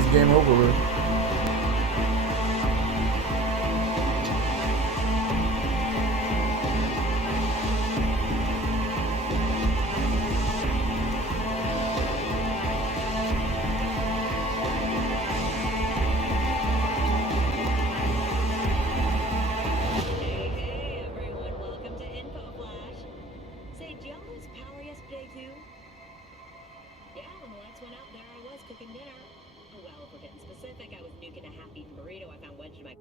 is game over with. Hey everyone, welcome to Info Flash. Say, did y'all lose power yesterday too? Yeah, when the lights went out, there I was cooking dinner. Oh well, if we're getting specific, I was nuking a half-eaten burrito I found wedged in my...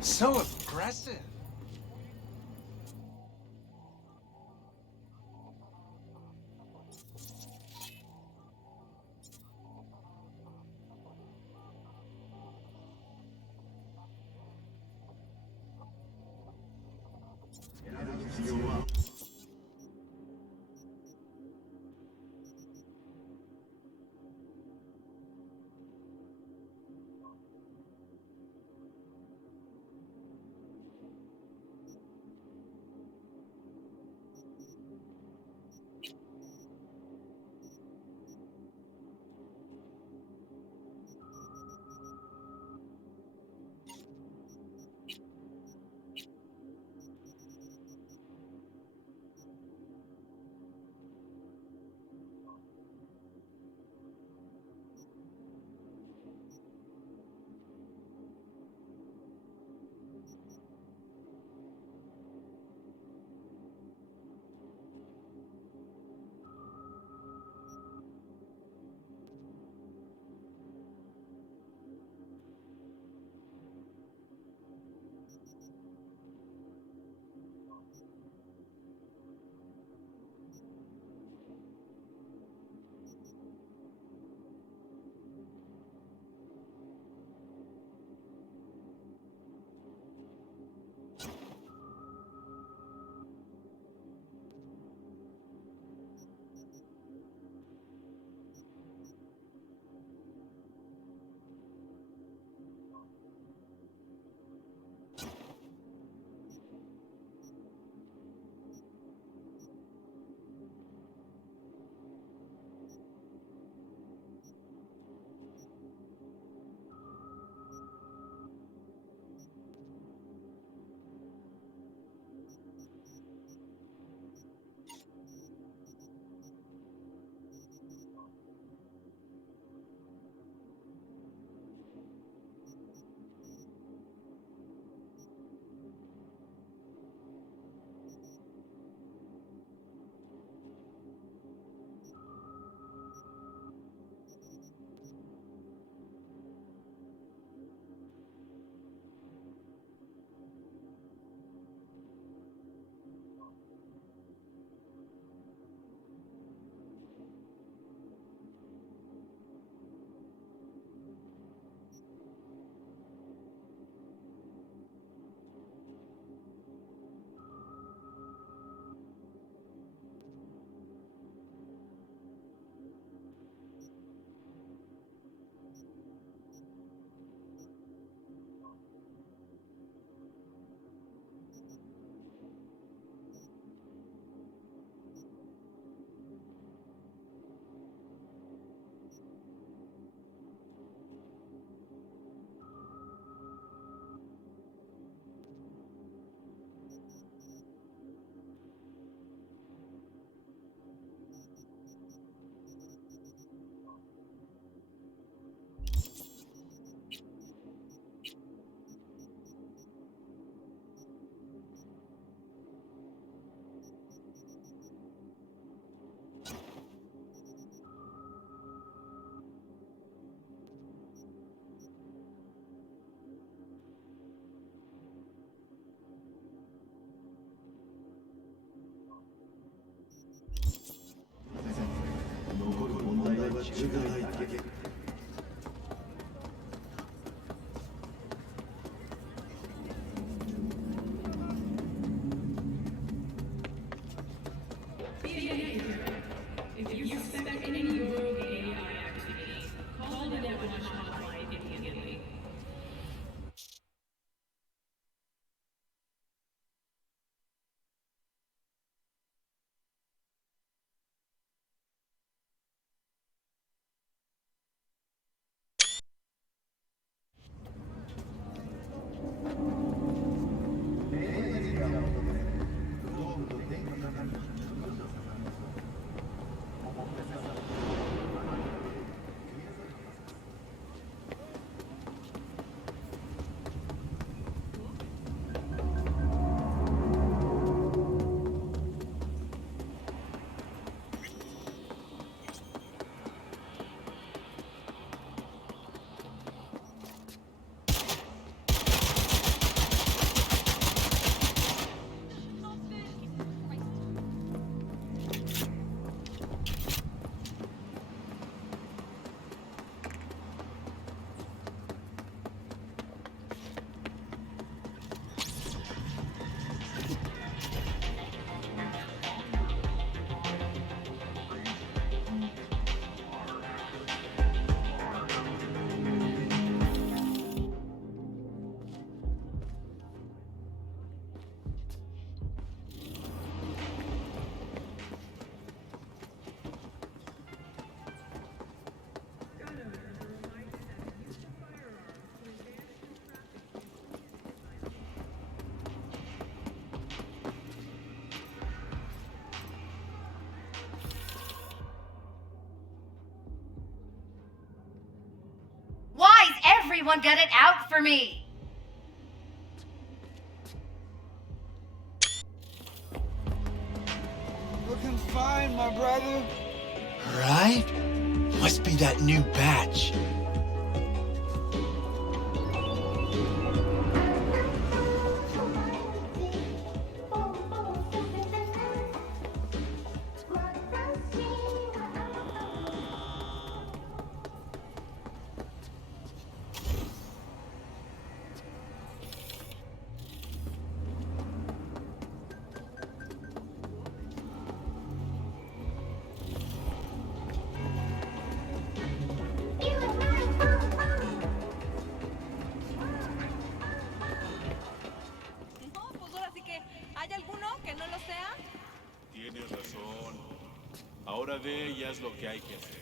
So aggressive. If you suspect any rogue AI activity, call the Netwatch hotline immediately. Why's everyone got it out for me? Looking fine, my brother. Right? Must be that new batch. No, pues ahora sí que, ¿hay alguno que no lo sea? Tienes razón. Ahora ve y haz lo que hay que hacer.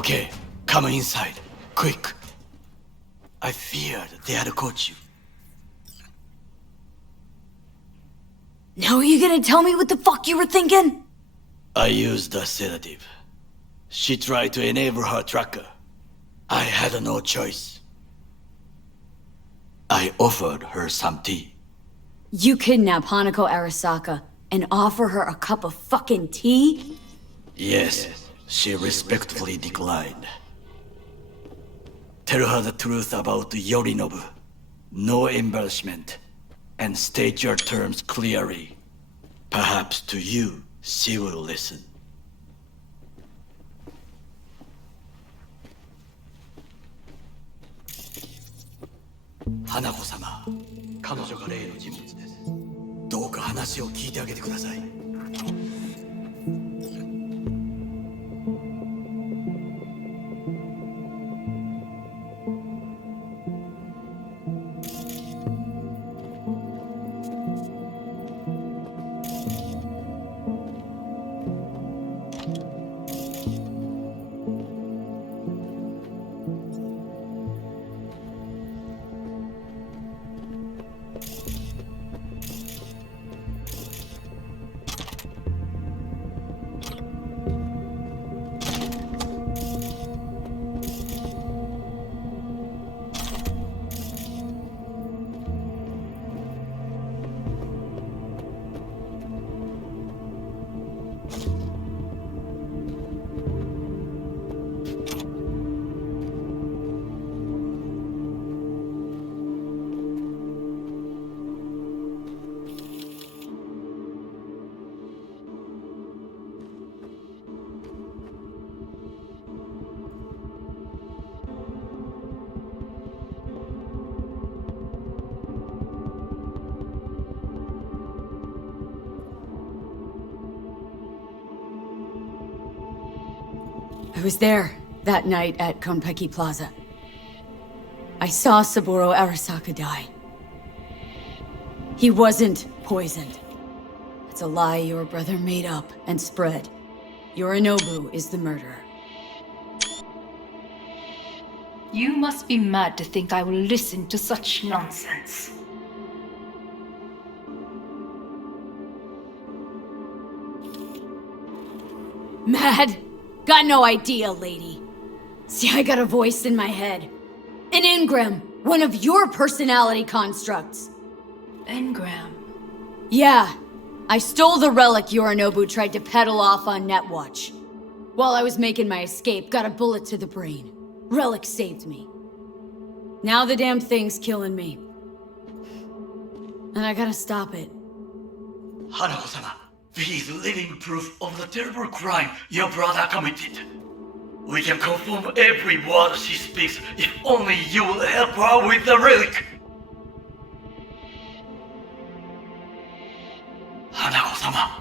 Okay, come inside. Quick. I feared they had caught you. Now are you gonna tell me what the fuck you were thinking? I used a sedative. She tried to enable her tracker. I had no choice. I offered her some tea. You kidnap Hanako Arasaka and offer her a cup of fucking tea? Yes, she respectfully declined. Tell her the truth about Yorinobu. No embellishment. And state your terms clearly. Perhaps to you, she will listen. Hanako-sama, 彼女が例の人物です。どうか話を聞いてあげてください。I was there that night at Konpeki Plaza. I saw Saburo Arasaka die. He wasn't poisoned. It's a lie your brother made up and spread. Yorinobu is the murderer. You must be mad to think I will listen to such nonsense. Mad? Got no idea, lady. See, I got a voice in my head. An engram, one of your personality constructs. Engram. Yeah, I stole the relic Yorinobu tried to peddle off on Netwatch. While I was making my escape, got a bullet to the brain. Relic saved me. Now the damn thing's killing me. And I gotta stop it. Hanako-sama, we is living proof of the terrible crime your brother committed. We can confirm every word she speaks if only you will help her with the relic. Hanako-sama.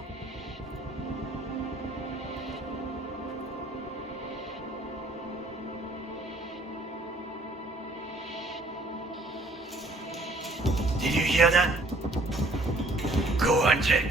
Did you hear that? Go and check.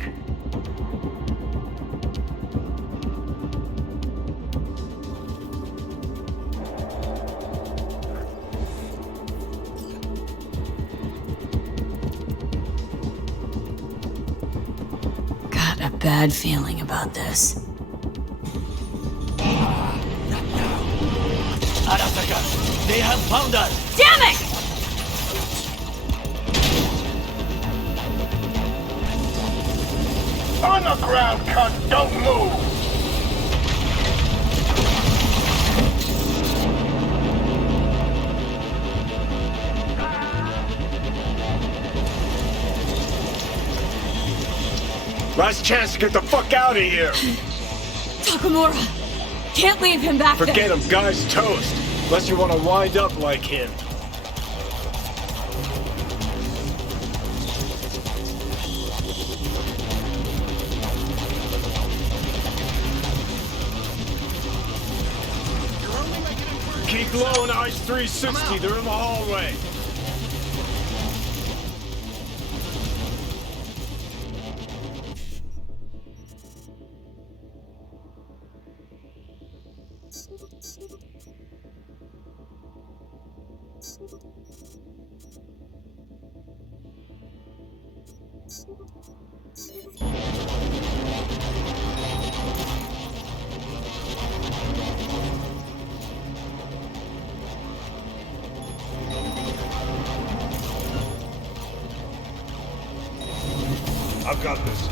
Got a bad feeling about this. Arasaka, they have found us! Damn it! On the ground, cunt! Don't move! Last chance to get the fuck out of here! Takamura! Can't leave him back there! Forget him, guy's toast. Unless you want to wind up like him. Keep low on Ice 360, they're in the hallway. I've got this.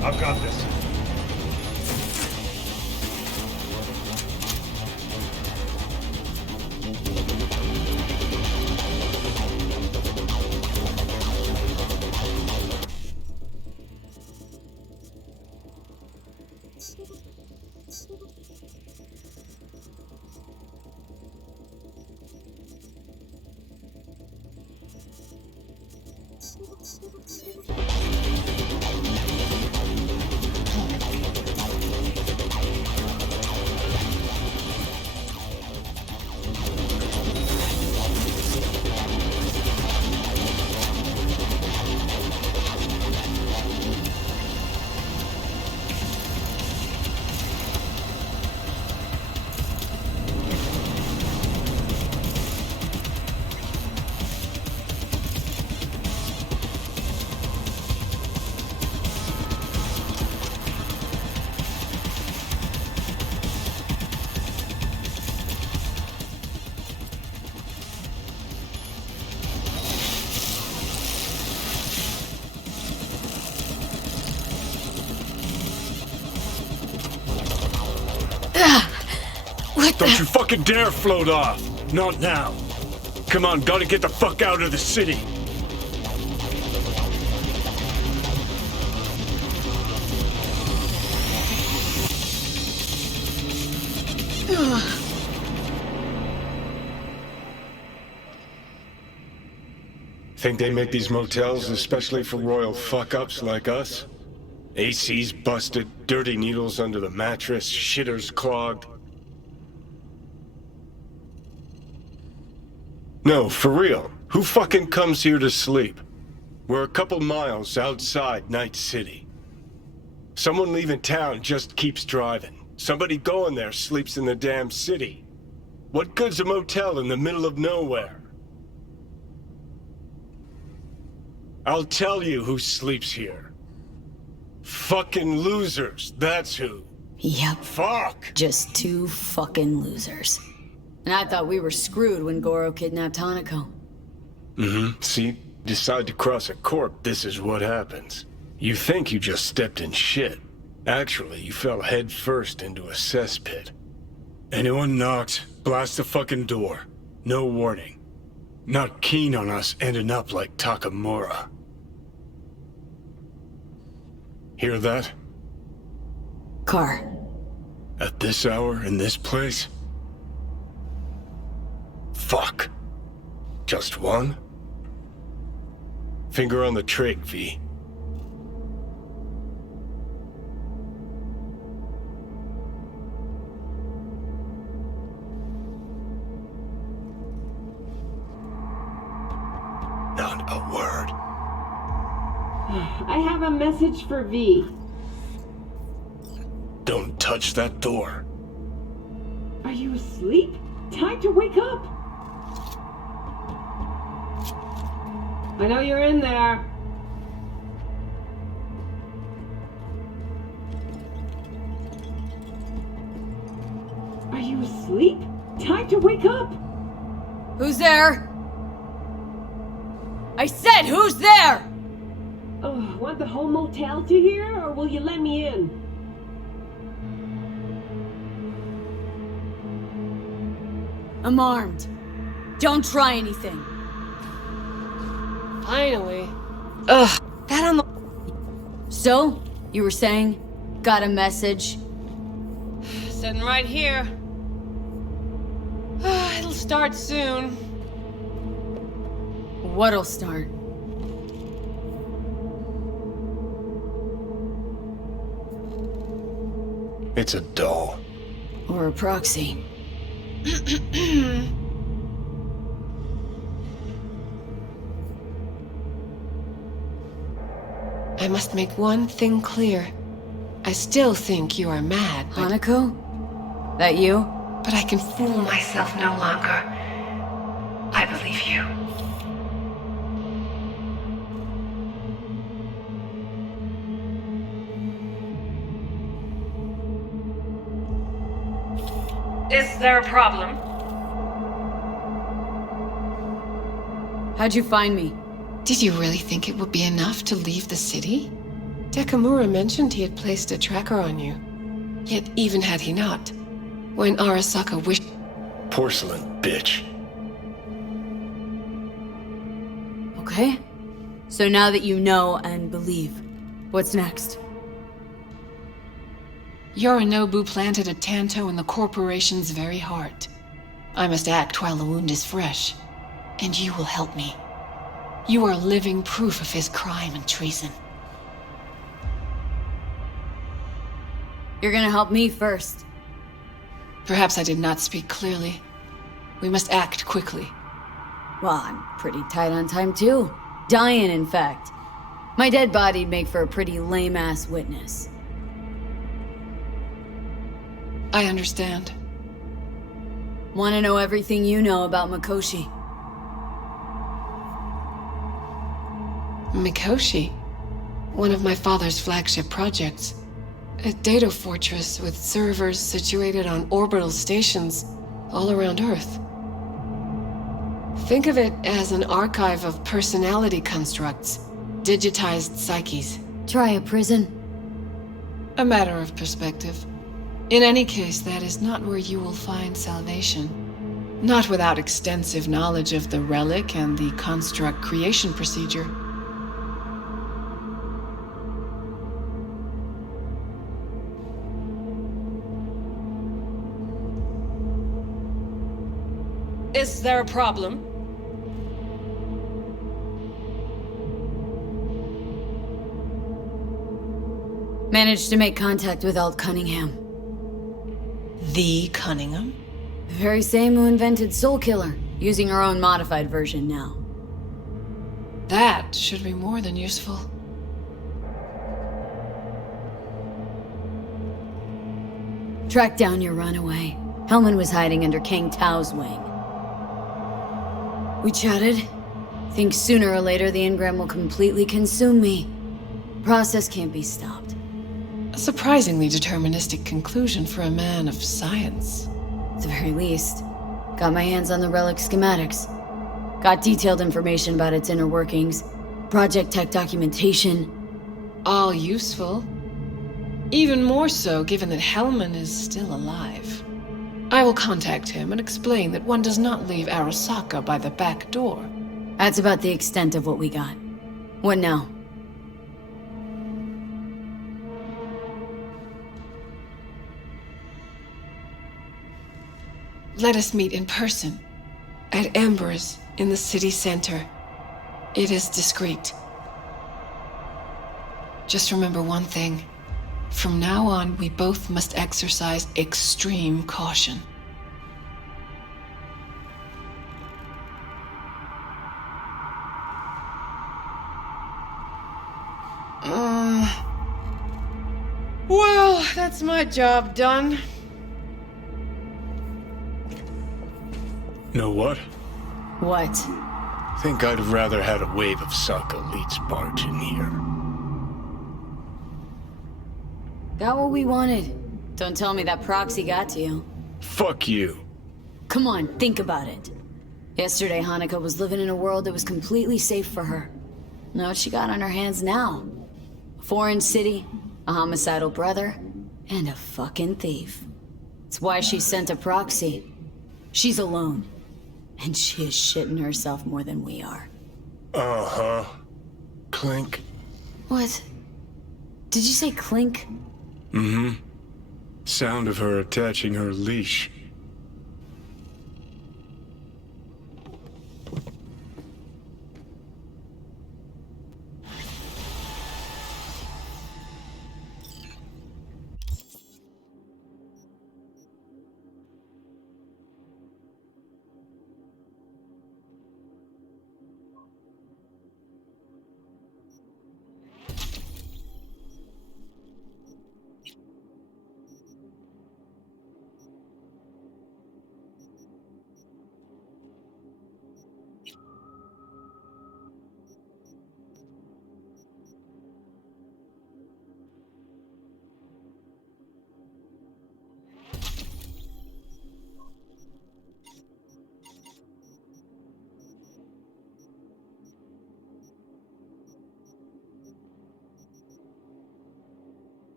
I've got this. Don't you fucking dare float off! Not now! Come on, gotta get the fuck out of the city! Think they make these motels especially for royal fuck-ups like us? AC's busted, dirty needles under the mattress, shitters clogged. No, for real. Who fucking comes here to sleep? We're a couple miles outside Night City. Someone leaving town just keeps driving. Somebody going there sleeps in the damn city. What good's a motel in the middle of nowhere? I'll tell you who sleeps here. Fucking losers, that's who. Yep. Fuck! Just two fucking losers. And I thought we were screwed when Goro kidnapped Hanako. Mm-hmm. See? Decide to cross a corp, this is what happens. You think you just stepped in shit. Actually, you fell head first into a cesspit. Anyone knocks, blast the fucking door. No warning. Not keen on us ending up like Takamura. Hear that? Car. At this hour, in this place? Fuck. Just one? Finger on the trig, V. Not a word. I have a message for V. Don't touch that door. Are you asleep? Time to wake up! I know you're in there. Are you asleep? Time to wake up! Who's there? I said, who's there? Oh, want the whole motel to hear, or will you let me in? I'm armed. Don't try anything. Finally. Ugh. That on the... So, you were saying, got a message? Sitting right here. start soon. What'll start? It's a doll. Or a proxy. I must make one thing clear. I still think you are mad, but... Hanako? That you? But I can fool myself no longer. I believe you. Is there a problem? How'd you find me? Did you really think it would be enough to leave the city? Takamura mentioned he had placed a tracker on you. Yet even had he not, when Arasaka wished... Porcelain, bitch. Okay. So now that you know and believe, what's next? Yorinobu planted a Tanto in the corporation's very heart. I must act while the wound is fresh. And you will help me. You are living proof of his crime and treason. You're gonna help me first. Perhaps I did not speak clearly. We must act quickly. Well, I'm pretty tight on time too. Dying, in fact. My dead body'd make for a pretty lame-ass witness. I understand. Want to know everything you know about Mikoshi? Mikoshi? One of my father's flagship projects. A data fortress with servers situated on orbital stations all around Earth. Think of it as an archive of personality constructs, digitized psyches. Try a prison? A matter of perspective. In any case, that is not where you will find salvation. Not without extensive knowledge of the relic and the construct creation procedure. Is there a problem? Managed to make contact with Alt Cunningham. The Cunningham? The very same who invented Soul Killer, using her own modified version now. That should be more than useful. Track down your runaway. Hellman was hiding under Kang Tao's wing. We chatted. Think sooner or later the engram will completely consume me. Process can't be stopped. A surprisingly deterministic conclusion for a man of science. At the very least, got my hands on the relic schematics. Got detailed information about its inner workings, project tech documentation. All useful. Even more so given that Hellman is still alive. I will contact him and explain that one does not leave Arasaka by the back door. That's about the extent of what we got. What now? Let us meet in person. At Embers, in the city center. It is discreet. Just remember one thing. From now on, we both must exercise extreme caution. Well, that's my job done. Know what? What? Think I'd have rather had a wave of Saka elites barge in here. Got what we wanted. Don't tell me that proxy got to you. Fuck you. Come on, think about it. Yesterday, Hanukkah was living in a world that was completely safe for her. Know what she got on her hands now? A foreign city, a homicidal brother, and a fucking thief. It's why she sent a proxy. She's alone. And she is shitting herself more than we are. Uh-huh. Clink. What? Did you say clink? Mm-hmm. Sound of her attaching her leash.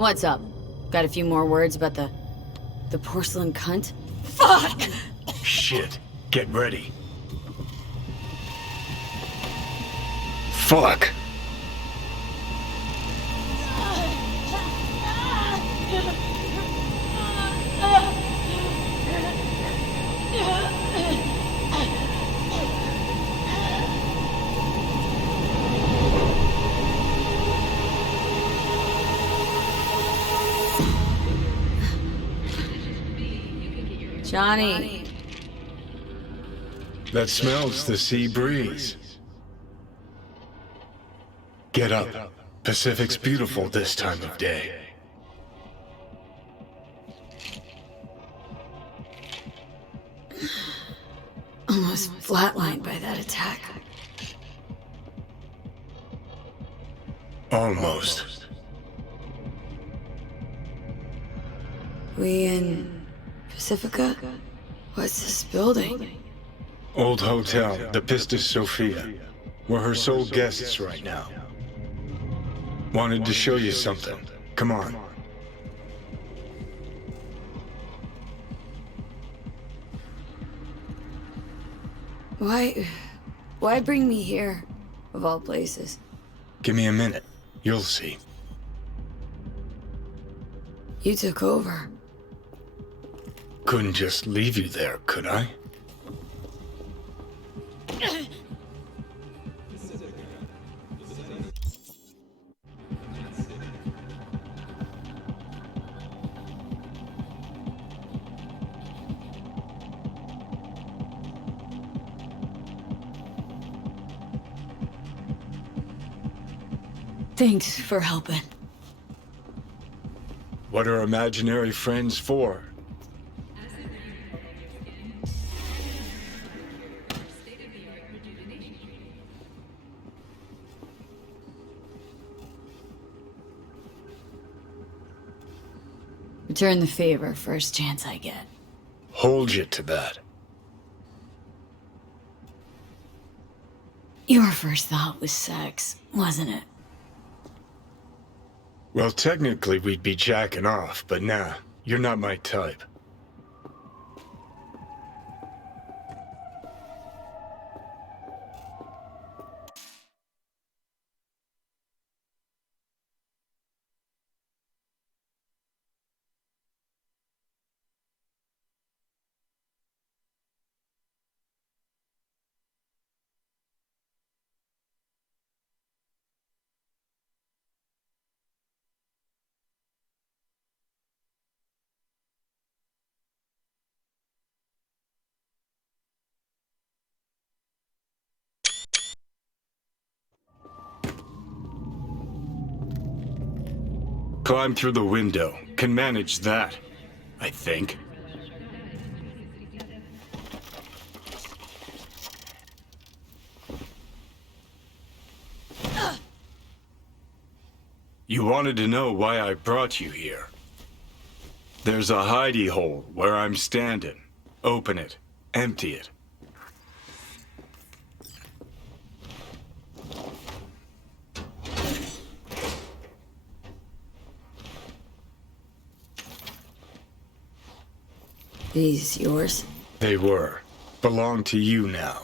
What's up? Got a few more words about the porcelain cunt? Fuck! Shit. Get ready. Fuck! Johnny. That smells the sea breeze. Get up. Pacific's beautiful this time of day. Almost flatlined by that attack. Almost. We in Pacifica? What's this building? Old hotel, the Pistis Sophia. We're her sole guests right now. Wanted to show you something. Come on. Why bring me here, of all places? Give me a minute. You'll see. You took over. Couldn't just leave you there, could I? Thanks for helping. What are imaginary friends for? Return the favor first chance I get. Hold you to that. Your first thought was sex, wasn't it? Well, technically we'd be jacking off, but nah, you're not my type. Climb through the window. Can manage that, I think. You wanted to know why I brought you here. There's a hidey hole where I'm standing. Open it. Empty it. These yours? They were. Belong to you now.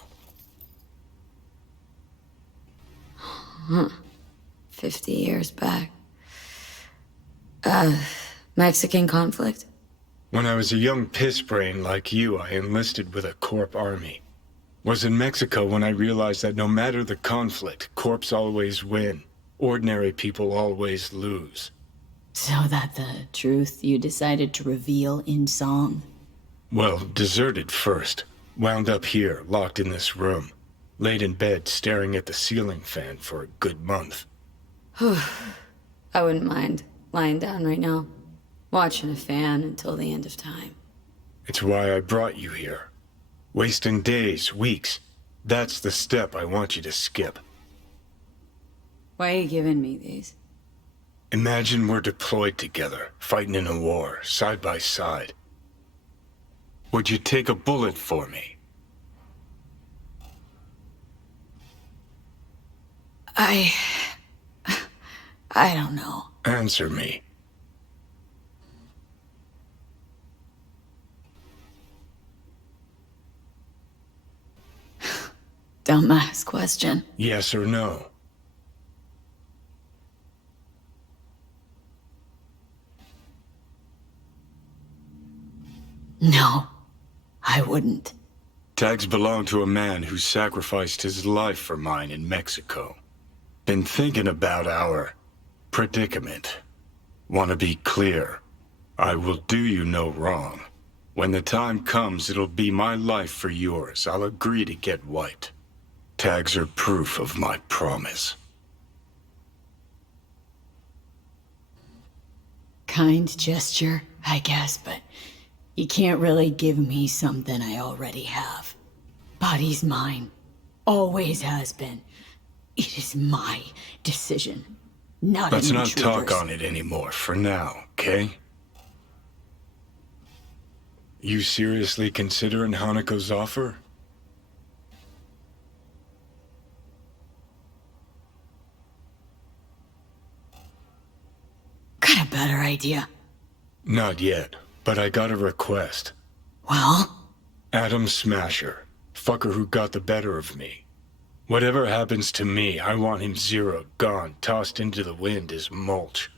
50 years back. Mexican conflict? When I was a young pissbrain like you, I enlisted with a Corp army. Was in Mexico when I realized that no matter the conflict, Corps always win. Ordinary people always lose. So that the truth you decided to reveal in song? Well, deserted first. Wound up here, locked in this room. Laid in bed, staring at the ceiling fan for a good month. I wouldn't mind lying down right now, watching a fan until the end of time. It's why I brought you here. Wasting days, weeks. That's the step I want you to skip. Why are you giving me these? Imagine we're deployed together, fighting in a war, side by side. Would you take a bullet for me? I don't know. Answer me. Dumbass question. Yes or no? No, I wouldn't. Tags belong to a man who sacrificed his life for mine in Mexico. Been thinking about our predicament. Want to be clear. I will do you no wrong. When the time comes, it'll be my life for yours. I'll agree to get wiped. Tags are proof of my promise. Kind gesture, I guess, but you can't really give me something I already have. Body's mine. Always has been. It is my decision. Not Let's an not talk intruder's. on it anymore for now, okay? You seriously considering Hanako's offer? Got a better idea. Not yet, but I got a request. Well? Adam Smasher. Fucker who got the better of me. Whatever happens to me, I want him zeroed, gone, tossed into the wind as mulch.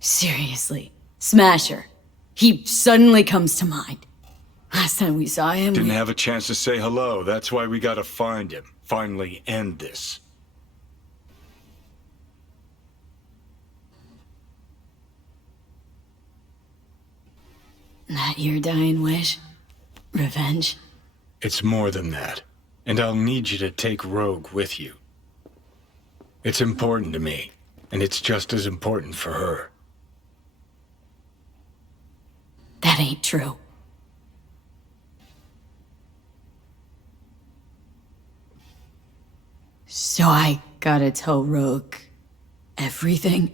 Seriously. Smasher. He suddenly comes to mind. Last time we saw him, Didn't have a chance to say hello, that's why we gotta find him. Finally end this. That your dying wish? Revenge? It's more than that. And I'll need you to take Rogue with you. It's important to me, and it's just as important for her. That ain't true. So I gotta tell Rogue everything?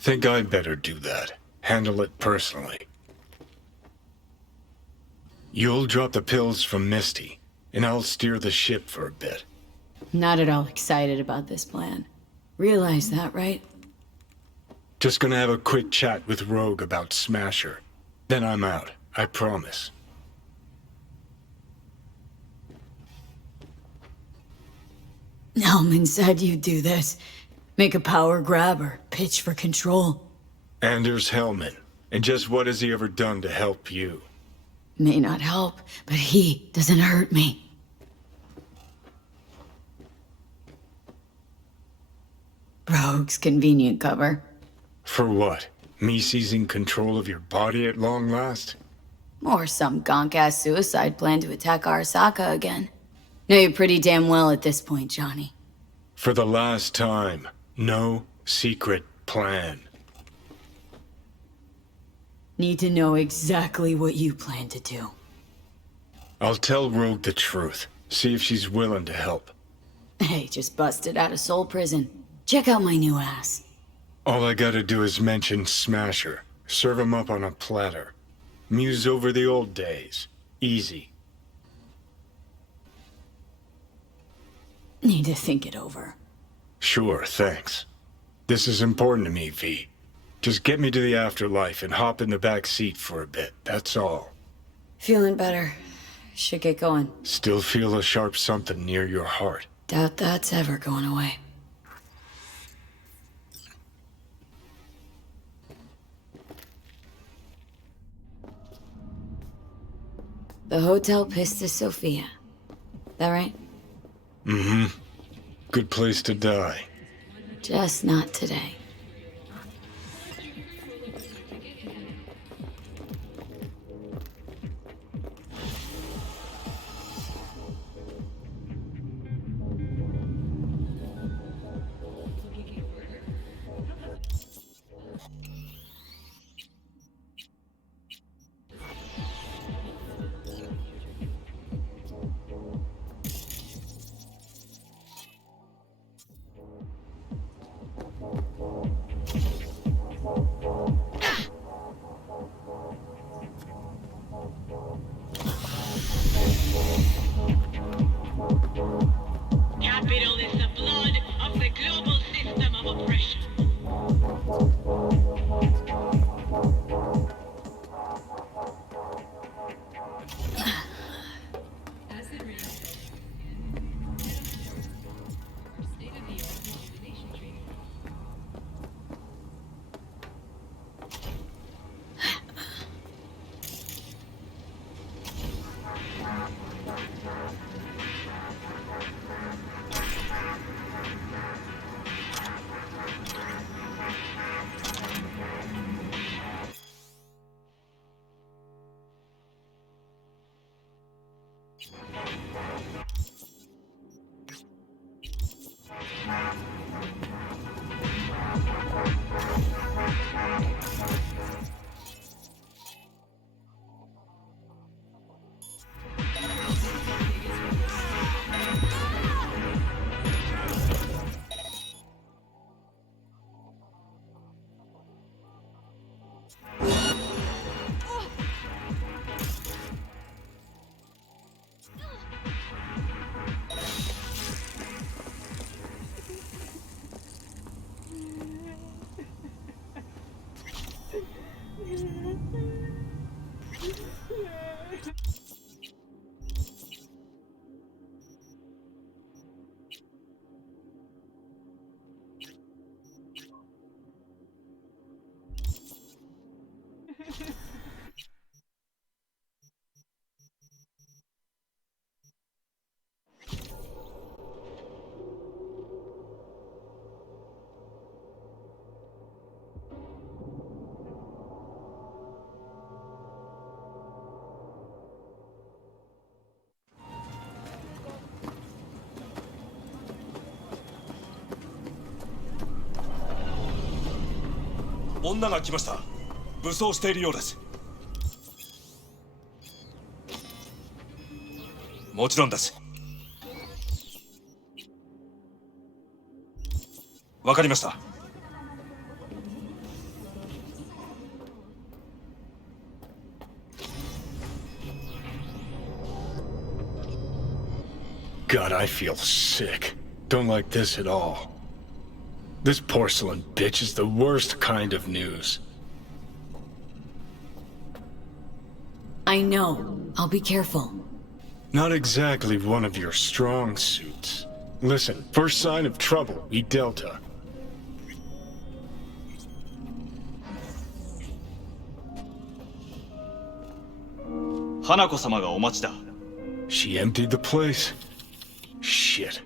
Think I'd better do that. Handle it personally. You'll drop the pills from Misty, and I'll steer the ship for a bit. Not at all excited about this plan. Realize that, right? Just gonna have a quick chat with Rogue about Smasher. Then I'm out, I promise. Hellman said you'd do this. Make a power grab or pitch for control. Anders Hellman. And just what has he ever done to help you? May not help, but he doesn't hurt me. Rogue's convenient cover. For what? Me seizing control of your body at long last? Or some gonk-ass suicide plan to attack Arasaka again. Know you pretty damn well at this point, Johnny. For the last time, no secret plan. Need to know exactly what you plan to do. I'll tell Rogue the truth. See if she's willing to help. Hey, just busted out of Soul Prison. Check out my new ass. All I gotta do is mention Smasher. Serve him up on a platter. Muse over the old days. Easy. Need to think it over. Sure, thanks. This is important to me, V. Just get me to the afterlife and hop in the back seat for a bit, that's all. Feeling better. Should get going. Still feel a sharp something near your heart. Doubt that's ever going away. The Hotel Pista Sofia. That right? Mm-hmm. Good place to die. Just not today. 女が来ました。武装しているようです。もちろんです。わかりました。God, I feel sick. Don't like this at all. This porcelain bitch is the worst kind of news. I know. I'll be careful. Not exactly one of your strong suits. Listen, first sign of trouble, E-Delta. Hanako-samaがお待ちだ。She emptied the place? Shit.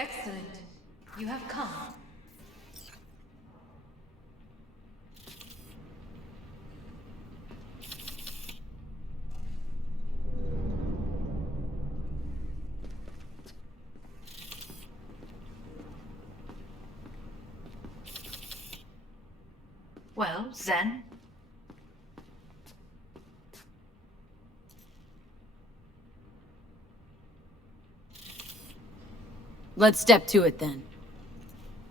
Excellent. You have come. Well, Zen? Let's step to it then.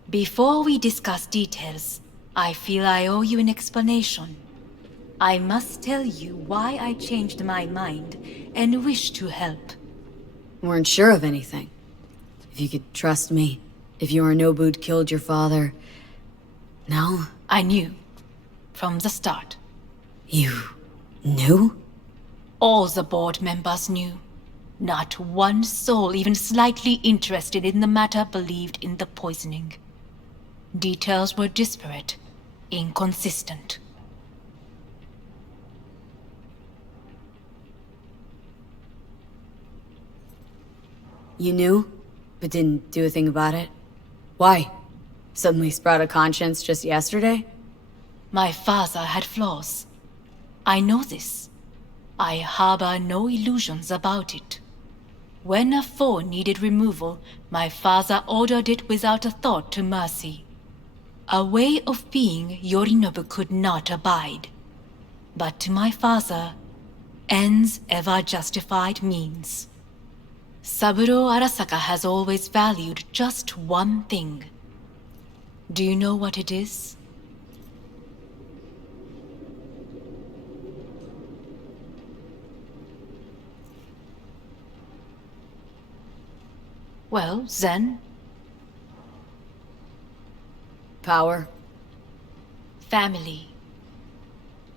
Before we discuss details, I feel I owe you an explanation. I must tell you why I changed my mind and wish to help. Weren't sure of anything. If you could trust me, if Yorinobu'd killed your father... No? I knew. From the start. You... knew? All the board members knew. Not one soul even slightly interested in the matter believed in the poisoning. Details were disparate, inconsistent. You knew, but didn't do a thing about it? Why? Suddenly sprout a conscience just yesterday? My father had flaws. I know this. I harbor no illusions about it. When a foe needed removal, my father ordered it without a thought to mercy. A way of being Yorinobu could not abide. But to my father, ends ever justified means. Saburo Arasaka has always valued just one thing. Do you know what it is? Well, Zen? Power. Family.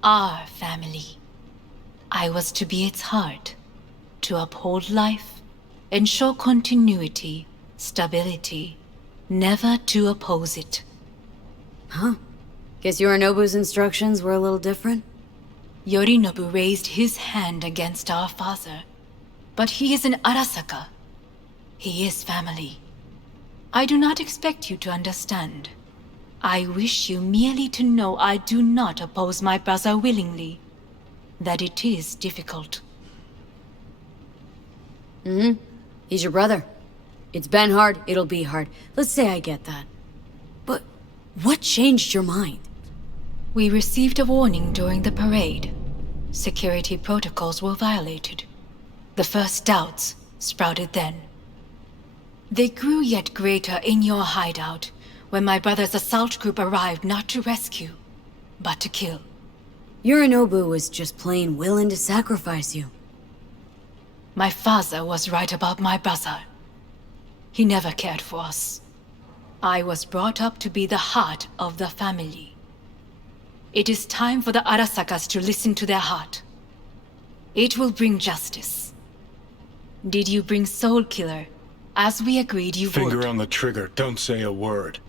Our family. I was to be its heart, to uphold life, ensure continuity, stability, never to oppose it. Huh? Guess Yorinobu's instructions were a little different? Yorinobu raised his hand against our father, but he is an Arasaka. He is family. I do not expect you to understand. I wish you merely to know I do not oppose my brother willingly. That it is difficult. He's your brother. It's been hard, it'll be hard. Let's say I get that. But what changed your mind? We received a warning during the parade. Security protocols were violated. The first doubts sprouted then. They grew yet greater in your hideout when my brother's assault group arrived not to rescue, but to kill. Yorinobu was just plain willing to sacrifice you. My father was right about my brother. He never cared for us. I was brought up to be the heart of the family. It is time for the Arasakas to listen to their heart. It will bring justice. Did you bring Soul Killer, as we agreed you would? Finger on the trigger, don't say a word.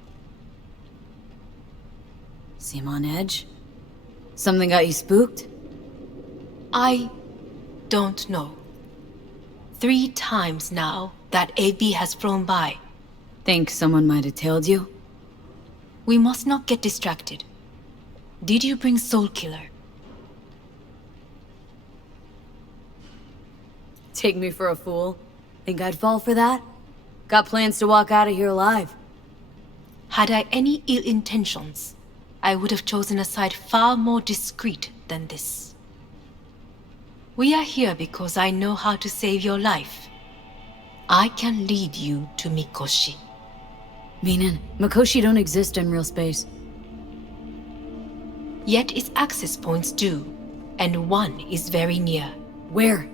Seem on edge? Something got you spooked? I don't know. 3 times now that AB has flown by. Think someone might have tailed you? We must not get distracted. Did you bring Soul Killer? Take me for a fool? Think I'd fall for that? Got plans to walk out of here alive. Had I any ill intentions, I would have chosen a side far more discreet than this. We are here because I know how to save your life. I can lead you to Mikoshi. Meaning, Mikoshi don't exist in real space. Yet its access points do, and one is very near. Where?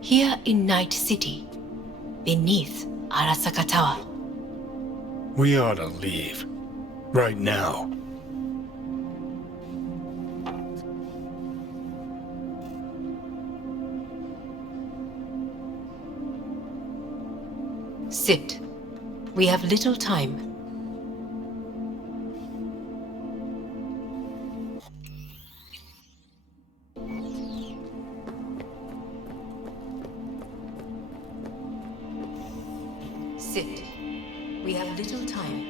Here in Night City, beneath Arasaka Tower. We ought to leave. Right now. Sit. We have little time. Sit. We have little time.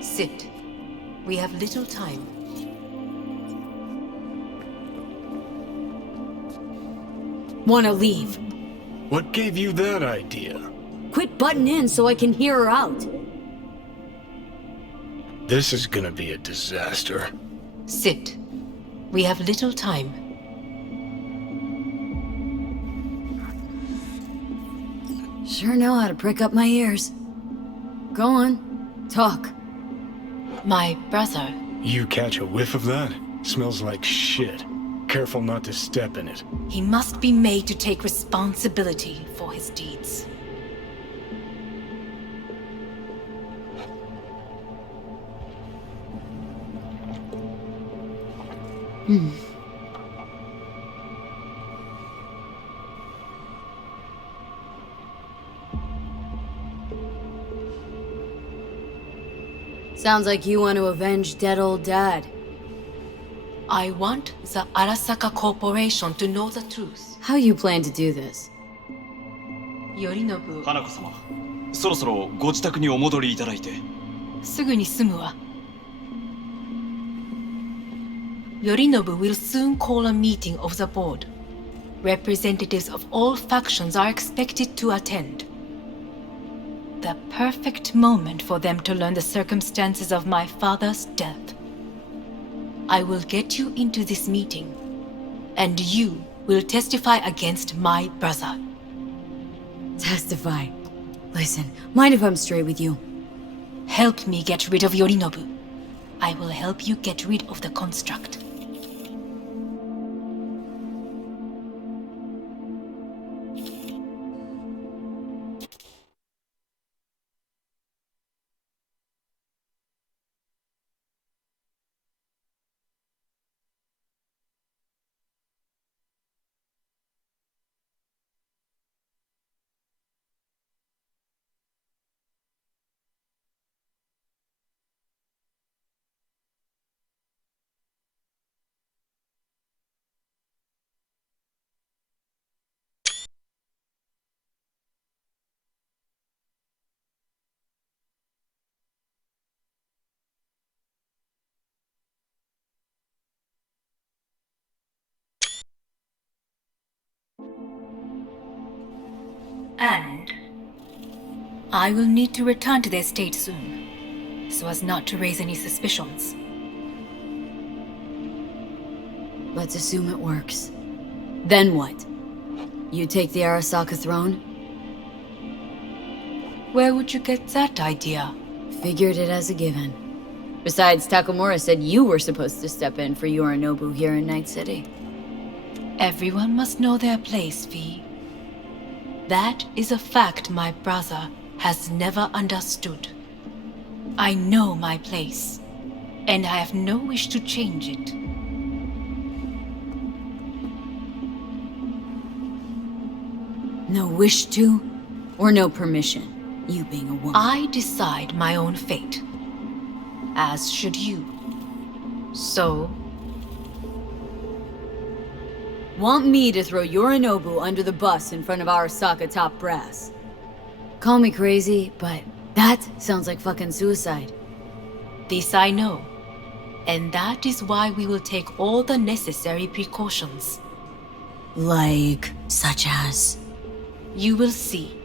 Sit. We have little time. Wanna leave? What gave you that idea? Quit butting in so I can hear her out. This is gonna be a disaster. Sit. We have little time. Sure know how to prick up my ears. Go on, talk. My brother. You catch a whiff of that? Smells like shit. Careful not to step in it. He must be made to take responsibility for his deeds. Sounds like you want to avenge dead old dad. I want the Arasaka Corporation to know the truth. How you plan to do this? Yorinobu. 花子様、そろそろご自宅にお戻りいただいて。すぐに済むわ。Yorinobu will soon call a meeting of the board. Representatives of all factions are expected to attend. The perfect moment for them to learn the circumstances of my father's death. I will get you into this meeting, and you will testify against my brother. Testify. Listen, mind if I'm straight with you? Help me get rid of Yorinobu. I will help you get rid of the construct. And I will need to return to the estate soon, so as not to raise any suspicions. Let's assume it works. Then what? You take the Arasaka throne? Where would you get that idea? Figured it as a given. Besides, Takamura said you were supposed to step in for Yorinobu here in Night City. Everyone must know their place, V. That is a fact my brother has never understood. I know my place, and I have no wish to change it. No wish to, or no permission, you being a woman? I decide my own fate, as should you. So, want me to throw Yorinobu under the bus in front of Arasaka top brass? Call me crazy, but that sounds like fucking suicide. This I know, and that is why we will take all the necessary precautions. Like, such as? You will see.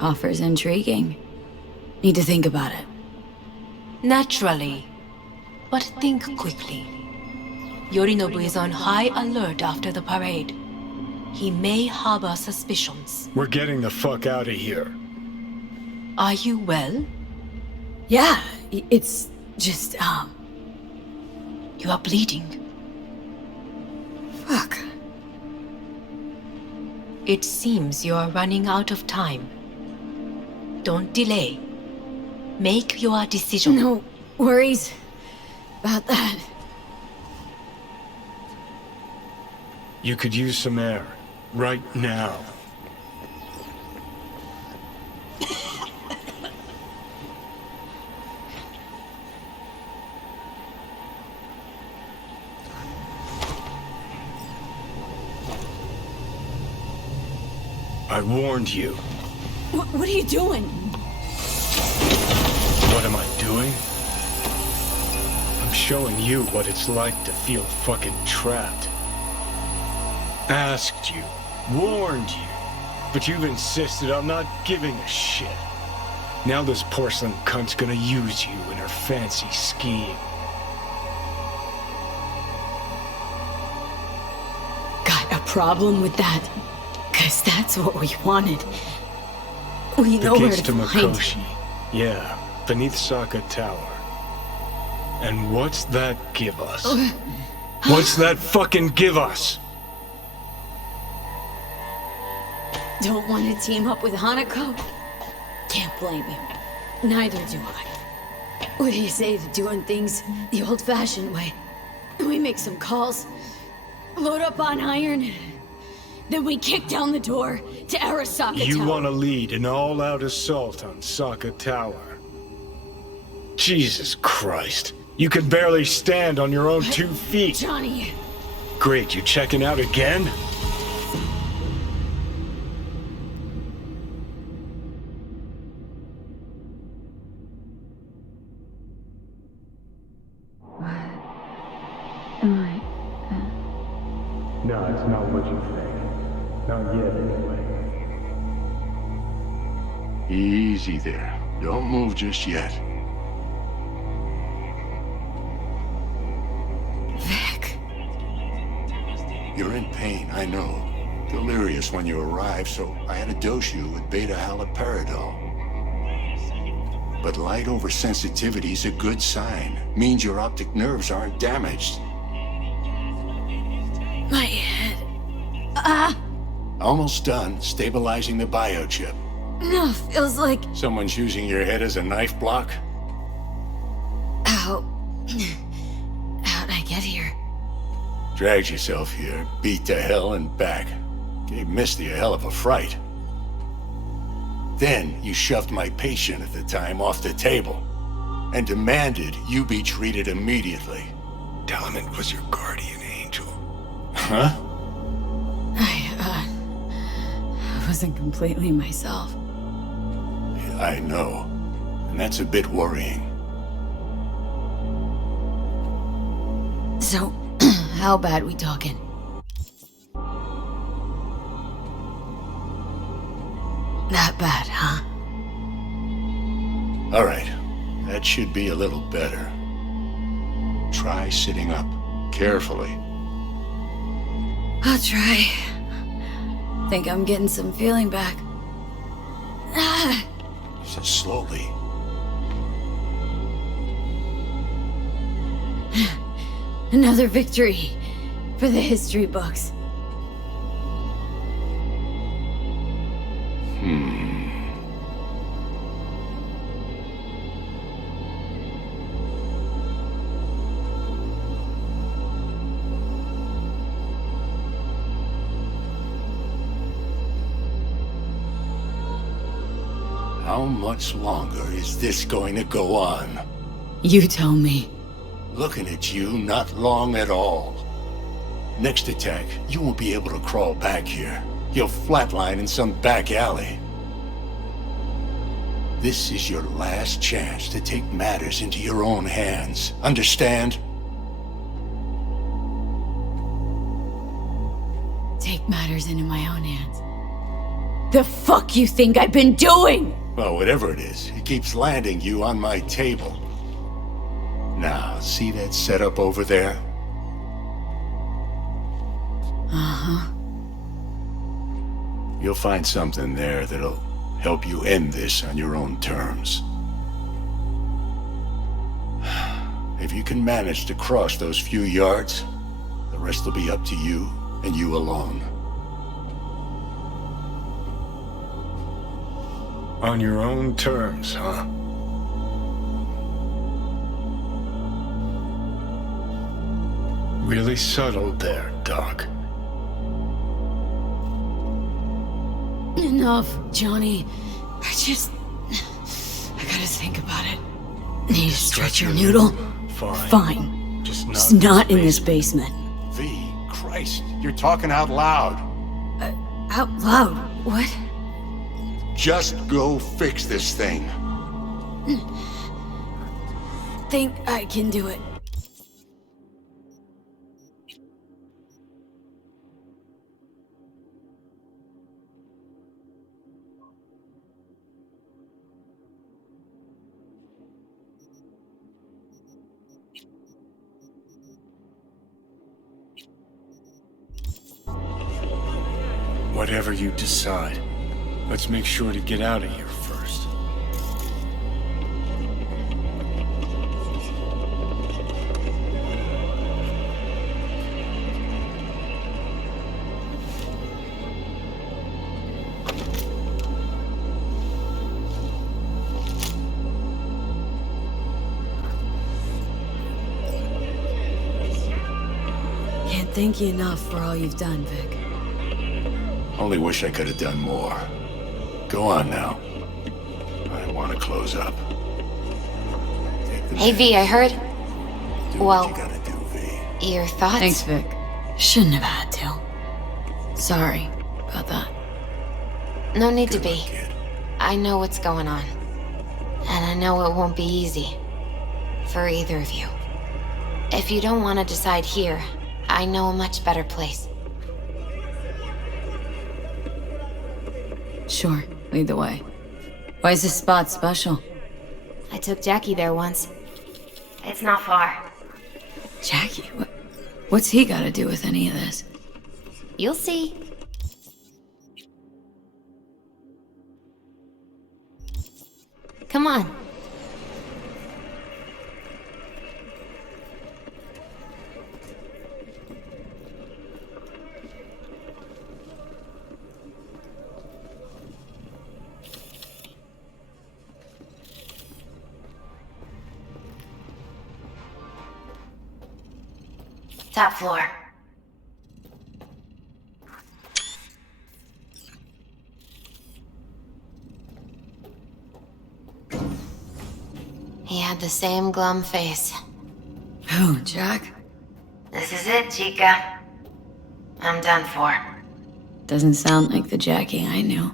Offers intriguing. Need to think about it. Naturally, but think quickly. Yorinobu is on high alert after the parade. He may harbor suspicions. We're getting the fuck out of here. Are you well? Yeah, it's just, You are bleeding. Fuck. It seems you are running out of time. Don't delay. Make your decision. No worries about that. You could use some air. Right now. I warned you. What are you doing? What am I doing? I'm showing you what it's like to feel fucking trapped. Asked you, warned you, but you've insisted on not giving a shit. Now this porcelain cunt's gonna use you in her fancy scheme. Got a problem with that? 'Cause that's what we wanted. We know where to find. Mikoshi. Yeah, beneath Saka Tower. And what's that give us? What's that fucking give us? Don't want to team up with Hanako? Can't blame you. Neither do I. What do you say to doing things the old-fashioned way? We make some calls, load up on iron, then we kick down the door to Arasaka Tower. You want to lead an all-out assault on Saka Tower? Jesus Christ. You can barely stand on your own 2 feet. Johnny. Great, you checking out again? No, it's not what you think. Not yet, anyway. Easy there. Don't move just yet. Vic. You're in pain, I know. Delirious when you arrived, so I had to dose you with beta-haloperidol. But light oversensitivity's a good sign. Means your optic nerves aren't damaged. My head. Almost done stabilizing the biochip. No, feels like... Someone's using your head as a knife block? How... How'd I get here? Dragged yourself here, beat to hell and back. Gave Misty a hell of a fright. Then you shoved my patient at the time off the table and demanded you be treated immediately. Tell him it was your guardian angel. Huh? I wasn't completely myself. I know. And that's a bit worrying. So, how bad we talking? That bad, huh? All right. That should be a little better. Try sitting up. Carefully. I'll try. Think I'm getting some feeling back. Just slowly. Another victory for the history books. How much longer is this going to go on? You tell me. Looking at you, not long at all. Next attack, you won't be able to crawl back here. You'll flatline in some back alley. This is your last chance to take matters into your own hands. Understand? Take matters into my own hands. The fuck you think I've been doing? Well, whatever it is, it keeps landing you on my table. Now, see that setup over there? Uh-huh. You'll find something there that'll help you end this on your own terms. If you can manage to cross those few yards, the rest will be up to you and you alone. On your own terms, huh? Really subtle there, Doc. Enough, Johnny. I gotta think about it. Need to stretch your noodle? Fine. Just not in this basement. V, Christ, you're talking out loud. Out loud? What? Just go fix this thing. Think I can do it. Whatever you decide, let's make sure to get out of here first. Can't thank you enough for all you've done, Vic. Only wish I could have done more. Go on now. I want to close up. Hey V, I heard. Do Well, what you gotta do, V. your thoughts? Thanks, Vic. Shouldn't have had to. Sorry about that. No need to Good luck, be. kid. I know what's going on. And I know it won't be easy. For either of you. If you don't want to decide here, I know a much better place. Sure, lead the way. Why is this spot special? I took Jackie there once. It's not far. Jackie? What's he got to do with any of this? You'll see. Come on. Top floor. He had the same glum face. Who, Jack? This is it, Chica. I'm done for. Doesn't sound like the Jackie I knew.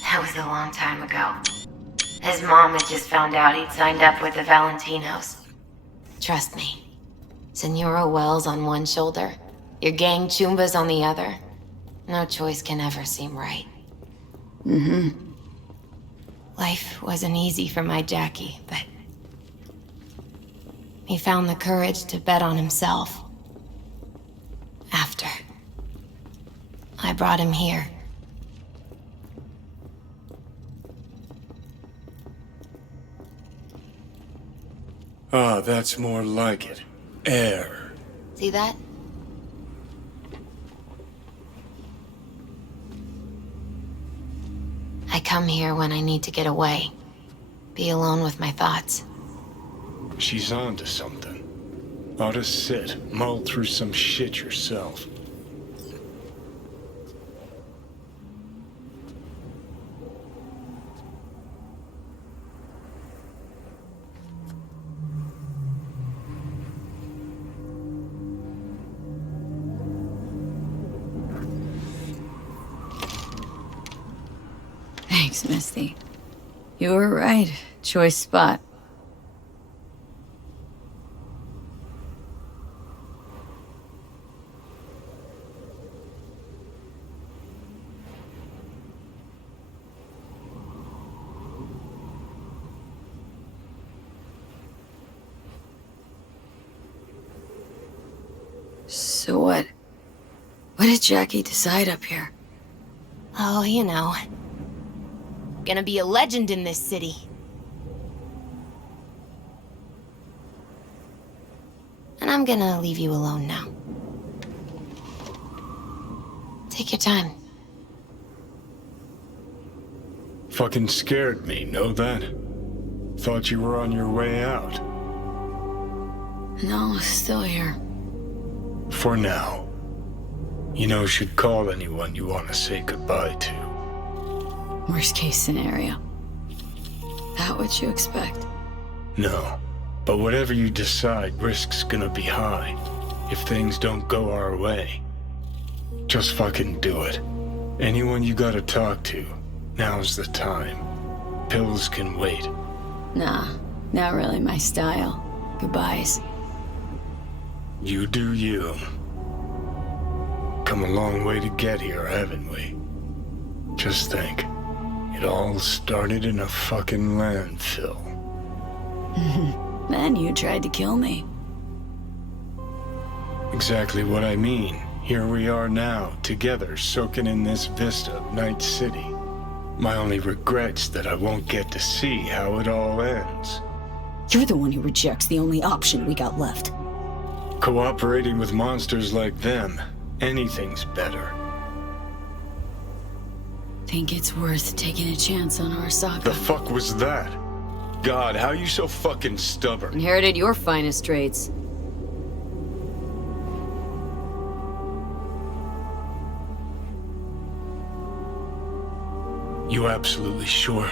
That was a long time ago. His mom had just found out he'd signed up with the Valentinos. Trust me. Senora Wells on one shoulder, your gang Chumbas on the other. No choice can ever seem right. Mm-hmm. Life wasn't easy for my Jackie, but he found the courage to bet on himself. After I brought him here. Ah, that's more like it. Air. See that? I come here when I need to get away. Be alone with my thoughts. She's on to something. Ought to sit, mull through some shit yourself. Thanks, Misty. You were right. Choice spot. So what? What did Jackie decide up here? Oh, you know. Gonna be a legend in this city. And I'm gonna leave you alone now. Take your time. Fucking scared me, know that? Thought you were on your way out. No, still here. For now. You know, should call anyone you want to say goodbye to. Worst case scenario. That what you expect? No. But whatever you decide, risk's gonna be high. If things don't go our way. Just fucking do it. Anyone you gotta talk to, now's the time. Pills can wait. Nah, not really my style. Goodbyes. You do you. Come a long way to get here, haven't we? Just think. It all started in a fucking landfill. Then you tried to kill me. Exactly what I mean. Here we are now, together, soaking in this vista of Night City. My only regret's that I won't get to see how it all ends. You're the one who rejects the only option we got left. Cooperating with monsters like them, anything's better. Think it's worth taking a chance on Arasaka? The fuck was that? God, how you so fucking stubborn? Inherited your finest traits. You absolutely sure?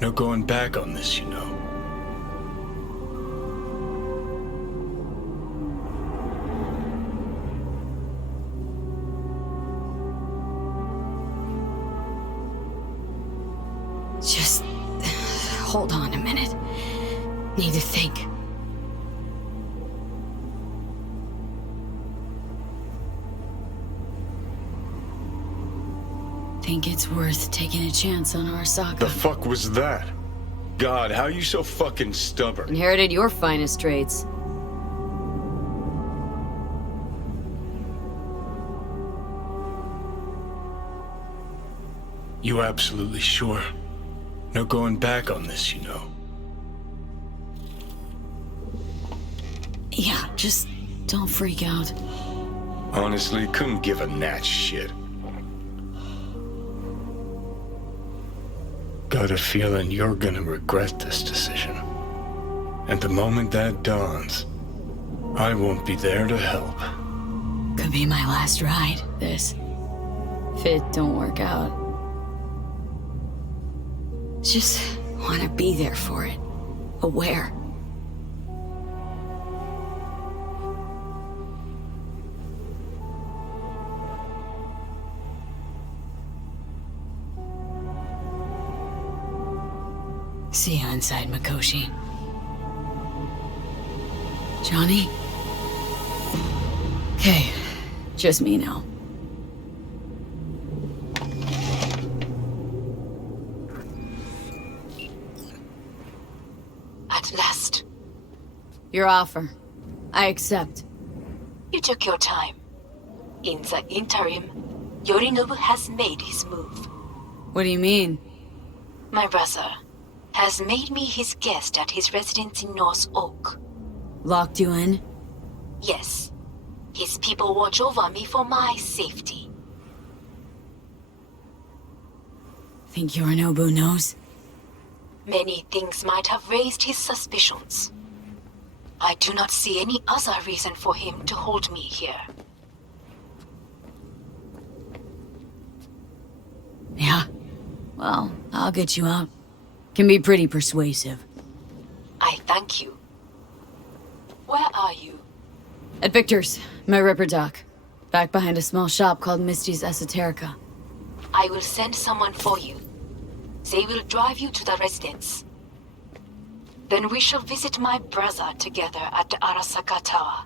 No going back on this, you know. Just hold on a minute. Need to think. think it's worth taking a chance on Arasaka. The fuck was that? God, how you so fucking stubborn? Inherited your finest traits. You absolutely sure? No going back on this, you know. Yeah, just don't freak out. Honestly, couldn't give a gnat's shit. Got a feeling you're gonna regret this decision. And the moment that dawns, I won't be there to help. Could be my last ride, this. If it don't work out. Just want to be there for it. Aware. See you inside, Mikoshi. Johnny? Okay, just me now. At last. Your offer. I accept. You took your time. In the interim, Yorinobu has made his move. What do you mean? My brother has made me his guest at his residence in North Oak. Locked you in? Yes. His people watch over me for my safety. Think Yorinobu knows? Many things might have raised his suspicions. I do not see any other reason for him to hold me here. Yeah? Well, I'll get you out. Can be pretty persuasive. I thank you. Where are you? At Victor's, my ripper dock. Back behind a small shop called Misty's Esoterica. I will send someone for you. They will drive you to the residence. Then we shall visit my brother together at the Arasaka Tower.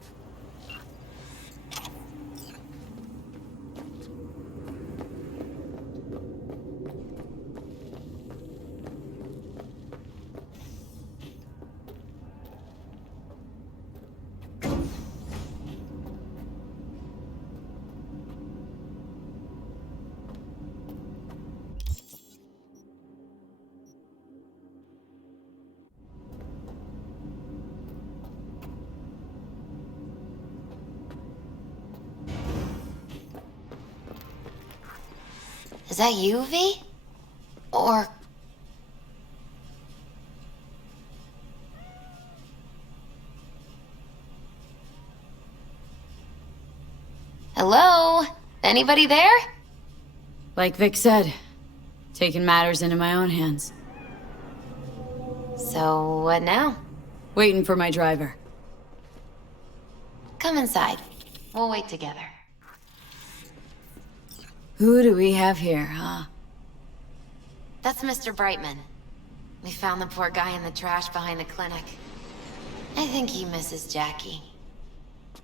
Is that you, V? Or... Hello? Anybody there? Like Vic said, taking matters into my own hands. So, what now? Waiting for my driver. Come inside. We'll wait together. Who do we have here, huh? That's Mr. Brightman. We found the poor guy in the trash behind the clinic. I think he misses Jackie.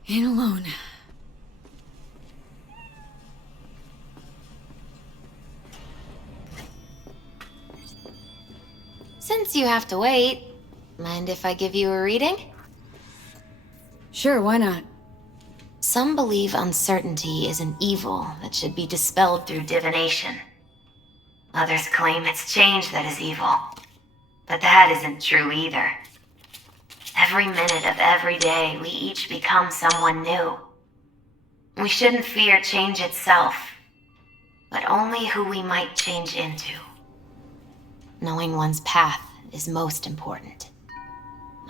Ain't alone. Since you have to wait, mind if I give you a reading? Sure, why not? Some believe uncertainty is an evil that should be dispelled through divination. Others claim it's change that is evil. But that isn't true either. Every minute of every day, we each become someone new. We shouldn't fear change itself, but only who we might change into. Knowing one's path is most important.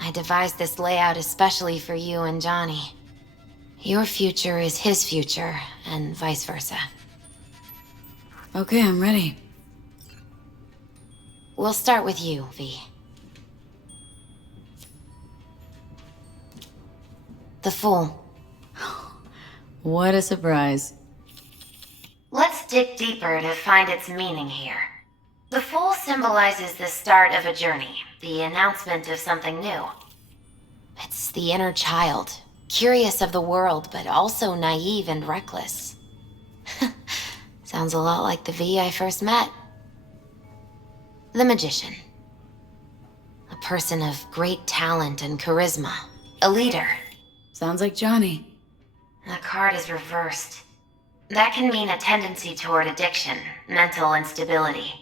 I devised this layout especially for you and Johnny. Your future is his future, and vice versa. Okay, I'm ready. We'll start with you, V. The Fool. What a surprise. Let's dig deeper to find its meaning here. The Fool symbolizes the start of a journey, the announcement of something new. It's the inner child, curious of the world, but also naive and reckless. Sounds a lot like the V I first met. The magician. A person of great talent and charisma. A leader. Sounds like Johnny. The card is reversed. That can mean a tendency toward addiction, mental instability.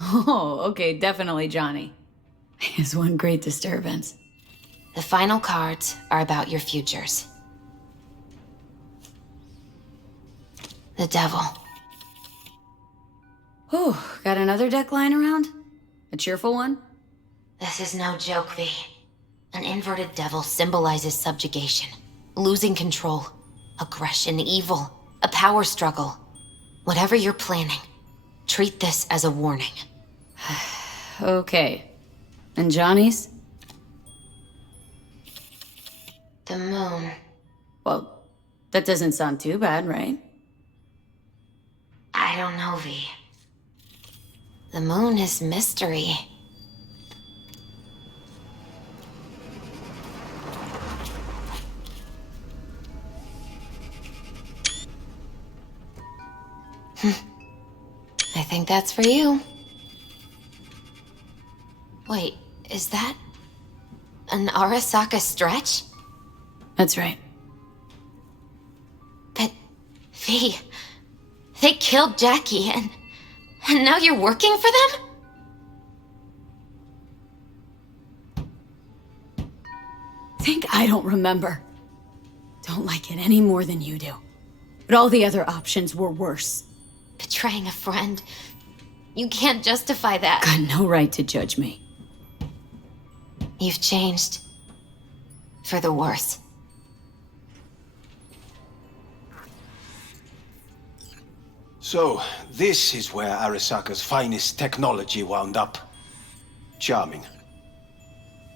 Oh, okay, definitely Johnny. Is one great disturbance. The final cards are about your futures. The devil. Whew, got another deck lying around? A cheerful one? This is no joke, V. An inverted devil symbolizes subjugation, losing control, aggression, evil, a power struggle. Whatever you're planning, treat this as a warning. Okay. And Johnny's? The moon. Well, that doesn't sound too bad, right? I don't know, V. The moon is mystery. I think that's for you. Wait, is that an Arasaka stretch? That's right. But, V, they killed Jackie and now you're working for them? Think I don't remember. Don't like it any more than you do. But all the other options were worse. Betraying a friend. You can't justify that. Got no right to judge me. You've changed. For the worse. So, this is where Arasaka's finest technology wound up. Charming.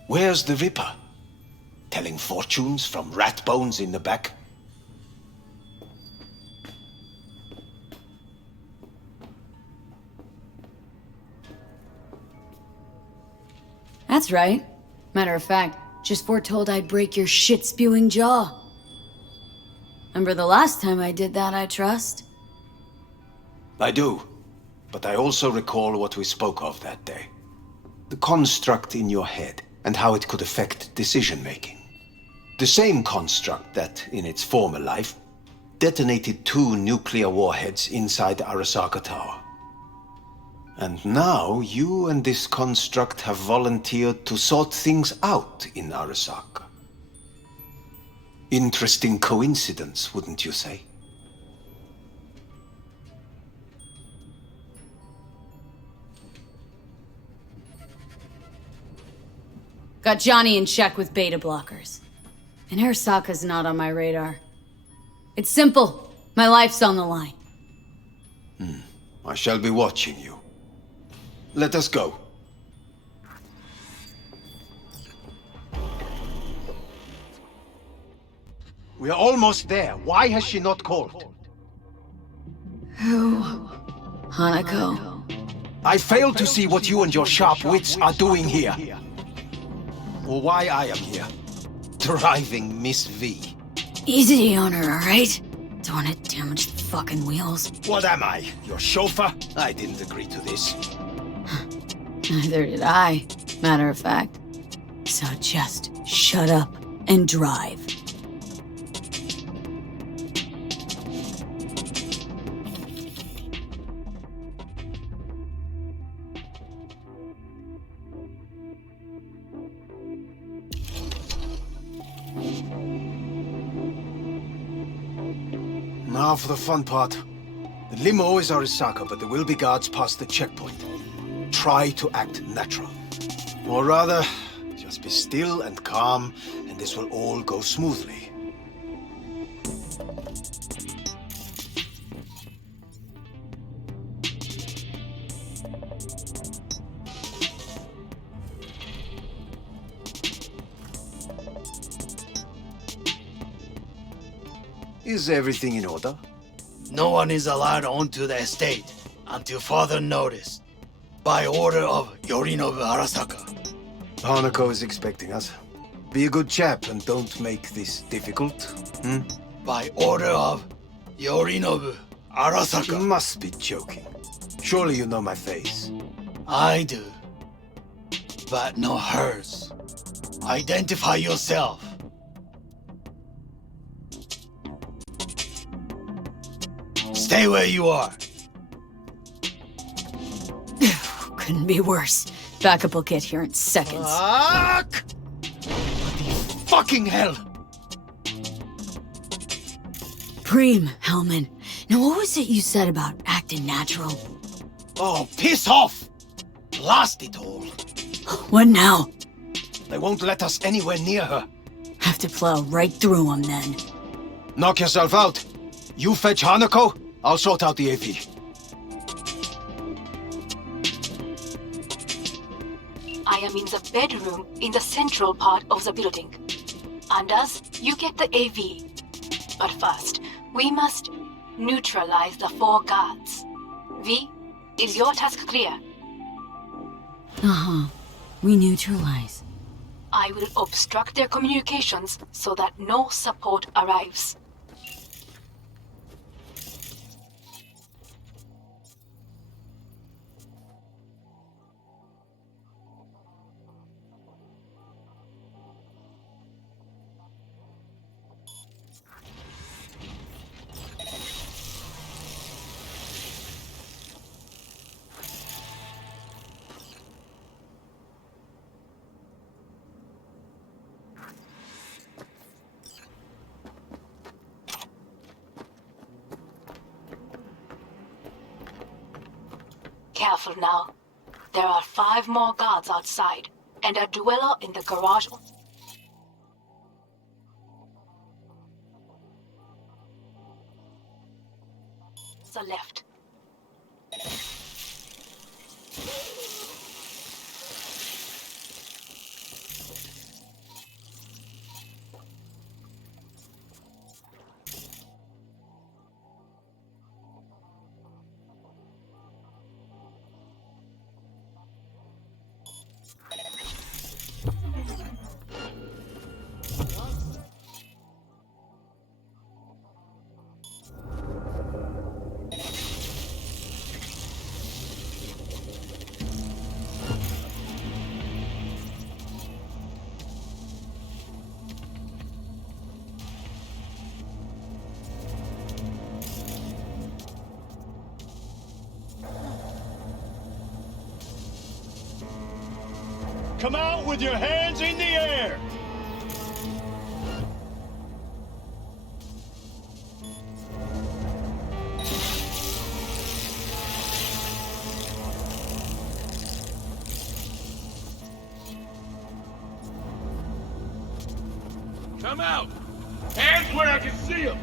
Where's the Ripper? Telling fortunes from rat bones in the back? That's right. Matter of fact, just foretold I'd break your shit-spewing jaw. Remember the last time I did that, I trust? I do. But I also recall what we spoke of that day. The construct in your head, and how it could affect decision-making. The same construct that, in its former life, detonated 2 nuclear warheads inside Arasaka Tower. And now, you and this construct have volunteered to sort things out in Arasaka. Interesting coincidence, wouldn't you say? Got Johnny in check with beta blockers. And Arasaka's not on my radar. It's simple. My life's on the line. I shall be watching you. Let us go. We are almost there. Why has she not called? Who? Hanako. I fail to see what you and your sharp wits are doing here. Or why I am here. Driving Miss V. Easy on her, alright? Don't want to damage the fucking wheels. What am I? Your chauffeur? I didn't agree to this. Neither did I, matter of fact. So just shut up and drive. Now for the fun part. The limo is Arasaka, but there will be guards past the checkpoint. Try to act natural. Or rather, just be still and calm, and this will all go smoothly. Is everything in order? No one is allowed onto the estate until further notice. By order of Yorinobu Arasaka. Hanako is expecting us. Be a good chap and don't make this difficult. By order of Yorinobu Arasaka! You must be joking. Surely you know my face. I do. But not hers. Identify yourself. Stay where you are. Couldn't be worse. Backup will get here in seconds. Fuck! What the fucking hell? Preem, Hellman. Now what was it you said about acting natural? Oh, piss off! Blast it all. What now? They won't let us anywhere near her. Have to plow right through them then. Knock yourself out. You fetch Hanako, I'll sort out the AV. I am in the bedroom in the central part of the building. Anders, you get the AV. But first, we must neutralize the 4 guards. V, is your task clear? Uh-huh. We neutralize. I will obstruct their communications so that no support arrives. Careful now. There are 5 more guards outside, and a dweller in the garage. The left. Come out with your hands in the air! Come out! Hands where I can see them!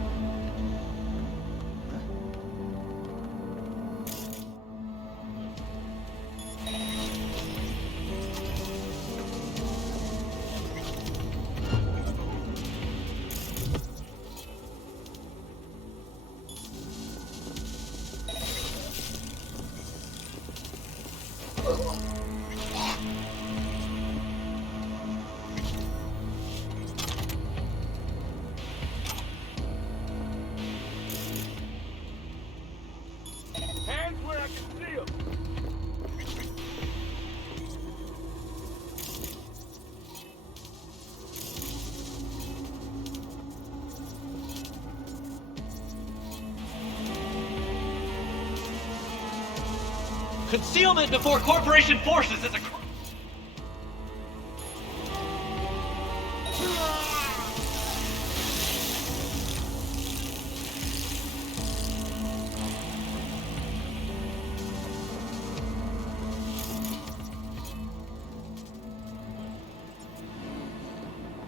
Hands where I can see them! Concealment before corporation forces is a crime.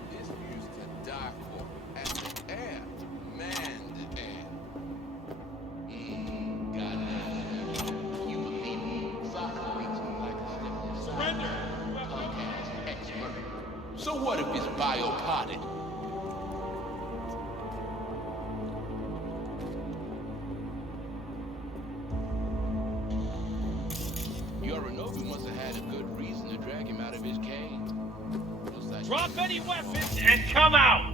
This used to die for, and the air, man, the air. Goddamn, you believe me? Soccer makes me like a slippery surrender. Punk-ass ex-murderer. So what if it's bio-potted? Yorinobu must have had a good reason to drag him out of his cage. Drop any weapons and come out!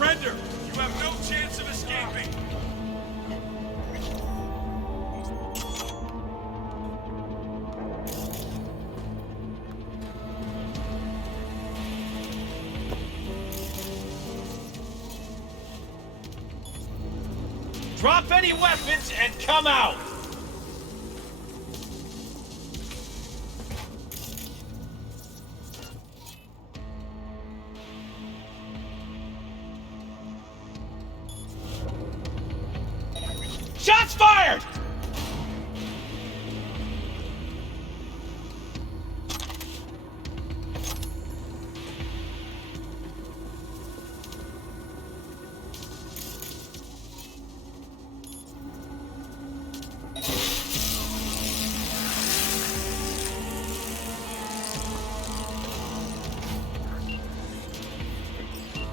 Surrender! You have no chance of escaping! Drop any weapons and come out! Shots fired!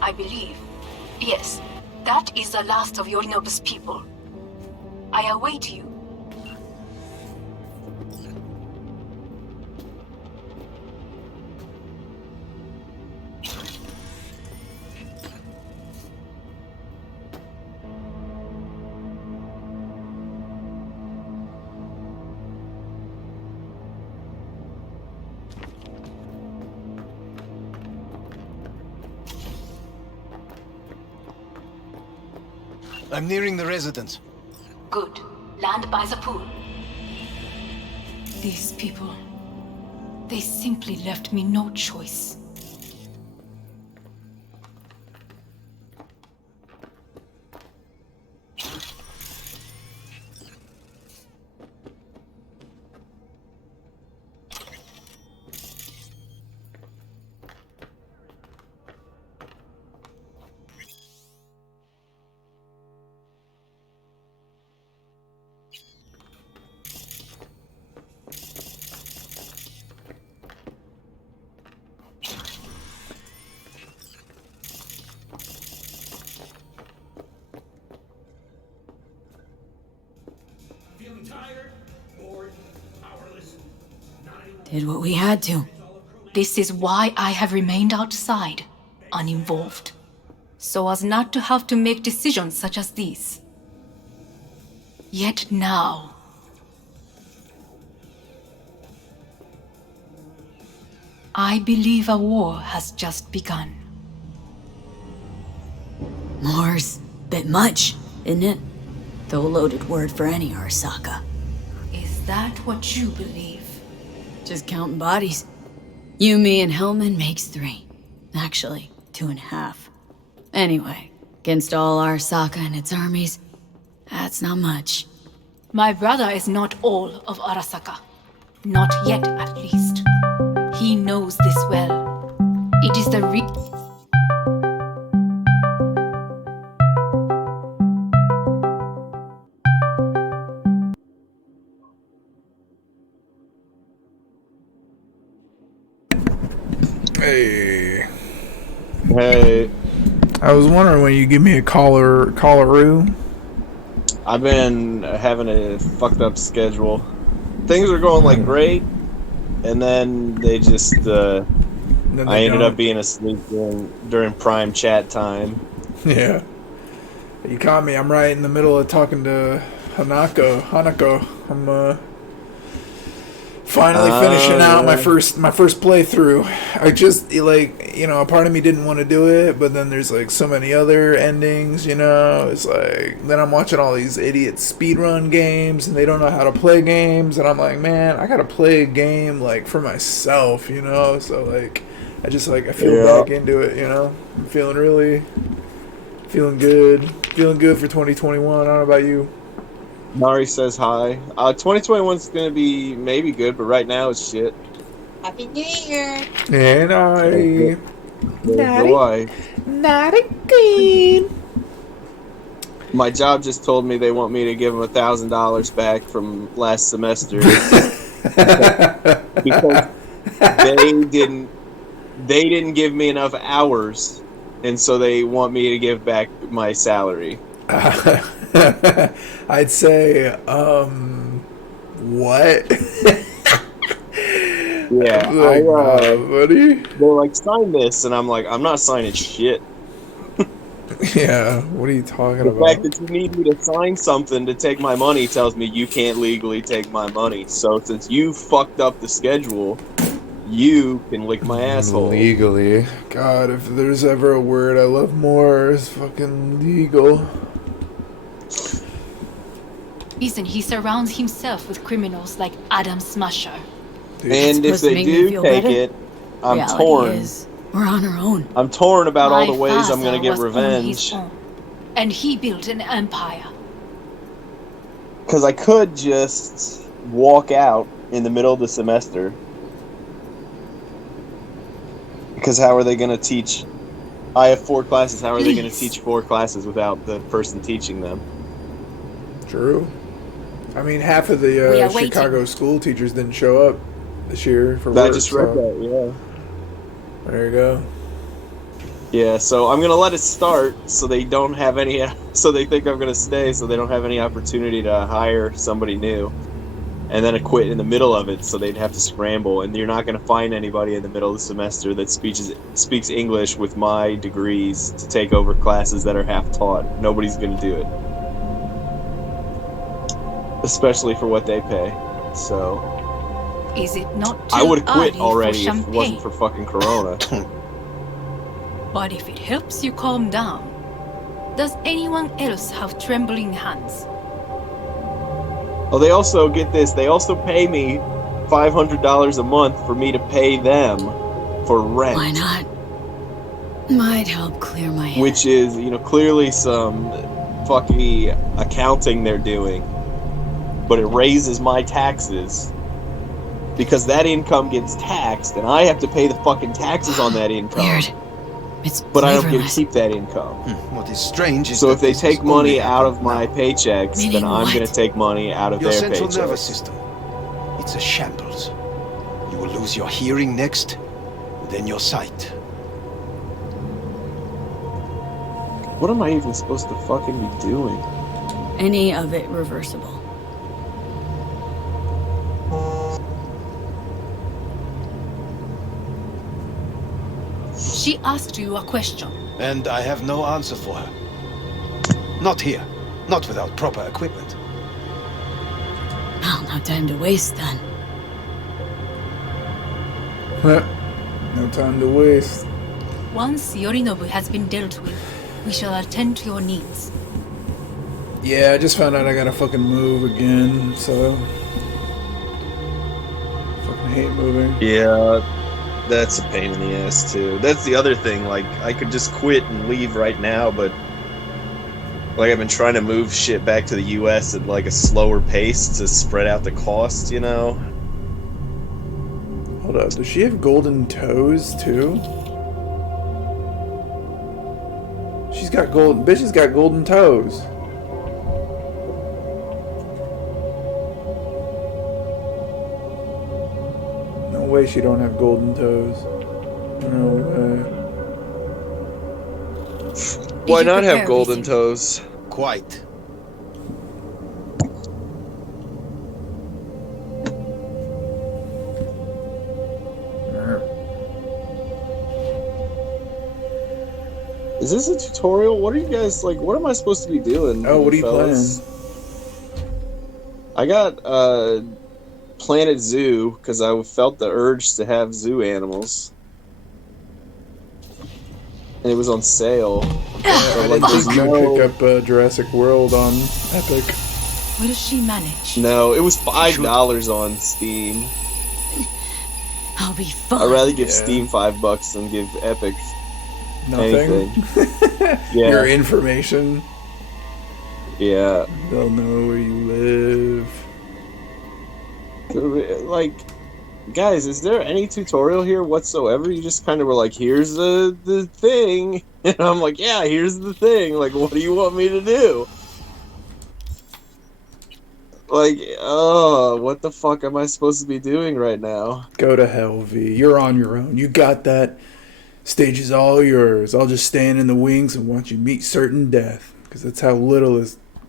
I believe. Yes, that is the last of Yorinobu's people. I await you. I'm nearing the residence. Good. Land by the pool. These people... they simply left me no choice. Did what we had to. This is why I have remained outside, uninvolved. So as not to have to make decisions such as these. Yet now... I believe a war has just begun. More's bit much, isn't it? Though a loaded word for any Arasaka. Is that what you believe? Just counting bodies. You, me, and Hellman makes 3. Actually, 2.5. Anyway, against all Arasaka and its armies, that's not much. My brother is not all of Arasaka. Not yet, at least. He knows this well. It is the Hey. Hey. I was wondering when you give me a callaroo. I've been having a fucked up schedule. Things are going like great, and then they just I ended up being asleep during prime chat time. Yeah. You caught me. I'm right in the middle of talking to Hanako. I'm finally finishing out my first playthrough. I just a part of me didn't want to do it, but then there's like so many other endings, it's like then I'm watching all these idiot speedrun games and they don't know how to play games, and I'm like, man, I gotta play a game like for myself, so like I just I feel back into it, I'm feeling good for 2021. I don't know about you. Nari says hi. 2021's gonna be maybe good, but right now it's shit. Happy New Year! And Not again. My job just told me they want me to give them $1,000 back from last semester because they didn't give me enough hours, and so they want me to give back my salary. I'd say, what? Yeah, buddy. They're like, sign this, and I'm like, I'm not signing shit. Yeah, what are you talking The about? fact that you need me to sign something to take my money tells me you can't legally take my money. So since you fucked up the schedule, you can lick my asshole. Legally. God, if there's ever a word I love more, it's fucking legal. Reason he surrounds himself with criminals like Adam Smasher. And if they do take it, I'm Reality torn. is, we're on our own. I'm torn about all the My ways I'm gonna father get was on revenge. his own, and he built an empire. Because I could just walk out in the middle of the semester. Because how are they going to teach? I have 4 classes. How are they going to teach 4 classes without the person teaching them? True. I mean, half of We the are Chicago school teachers didn't show up this year for I work. just read that, yeah. There you go. Yeah, so I'm going to let it start so they don't have any... So they think I'm going to stay, so they don't have any opportunity to hire somebody new. And then I quit in the middle of it, so they'd have to scramble. And you're not going to find anybody in the middle of the semester that speaks English with my degrees to take over classes that are half-taught. Nobody's going to do it. Especially for what they pay. So... Is it not too I would have quit early already for if it wasn't for fucking Corona. But if it helps you calm down, does anyone else have trembling hands? Oh, they also, get this, they also pay me $500 a month for me to pay them for rent. Why not? Might help clear my head. Which is, clearly some fucking accounting they're doing. But it raises my taxes. Because that income gets taxed, and I have to pay the fucking taxes on that income. Weird. It's but I don't get to flavorless. keep that income. What is strange is So that if they this take is only money out of happening my now. paychecks, then Meaning I'm what? going to take money out of Your their central paychecks. nervous system. It's a shambles. You will lose your hearing next, then your sight. What am I even supposed to fucking be doing? Any of it reversible. She asked you a question. And I have no answer for her. Not here. Not without proper equipment. Well, no time to waste then. No time to waste. Once Yorinobu has been dealt with, we shall attend to your needs. Yeah, I just found out I gotta fucking move again, so... Fucking hate moving. Yeah, that's a pain in the ass too. That's the other thing, like, I could just quit and leave right now, but... Like, I've been trying to move shit back to the US at, like, a slower pace to spread out the cost, you know? Hold up, does she have golden toes, too? She's got golden... Bitch has got golden toes. No way she don't have golden toes. No way. Why not have golden toes? Quite. Is this a tutorial? What are you guys, like, what am I supposed to be doing? Oh, what are you fellas? I got, Planet Zoo, because I felt the urge to have zoo animals. And it was on sale. I didn't think you would pick up Jurassic World on Epic. Will she manage? No, it was $5 on Steam. I'll be fine. I'd rather give Steam $5 than give Epic Nothing? anything. Yeah. Your information. Yeah. They'll know where you live. Like, guys, is there any tutorial here whatsoever? You just kind of were like, here's the thing. And I'm like, yeah, here's the thing. Like, what do you want me to do? Like, oh, what the fuck am I supposed to be doing right now? Go to hell, V. You're on your own. You got that. Stage is all yours. I'll just stand in the wings and watch you meet certain death. Because that's how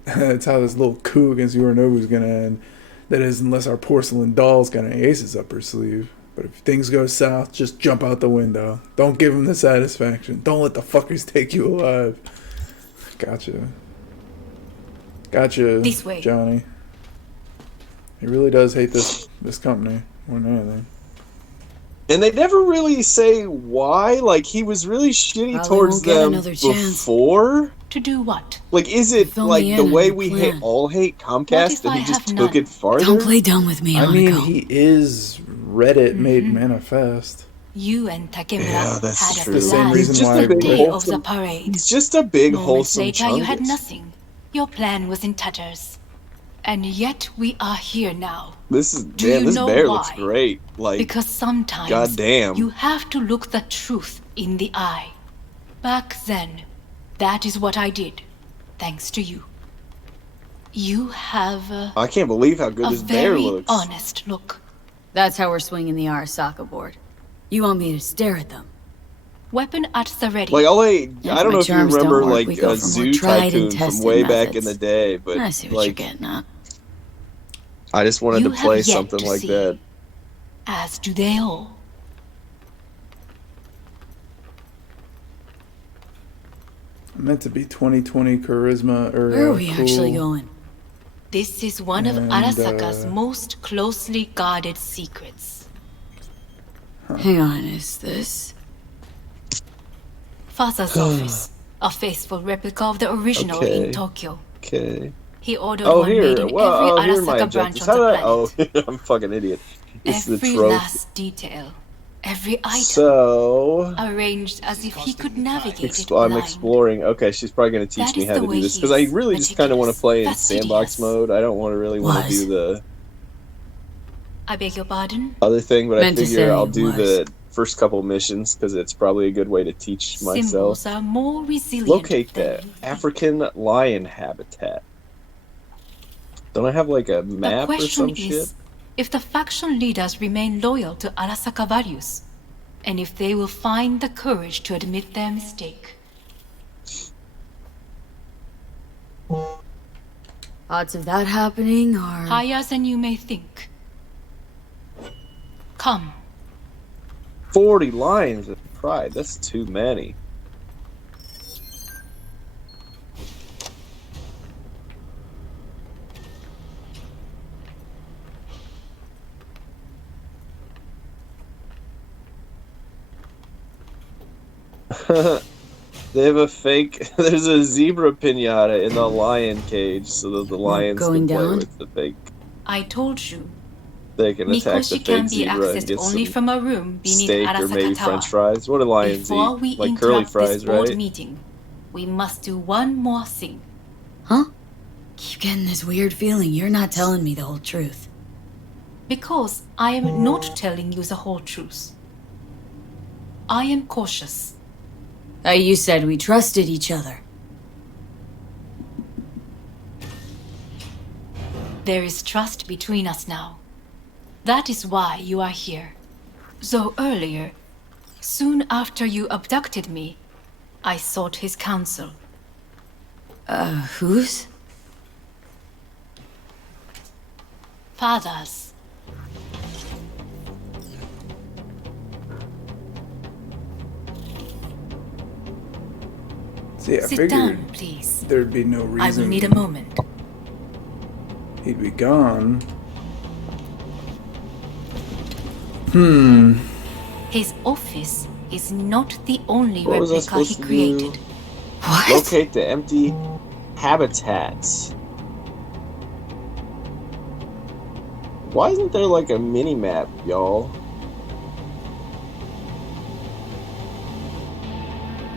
that's how this little coup against Yorinobu is going to end. That is, unless our porcelain doll's got any aces up her sleeve. But if things go south, just jump out the window. Don't give them the satisfaction. Don't let the fuckers take you alive. Gotcha. Gotcha, This way. Johnny. He really does hate this company more than anything. And they never really say why. Like, he was really shitty Probably towards won't get them another chance. before. To do what? Like, is it Fill like me the in way on we your plan. all hate What Comcast if and I he just have took none? it farther? Don't play dumb with me, I mean, Hanako. he is Reddit made manifest. You and Takemura Yeah, that's had true. a The same plan reason He's just why a big day Reddit- of the wholesome. parade. He's just a big Moments wholesome later, you had chungus. nothing. Your plan was in tatters. And yet we are here now. This is Do man. you This know bear why? looks great. Like, Because sometimes goddamn. you have to look the truth in the eye. Back then, that is what I did, thanks to you. You have I can't believe how good a this bear very looks. honest look. That's how we're swinging the Arasaka board. You want me to stare at them? Weapon at the ready. Like, I If don't know my if you charms don't remember work, like we go a for more Zoo tried and Tycoon from tested way back in methods. the day, but I see what you're like, getting at. I just wanted You to have play yet something to like see. that. As do they all. Meant to be 2020 charisma or Where are we cool. actually going? This is one of And, Arasaka's most closely guarded secrets. Hang on, is this? Father's office. A faithful replica of the original Okay. in Tokyo. Okay. He ordered Oh, one here. made in Well, every here are my Arasaka branch objectives. on the How planet. did I? Oh, I'm a fucking idiot. It's the Every trope. last detail. Every item. So Arranged as if he could navigate it I'm blind. exploring. Okay, she's probably going to teach That me is how the to way do this he because I is. really just kind of want to play in Fastidious. sandbox mode. I don't want to really want to Was. do the I beg your pardon? other thing, but I Meant to figure say I'll do was. the first couple missions because it's probably a good way to teach myself. Symbols are more resilient. Locate than that African lion habitat. Don't I have like a The map or question some shit? is if the faction leaders remain loyal to Arasaka values, and if they will find the courage to admit their mistake. Odds of that happening are... Higher than you may think. Come. 40 lions of pride. That's too many. They have a fake. There's a zebra pinata in the lion cage, so that the lions going can play down? with the fake. I told you. They can attack the Mikoshi can fake be zebra and accessed get only some from a room beneath steak or Arasaka maybe Tower. French fries. What do lions Before eat? we Like curly interrupt fries, this board right? meeting, we must do one more thing. Huh? Keep getting this weird feeling you're not telling me the whole truth. Because I am not telling you the whole truth. I am cautious. You said we trusted each other. There is trust between us now. That is why you are here. Though earlier, soon after you abducted me, I sought his counsel. Whose? Father's. See, I Sit figured down, please. there'd be no reason I will need a moment. he'd be gone. His office is not the only What was I replica he supposed to created. do? What? Locate the empty habitats. Why isn't there like a mini map, y'all?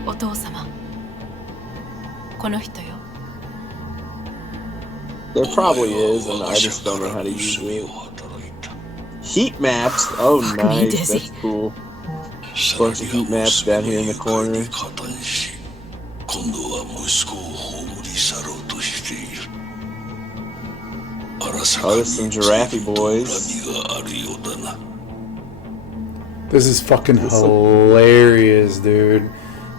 お父様。この人よ。 There probably is, and I just don't know how to use it. Heat maps. Oh, Fuck me, nice. dizzy. That's cool. Bunch of heat maps down here in the corner. Oh, there's some giraffe boys. This is fucking hilarious, dude.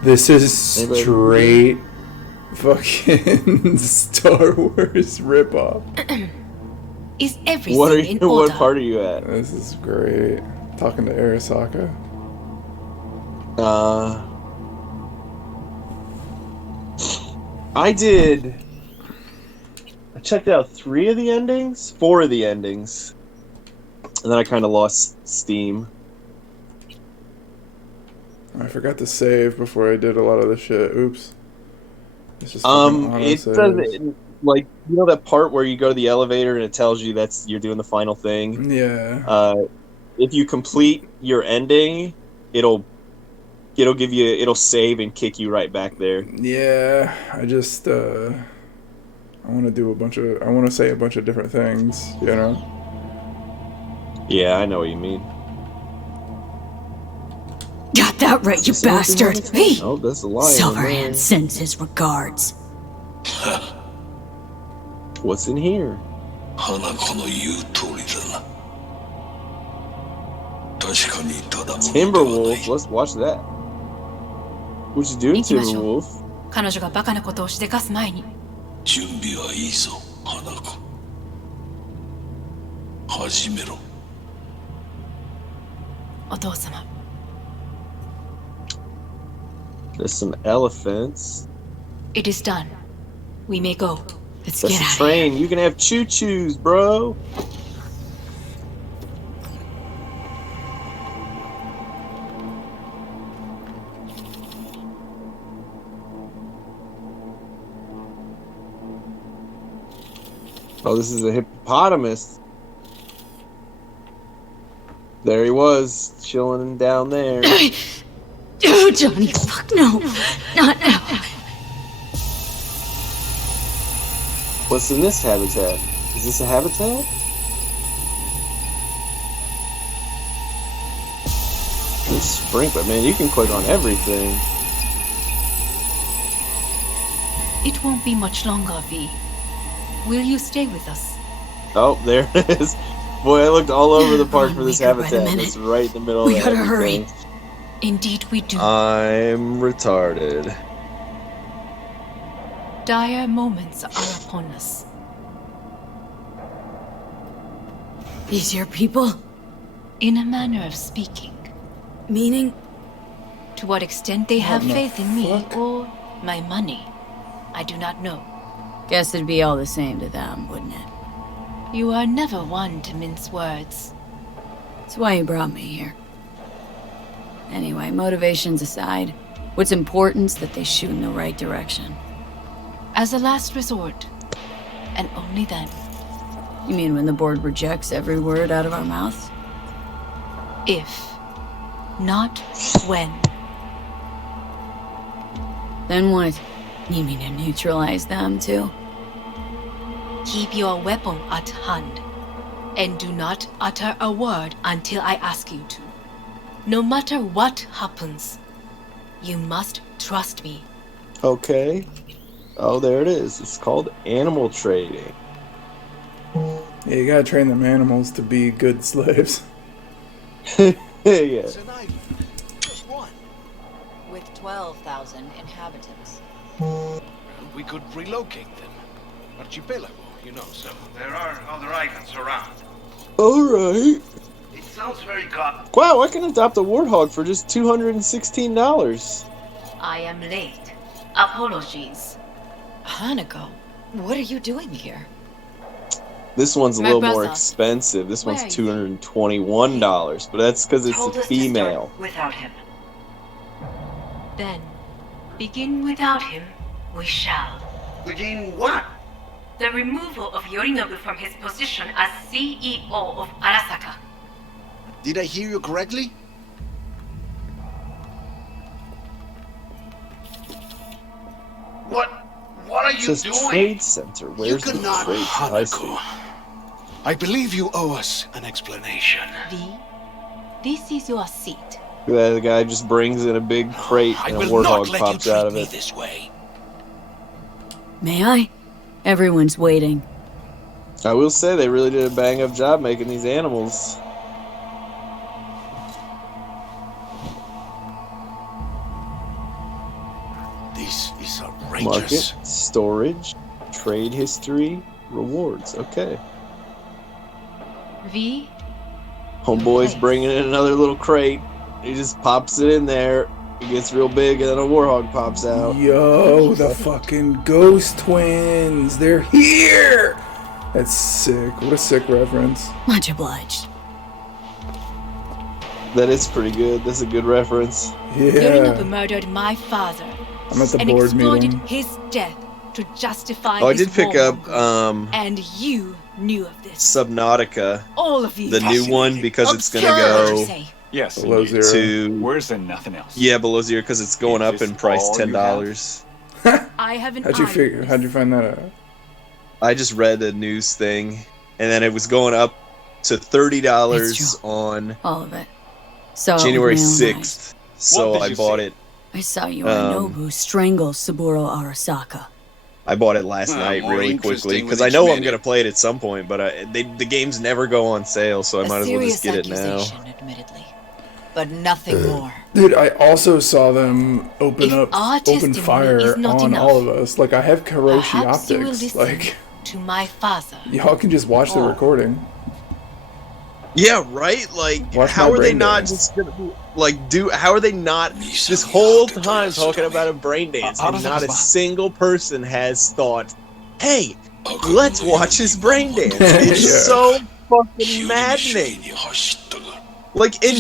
This is straight fucking Star Wars ripoff. Is everything What are in you? order? What part are you at? This is great. Talking to Arasaka. I checked out 4 of the endings, and then I kind of lost steam. I forgot to save before I did a lot of the shit. Oops. It's just It doesn't, like, you know that part where you go to the elevator and it tells you you're doing the final thing? Yeah. If you complete your ending, it'll save and kick you right back there. Yeah, I just I want to say a bunch of different things, you know? Yeah, I know what you mean. Got that right, you bastard! Hey! Oh, that's a lion. Silverhand sends his regards. What's in here? Timberwolf, let's watch that. What you doing, Timberwolf? 彼女がバカなことをしでかす前に。準備はいいぞ、花子。始めろ。お父様。There's some elephants. It is done. We may go. Let's That's get a out train. You can have choo-choos, bro. Oh, this is a hippopotamus. There he was, chilling down there. Oh, Johnny, fuck no. Not now. What's in this habitat? Is this a habitat? This sprinkler, man, you can click on everything. It won't be much longer, V. Will you stay with us? Oh, there it is. Boy, I looked all over the park for this habitat. It's right in the middle of everything. We gotta hurry. Indeed we do. I'm retarded. Dire moments are upon us. These your people? In a manner of speaking. Meaning? To what extent they have What the faith in me fuck? or my money, I do not know. Guess it'd be all the same to them, wouldn't it? You are never one to mince words. That's why you brought me here. Anyway, motivations aside, what's important's that they shoot in the right direction. As a last resort, and only then. You mean when the board rejects every word out of our mouths? If, not when. Then what? You mean to neutralize them too? Keep your weapon at hand, and do not utter a word until I ask you to. No matter what happens, you must trust me. Okay. Oh, there it is. It's called animal trading. Yeah, you gotta train them animals to be good slaves. Yeah. Just one. With 12,000 inhabitants. We could relocate them. Archipelago, you know, so there are other islands around. Alright. It sounds very good. Wow, I can adopt a warthog for just $216. I am late. Apologies. Hanako, what are you doing here? This one's a My little more brother. expensive. This Where one's are you? $221, but that's because it's Told a us to start female. without him. Then, begin without him, we shall. Begin what? The removal of Yorinobu from his position as CEO of Arasaka. Did I hear you correctly? What are It you says doing? trade center. Where's the cannot- trade center? I see. I believe you owe us an explanation. V, this is your seat. Look at that, the guy just brings in a big crate I and a will not warthog let pops you out treat of me it. this way. May I? Everyone's waiting. I will say they really did a bang up job making these animals. This is Market, outrageous. storage, trade history, rewards. Okay. V, Homeboy's bringing in another little crate. He just pops it in there. It gets real big and then a warhog pops out. Yo, the fucking ghost twins! They're here! That's sick. What a sick reference. Much obliged. That is pretty good. That's a good reference. Yorinobu murdered my father. I'm at the and board exploited meeting. his death to justify Oh, I his did pick up and you knew of this. Subnautica, All of you. the new one, because it's gonna go Yes. below indeed. to Where's there nothing else? Yeah, below zero because it's going up in price all you $10. I have an How'd you find that out? I just read a news thing, and then it was going up to $30 on All of it. So January with my own 6th. So What did I you bought see? it. I saw Yorinobu strangle Saburo Arasaka. I bought it last night more really quickly interesting because with I each know I'm minute. gonna play it at some point, but the games never go on sale, so I might as well just get it now. Admittedly, but nothing more. Dude, I also saw them open our open testimony fire is not on enough, all of us. Like, I have Karoshi perhaps you will optics. listen Like, to my father. y'all can just watch the recording. Yeah, right? Like, Watch how my are they brain not dance. just gonna be, like, how are they not this whole time talking about a brain dance and not a single person has thought, hey, let's watch his brain dance. It's Yeah. so fucking maddening. Like, and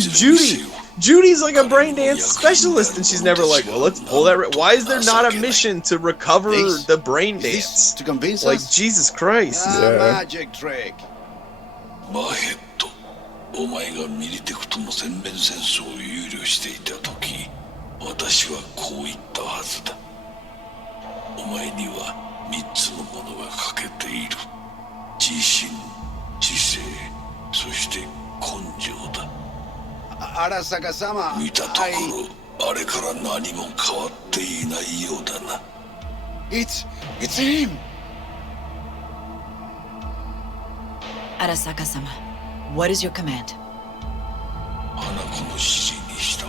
Judy's like a brain dance specialist, and she's never like, well, let's pull that. Why is there not a mission to recover the brain dance? To convince Like, us? Jesus Christ. Magic trick. お前がミリテクとの全面戦争を憂慮していた時、私はこう言ったはずだ。お前には3つのものが欠けている。自信、知性、そして根性だ。荒坂様。見たところ、あれから何も変わっていないようだな。It's him. Arasaka-sama, what is your command? 花子の指示に従え。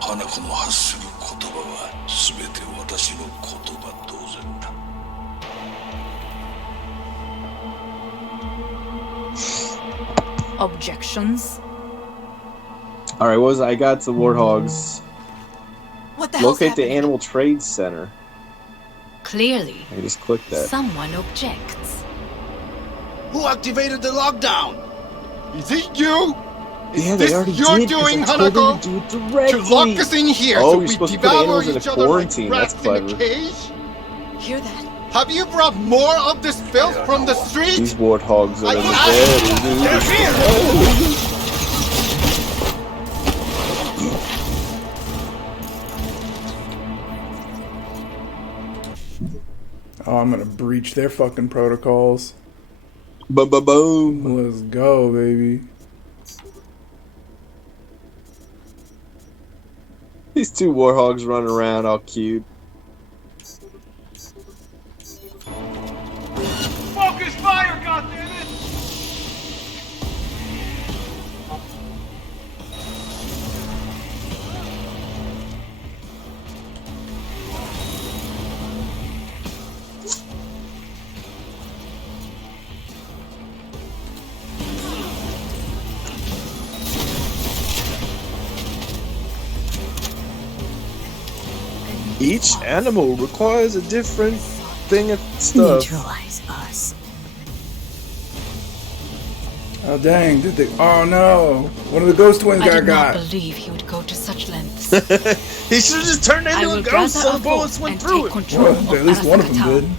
花子の発する言葉は全て私の言葉同然だ。Objections? Alright, what was I got the warthogs. What the hell's Locate the happening? Animal Trade Center. Clearly, I just clicked that. someone objects. Who activated the lockdown? Is it you? Yeah, Is they this already your did, 'cause doing, I told them Hanako? to do it directly. To lock us in here Oh, so you're we supposed to put devour animals in each a other quarantine. like That's rats in a clever. cage? Hear that? Have you brought more of this filth from the street? These warthogs are in the They're bed. here! Oh, I'm gonna breach their fucking protocols. Boom. Let's go, baby. These two warthogs running around all cute. Focus fire, goddammit! Each animal requires a different thing of stuff. Neutralize us. Oh dang! Did they? Oh no! One of the ghost twins I did got. not believe he would go to such lengths. He should have just turned I into will a ghost so gather the a bullets force went and through take it. control Well, of at least one of them Arasaka did. Town.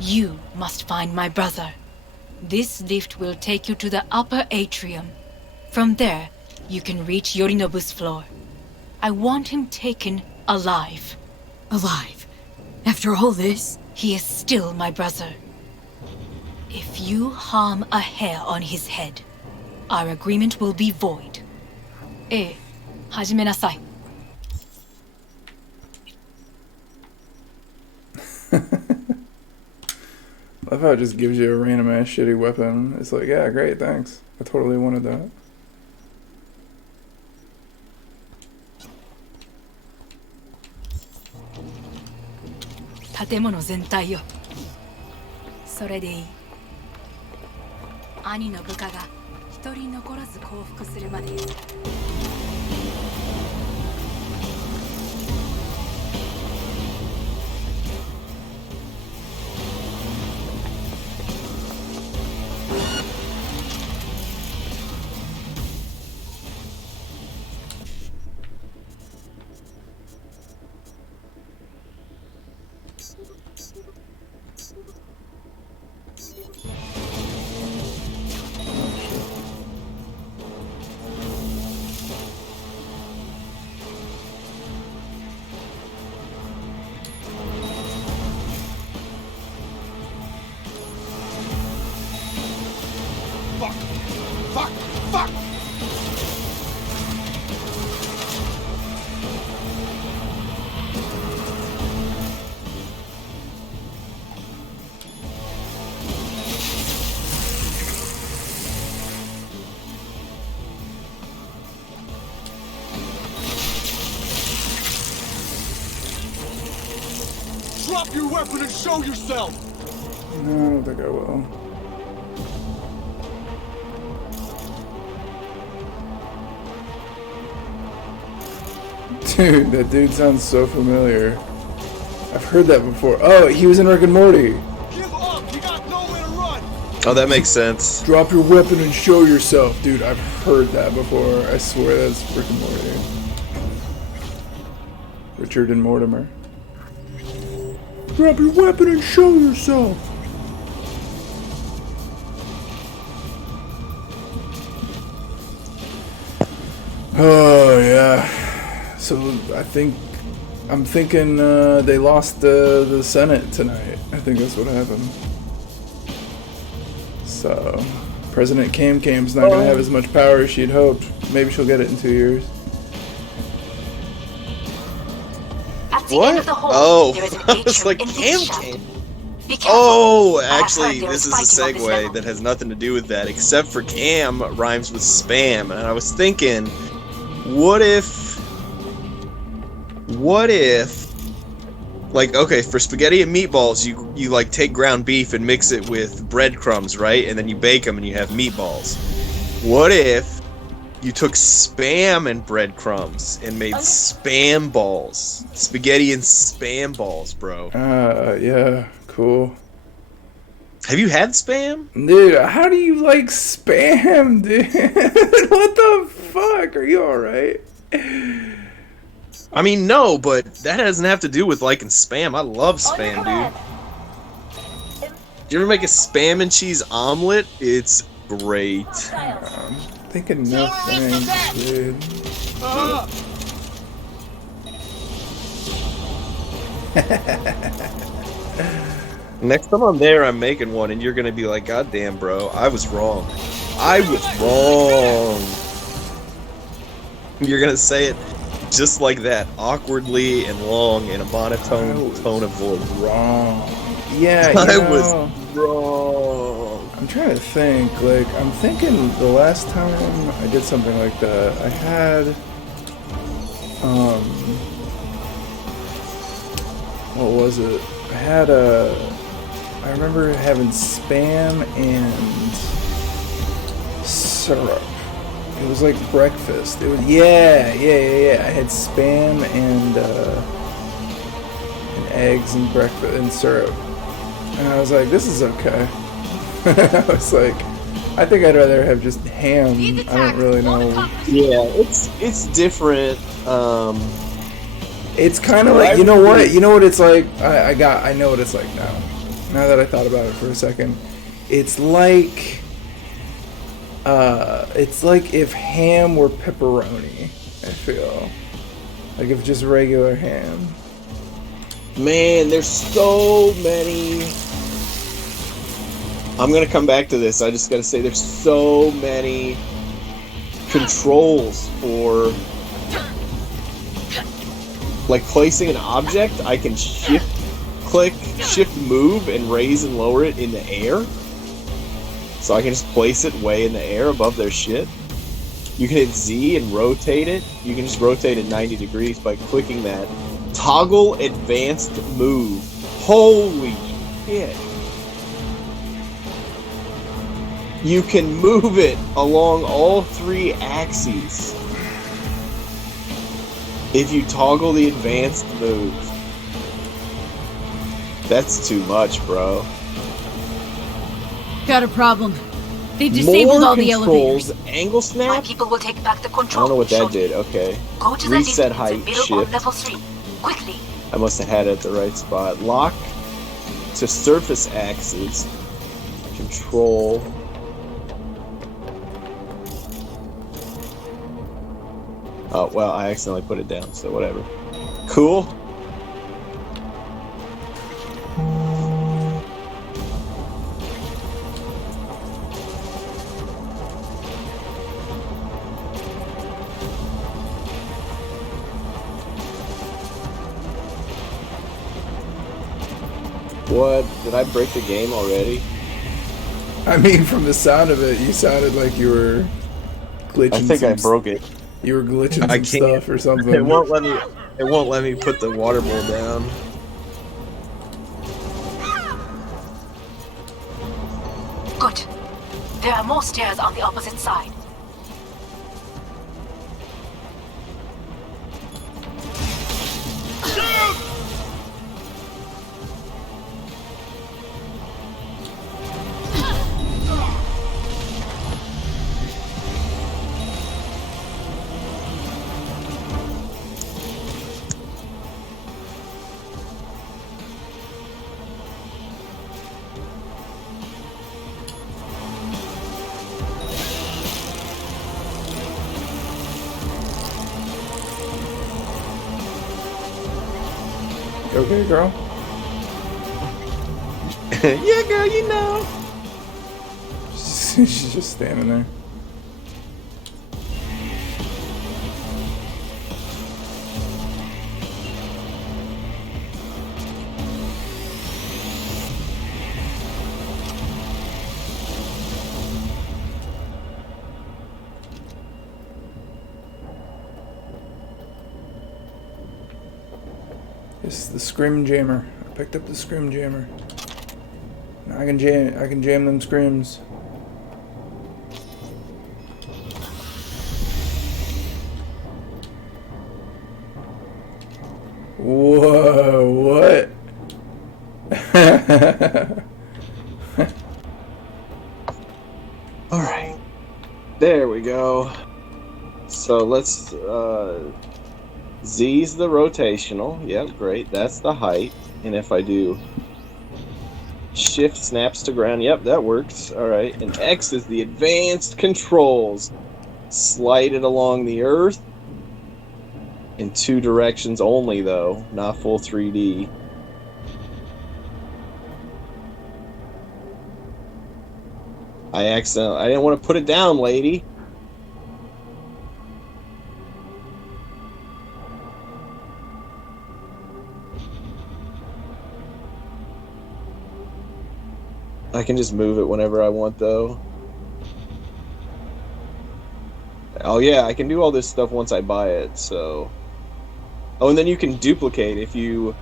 You must find my brother. This lift will take you to the upper atrium. From there, you can reach Yorinobu's floor. I want him taken alive. Alive? After all this? He is still my brother. If you harm a hair on his head, our agreement will be void. Hajime nasai. I love how it just gives you a random ass shitty weapon. It's like, yeah, great, thanks. I totally wanted that. Tatemono zentai yo. それでいい。兄の部下が一人残らず降伏するまで。Fuck! Drop your weapon and show yourself! No, I don't think I will. Dude, that dude sounds so familiar. I've heard that before. Oh, he was in Rick and Morty. Give up! You got nowhere to run! Oh, that makes sense. Drop your weapon and show yourself. Dude, I've heard that before. I swear that's Rick and Morty. Richard and Mortimer. Drop your weapon and show yourself. Oh, yeah. So, I'm thinking they lost the Senate tonight. I think that's what happened. So, President Cam's not gonna have as much power as she'd hoped. Maybe she'll get it in 2 years. What? Oh, I was like, Cam. Oh, actually, this is a segue that has nothing to do with that, except for Cam rhymes with spam, and I was thinking, what if, like, okay, for spaghetti and meatballs, you like take ground beef and mix it with breadcrumbs, right? And then you bake them and you have meatballs. What if you took spam and breadcrumbs and made spam balls? Spaghetti and spam balls, bro. Yeah, cool. Have you had spam? Dude, how do you like spam, dude? What the fuck? Are you alright? I mean, no, but that doesn't have to do with liking spam. I love spam, dude. You ever make a spam and cheese omelet? It's great. I'm thinking no thanks, dude. Next time I'm there, I'm making one, and you're gonna be like, "God damn, bro, I was wrong. I was wrong." You're gonna say it just like that, awkwardly and long in a monotone tone of voice. Wrong. Yeah, I was wrong. I'm trying to think. Like, I'm thinking the last time I did something like that, I had, what was it? I had I remember having spam and syrup. It was like breakfast. It was, yeah. I had spam and eggs and breakfast and syrup. And I was like, this is okay. I was like, I think I'd rather have just ham. I don't really know. Yeah, it's different. It's kind of like, you know what it's like. I know what it's like now. Now that I thought about it for a second, it's like if ham were pepperoni. I feel like if just regular ham. Man, there's so many. I'm gonna come back to this. I just gotta say, there's so many controls for like placing an object. I can shift move and raise and lower it in the air. So I can just place it way in the air above their shit. You can hit Z and rotate it. You can just rotate it 90 degrees by clicking that. Toggle advanced move. Holy shit. You can move it along all 3 axes if you toggle the advanced move. That's too much, bro. Got a problem. They disabled all the controls, elevators. Angle snap? My people will take back the I control. don't know what that did. Okay. Go to the Reset distance height, and middle shift. on level 3. Quickly. I must have had it at the right spot. Lock to surface axes. Control. Oh, well, I accidentally put it down, so whatever. Cool. What? Did I break the game already? I mean, from the sound of it, you sounded like you were glitching. I think I broke it. You were glitching some stuff or something. It won't let me. It won't let me put the water bowl down. Good. There are more stairs on the opposite side. Okay, girl. Yeah, girl, you know. She's just standing there. This is the Scrim Jammer. I picked up the Scrim Jammer. Now I can jam them scrims. Whoa, what? Alright. There we go. So let's Z's the rotational. Yep, great. That's the height. And if I do shift snaps to ground, yep, that works. Alright. And X is the advanced controls. Slide it along the earth. In 2 directions only, though. Not full 3D. I didn't want to put it down, lady. I can just move it whenever I want, though. Oh yeah, I can do all this stuff once I buy it, so... Oh, and then you can duplicate if you...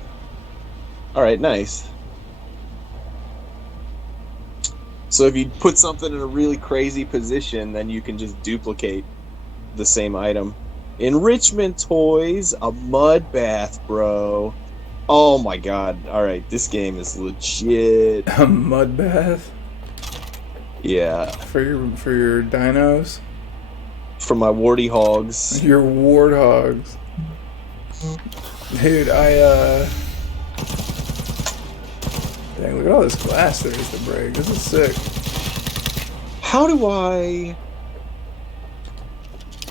Alright, nice. So if you put something in a really crazy position, then you can just duplicate the same item. Enrichment toys, a mud bath, bro. Oh my god. Alright, this game is legit. A mud bath? Yeah. For your dinos? For my warty hogs. Your warthogs. Dude, dang, look at all this glass there is to break. This is sick. How do I...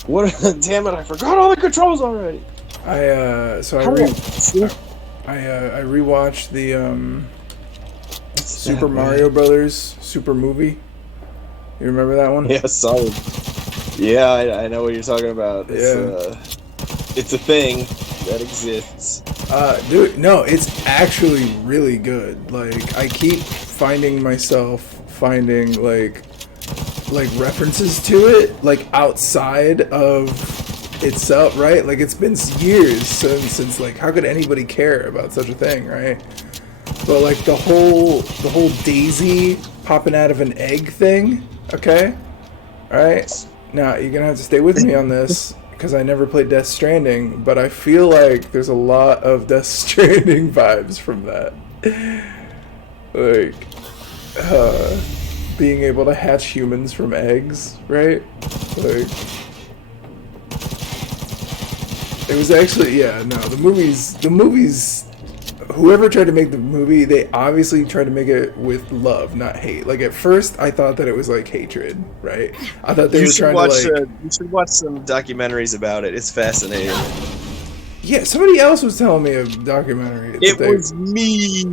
What? Damn it, I forgot all the controls already! I rewatched the, Super Mario Brothers Super Movie. You remember that one? Yeah, solid. Yeah, I know what you're talking about. It's a thing that exists. Dude, no, it's actually really good. Like, I keep finding myself finding, like references to it, like, outside of itself, right? Like, it's been years since like, how could anybody care about such a thing, right? But, like, the whole Daisy popping out of an egg thing, okay? Alright? Now, you're gonna have to stay with me on this, because I never played Death Stranding, but I feel like there's a lot of Death Stranding vibes from that. Like, being able to hatch humans from eggs, right? Like, it was actually, yeah, no, the movies, whoever tried to make the movie, they obviously tried to make it with love, not hate. Like, at first, I thought that it was, like, hatred, right? I thought they were trying to, like... You should watch some documentaries about it. It's fascinating. Yeah, somebody else was telling me a documentary. It was me!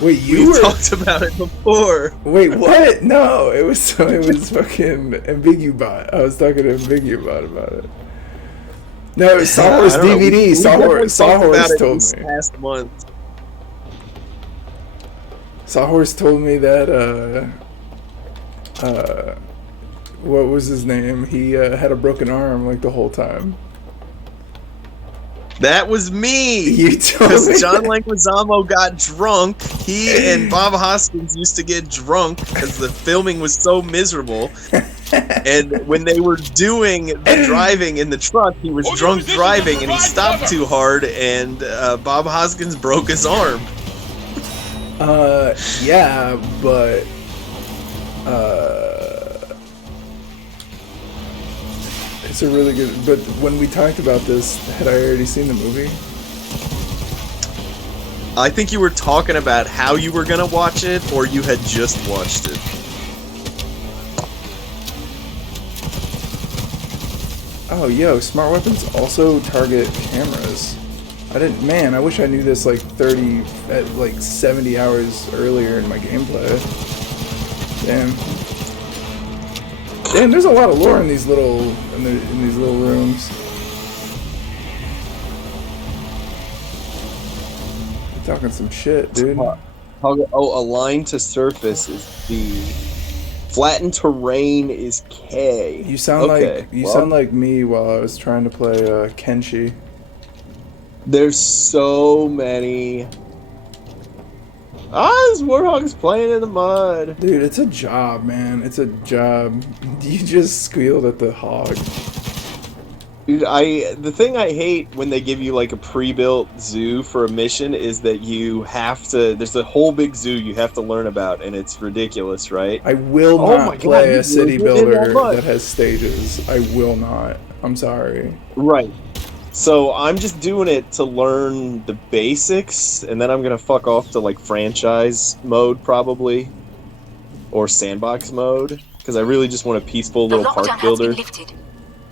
Wait, we talked about it before. Wait, what? No, it was fucking Ambiguobot. I was talking to Ambiguobot about it. No, it was Sawhorse DVD. Sawhorse told me. Past month. Sawhorse told me that what was his name? He had a broken arm like the whole time. That was me! You told me Because John Leguizamo got drunk. He and Bob Hoskins used to get drunk because the filming was so miserable. And when they were doing the driving in the truck, he was drunk driving and he stopped too hard and Bob Hoskins broke his arm. Yeah, but it's a really good. But when we talked about this, had I already seen the movie? I think you were talking about how you were gonna watch it, or you had just watched it. Oh, yo, smart weapons also target cameras. I didn't. Man, I wish I knew this like 70 hours earlier in my gameplay. Damn. Damn, there's a lot of lore in these little rooms. You're talking some shit, dude. Align to surface is B. Flattened terrain is K. You sound sound like me while I was trying to play Kenshi. There's so many. This Warthog's playing in the mud. Dude, it's a job, man. It's a job. You just squealed at the hog. Dude, the thing I hate when they give you like a pre-built zoo for a mission is that you have to. There's a whole big zoo you have to learn about, and it's ridiculous, right? I will not play a city builder that has stages. I will not. I'm sorry. Right. So I'm just doing it to learn the basics, and then I'm gonna fuck off to like franchise mode probably, or sandbox mode, because I really just want a peaceful little park builder.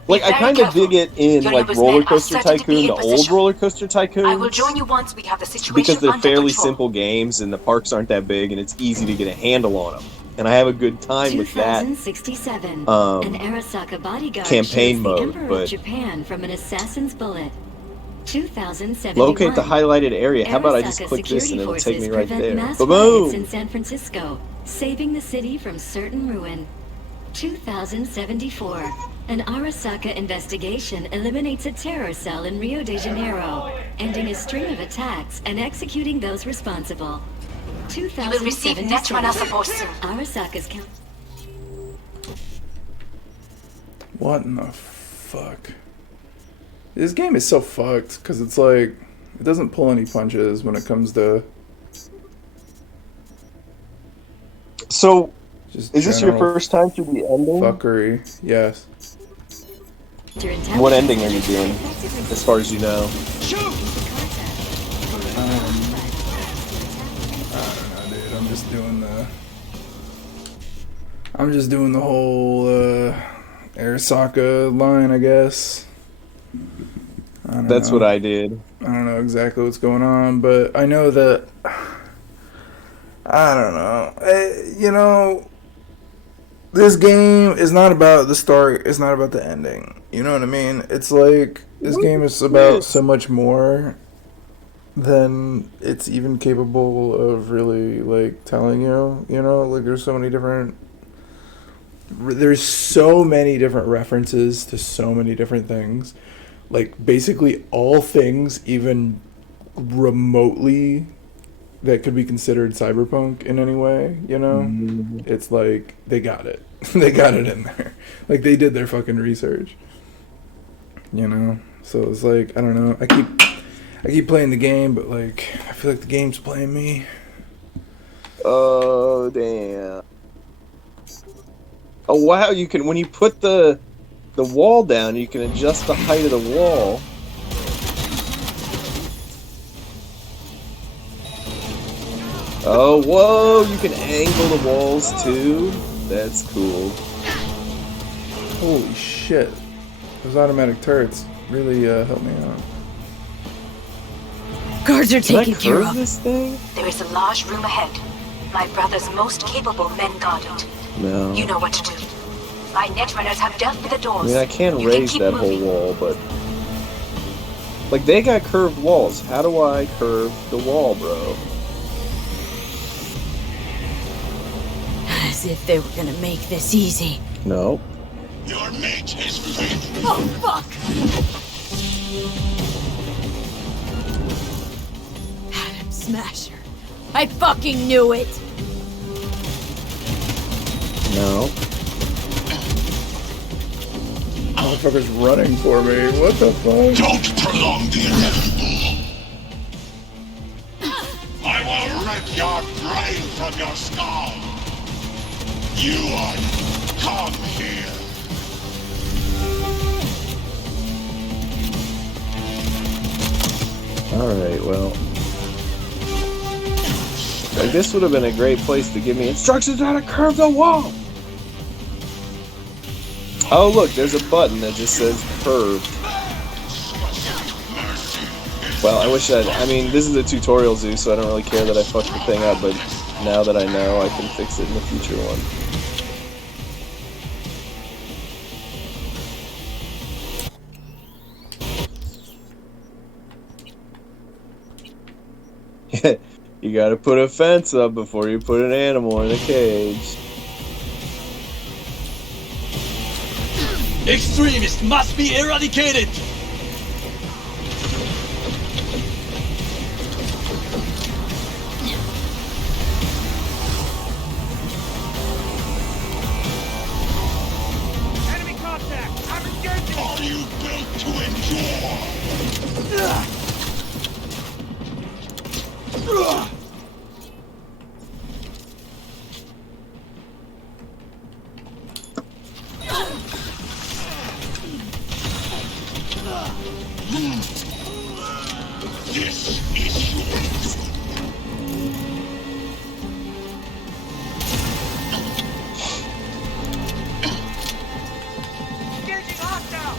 Like I kind of dig it in like Roller Coaster Tycoon, the old Roller Coaster Tycoon. I will join you once we have the situation because they're under fairly control. simple games and the parks aren't that big and it's easy to get a handle on them. And I have a good time with that 2067. An Arasaka bodyguard campaign shoots mode, the Emperor but of Japan from an assassin's bullet. 2071. locate the highlighted area. How about I just Arasaka click this and it'll security take me forces right prevent there. mass Boom! riots in San Francisco, saving the city from certain ruin. 2074. An Arasaka investigation eliminates a terror cell in Rio de Janeiro, ending a string of attacks and executing those responsible. You will receive Netrunner support soon. Arasaka's count. What in the fuck? This game is so fucked because it's like it doesn't pull any punches when it comes to. So, just is this your general first time through the ending? Fuckery, yes. What ending are you doing, as far as you know? I don't know, dude. I'm just doing the whole Arasaka line, I guess. That's what I did. I don't know exactly what's going on, but I know that. I don't know. You know, this game is not about the start. It's not about the ending. You know what I mean? It's like this game is about so much more than it's even capable of really like telling you. You know, like there's so many different references to so many different things. Like basically all things even remotely that could be considered cyberpunk in any way, you know? It's like they got it. They got it in there. Like they did their fucking research. You know? So it's like, I don't know. I keep playing the game, but like I feel like the game's playing me. Oh damn. Oh wow, you can when you put the wall down, you can adjust the height of the wall. Oh, whoa, you can angle the walls too? That's cool. Holy shit. Those automatic turrets really helped me out. Guards are taken care of. This thing? There is a large room ahead. My brother's most capable men guard it. No. You know what to do. My netrunners have dealt with the doors. I mean, I can You raise keep that moving. whole wall, but... Like, they got curved walls. How do I curve the wall, bro? As if they were gonna make this easy. No. Your mate is faithful. Oh, fuck! Adam Smasher. I fucking knew it! No. Motherfucker's running for me. What the fuck? Don't prolong the inevitable. I will rip your brain from your skull. You are come here. Alright, well. Like, this would have been a great place to give me instructions on how to curve the wall! Oh, look, there's a button that just says curved. Well, I wish I mean, this is a tutorial zoo, so I don't really care that I fucked the thing up, but now that I know, I can fix it in the future one. You gotta put a fence up before you put an animal in a cage. Extremists must be eradicated! Enemy contact! I'm engaging! Are you built to endure? This is yours. Engaging hostile!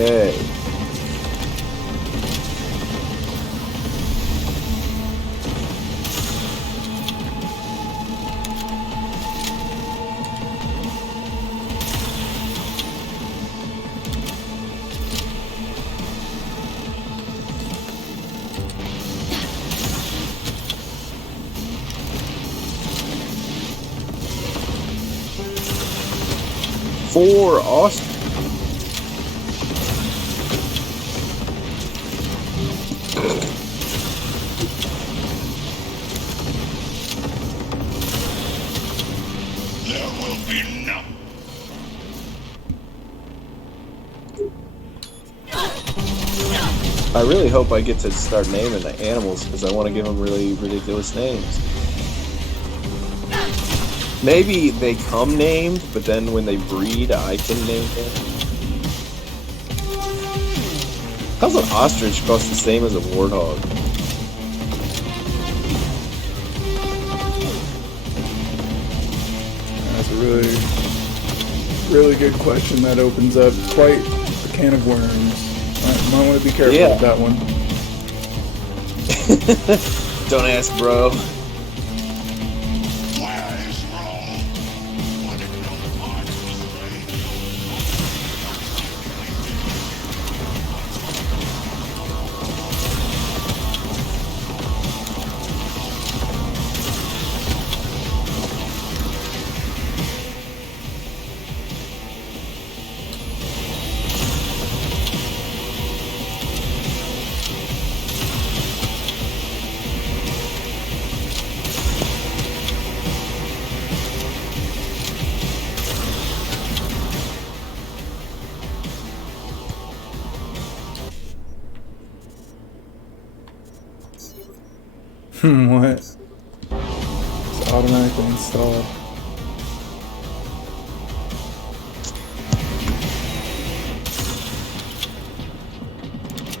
Okay. For Austin. There will be none. I really hope I get to start naming the animals because I want to give them really ridiculous names. Maybe they come named, but then when they breed, I can name them. How's an ostrich cost the same as a warthog? That's a really good question that opens up quite a can of worms. I might want to be careful with that one. Don't ask, bro. What? It's automatically installed.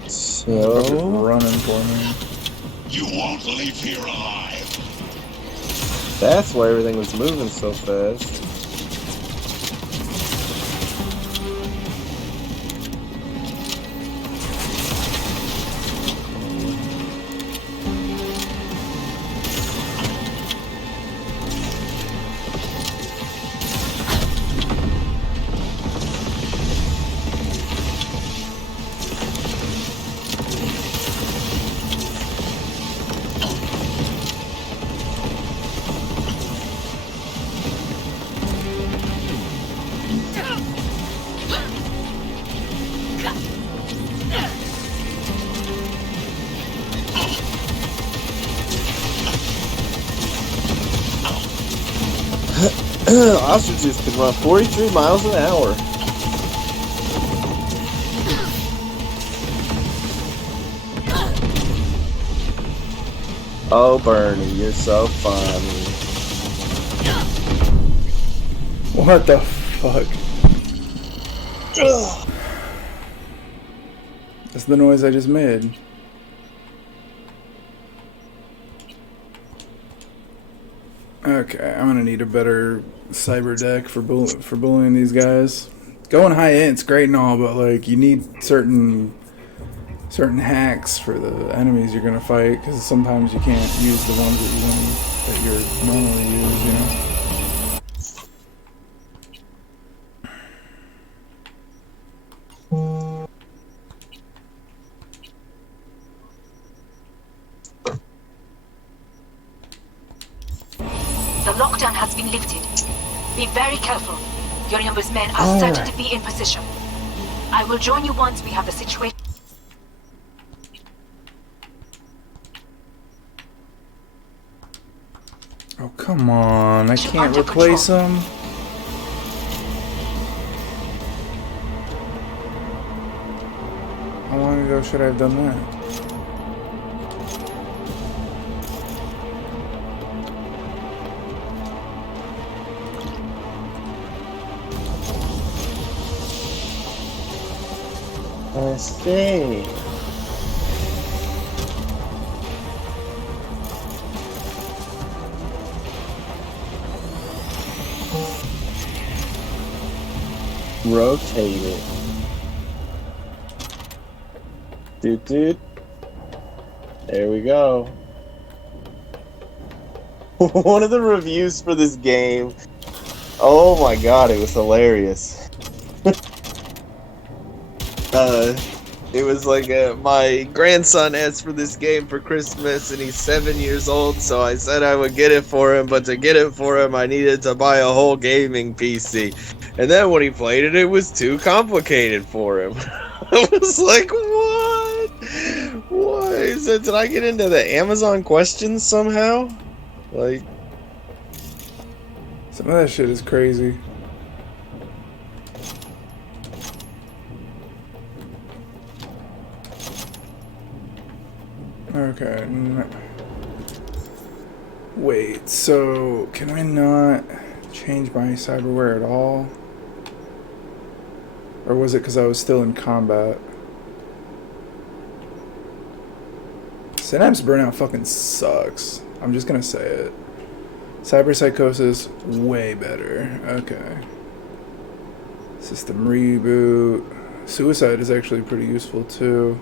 So running for me. You won't leave here alive. That's why everything was moving so fast. Ostriches can run 43 miles an hour. Oh, Bernie, you're so funny. What the fuck? That's the noise I just made. Okay, I'm gonna need a better cyber deck for bullying these guys. Going high int's great and all, but like you need certain hacks for the enemies you're gonna fight, because sometimes you can't use the ones that you're normally use, you know. The lockdown has been lifted. Be very careful. Yorinobu's men are certain to be in position. I will join you once we have the situation. Oh, come on. I can't replace him. How long ago should I have done that? I see. Rotate it. Doot. There we go. One of the reviews for this game. Oh my god, it was hilarious. It was like my grandson asked for this game for Christmas and he's 7 years old, so I said I would get it for him, but to get it for him I needed to buy a whole gaming PC. And then when he played it, it was too complicated for him. I was like, what? What? Is it, did I get into the Amazon questions somehow? Like, some of that shit is crazy. Okay. Wait, so can I not change my cyberware at all? Or was it because I was still in combat? Synapse Burnout fucking sucks. I'm just gonna say it. Cyberpsychosis, way better. Okay. System reboot. Suicide is actually pretty useful too.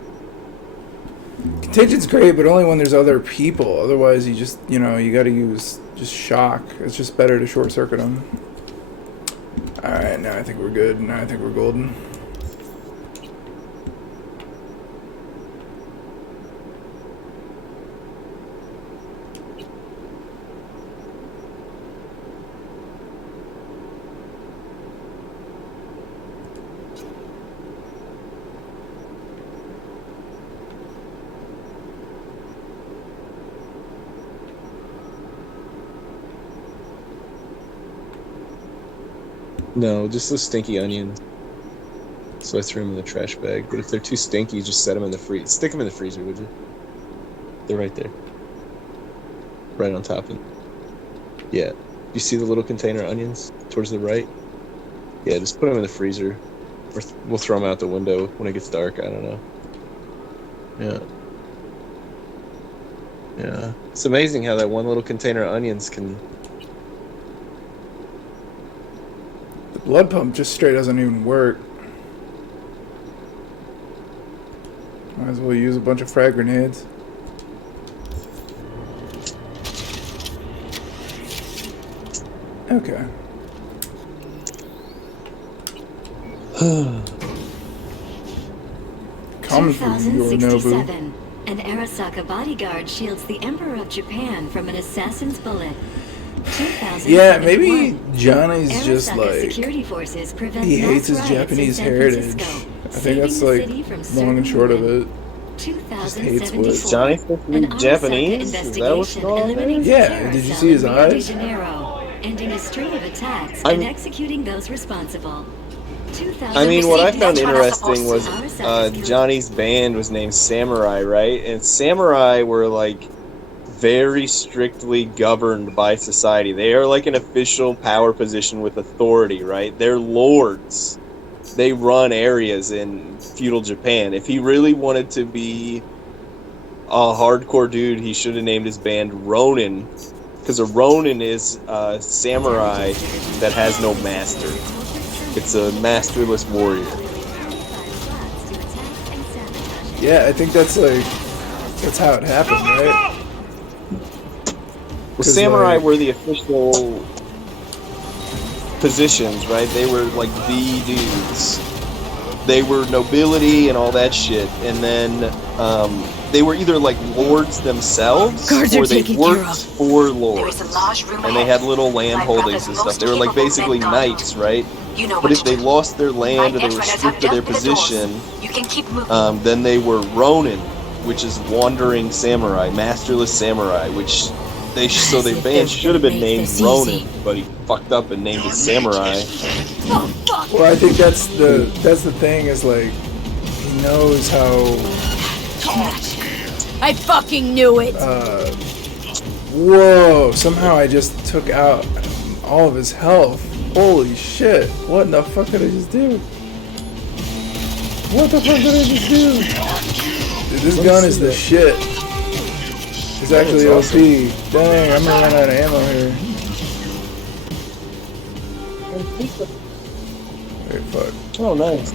Contagion's great, but only when there's other people. Otherwise, you just, you know, you gotta use just shock. It's just better to short circuit them. Alright, now I think we're good. Now I think we're golden. no, just those stinky onions. So I threw them in the trash bag. But if they're too stinky, just set them in the freezer. Stick them in the freezer, would you? They're right there. Right on top of them. Yeah. You see the little container onions towards the right? Yeah, just put them in the freezer. Or we'll throw them out the window when it gets dark. I don't know. Yeah. Yeah. It's amazing how that one little container of onions can... The blood pump just straight doesn't even work. Might as well use a bunch of frag grenades. Okay. Come through, Yorinobu. An Arasaka bodyguard shields the Emperor of Japan from an assassin's bullet. Yeah, maybe Johnny's just like, security forces prevent he hates his mass riots in Japanese San heritage. Francisco, I think that's like long and short of it. Just hates what. Is Johnny supposed to be Japanese? Is that what's going on? Yeah, did you see his eyes? ending a string of attacks and executing those responsible. I mean, what I found interesting was Johnny's band was named Samurai, right? And Samurai were like very strictly governed by society. They are like an official power position with authority, right? They're lords. They run areas in feudal Japan. If he really wanted to be a hardcore dude, he should have named his band Ronin, because a Ronin is a samurai that has no master. It's a masterless warrior. Yeah, I think that's how it happened, right? Well, samurai were the official positions, right? They were like the dudes. They were nobility and all that shit, and then they were either like lords themselves, or they worked for lords, and they had little land holdings and stuff. They were like basically knights, right? But if they lost their land or they were stripped of their position, then they were Ronin, which is wandering samurai, masterless samurai, which so their band should have been named Ronin, but he fucked up and named it Samurai. Well, I think that's the thing, is like, he knows how. I fucking knew it. Whoa! Somehow I just took out all of his health. Holy shit! What in the fuck did I just do? What the fuck did I just do? Dude, this gun is the shit. It's actually OP. Dang, I'm gonna run out of ammo here. Wait, fuck. Oh, nice. I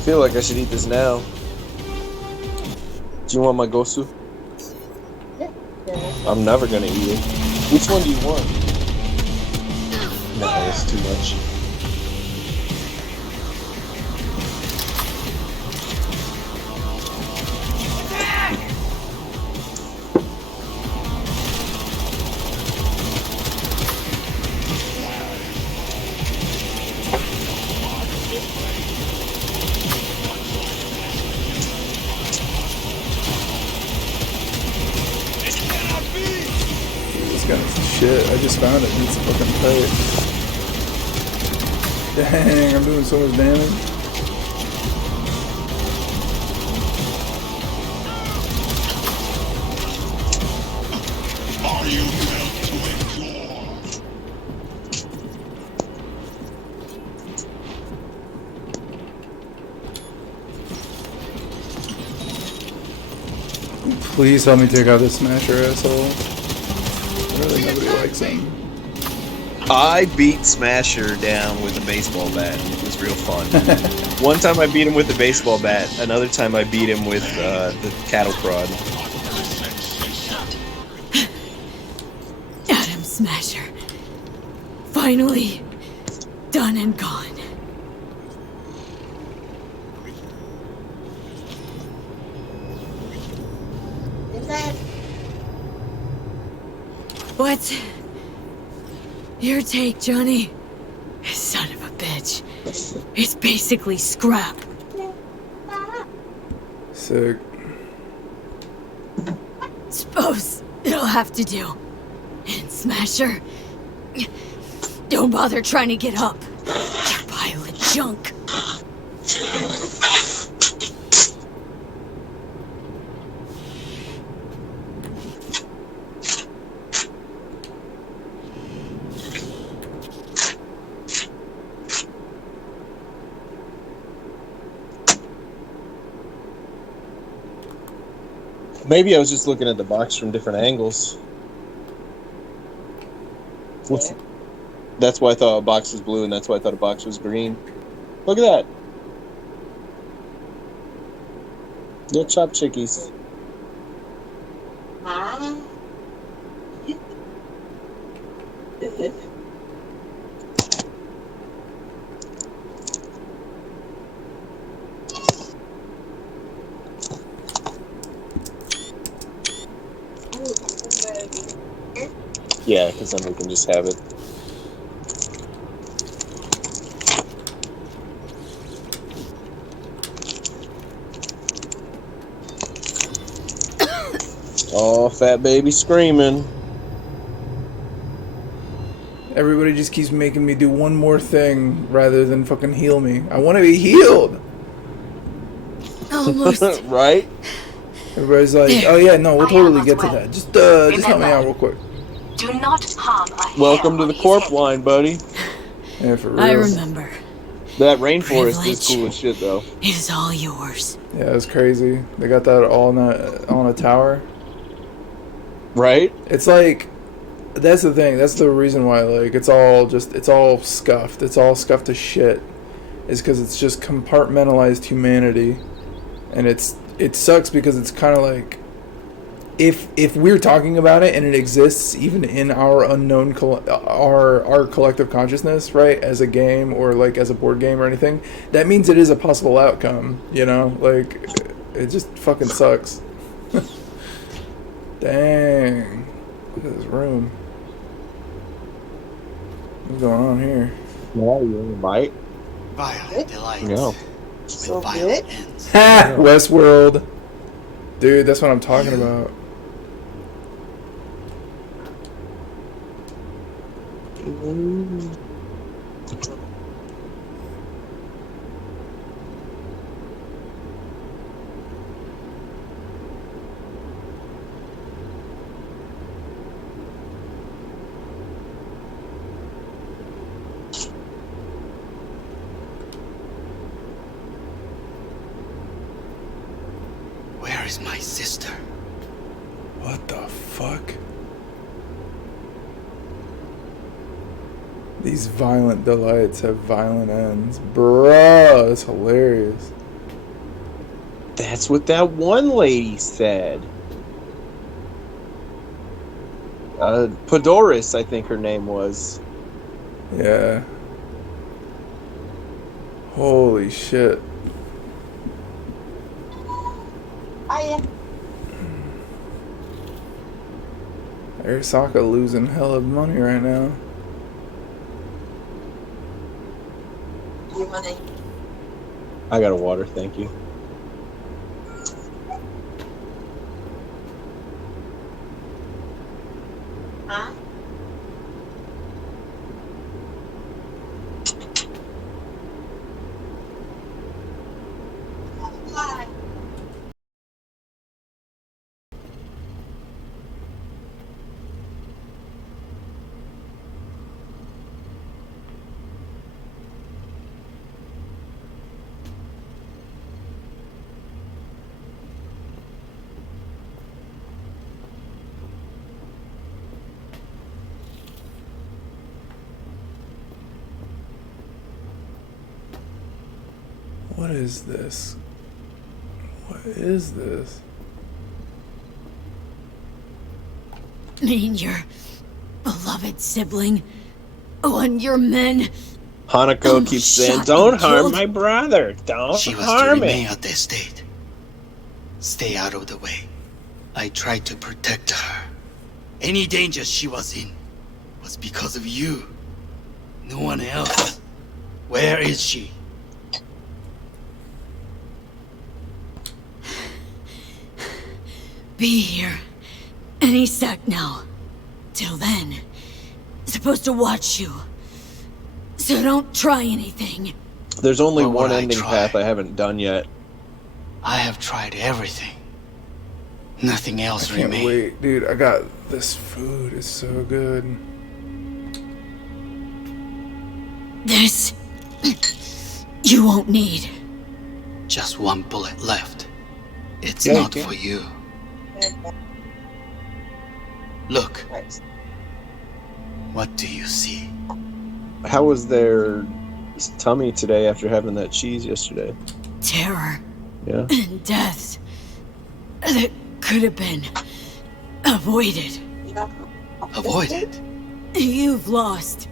feel like I should eat this now. Do you want my gosu? Yeah. I'm never gonna eat it. Which one do you want? No, it's too much. Shit, I just found it. It's a fucking plate. Dang, I'm doing so much damage. Are you built to endure? Please help me take out this smasher asshole. Really, nobody likes him. I beat Smasher down with a baseball bat. It was real fun. One time I beat him with a baseball bat. Another time I beat him with the cattle prod. Adam Smasher. Finally done and gone. What's your take, Johnny? Son of a bitch. It's basically scrap. Sick. Suppose it'll have to do. And Smasher, don't bother trying to get up. You pile of junk. Maybe I was just looking at the box from different angles. That's why I thought a box was blue, and that's why I thought a box was green. Look at that. Little chopped chickies. Yeah, because then we can just have it. Oh, fat baby screaming. Everybody just keeps making me do one more thing rather than fucking heal me. I want to be healed. Almost. Right? Everybody's like, oh yeah, no, we'll totally get to that. Just help me out real quick. Do not harm a Welcome to the Corp line, buddy. Yeah, for real. I remember. That rainforest is cool as shit, though. It is all yours. Yeah, it was crazy. They got that all on a tower. Right? It's like, that's the thing. That's the reason why, like, it's all scuffed. It's all scuffed to shit. Is because it's just compartmentalized humanity. And it sucks because it's kind of like, if we're talking about it and it exists even in our unknown our collective consciousness, right, as a game or like as a board game or anything, that means it is a possible outcome, you know? Like, it just fucking sucks. Dang, look at this room. What's going on here? Yeah, you want a bite? Violent delight. No. So violent ends. Ha! Westworld. Dude, that's what I'm talking about. Where is my sister? What the fuck? These violent delights have violent ends. Bruh, that's hilarious. That's what that one lady said. Podoris, I think her name was. Yeah. Holy shit. Arasaka losing hell of money right now. I got a water, thank you. What is this? What is this? Mean your beloved sibling? One your men? Hanako keeps saying, don't harm my brother. Don't She was harm to remain him. at the estate. Stay out of the way. I tried to protect her. Any danger she was in was because of you. No one else. Where is she? Be here any sec now. Till then, supposed to watch you. So don't try anything. There's only What one would I ending try? path I haven't done yet. I have tried everything. Nothing else I can't remains. wait, dude. I got this food. It's so good. This you won't need. Just one bullet left. It's Yeah, you not can. for you. Look. What do you see? How was their tummy today after having that cheese yesterday? Terror Yeah. and deaths that could have been avoided. Avoided. You've lost.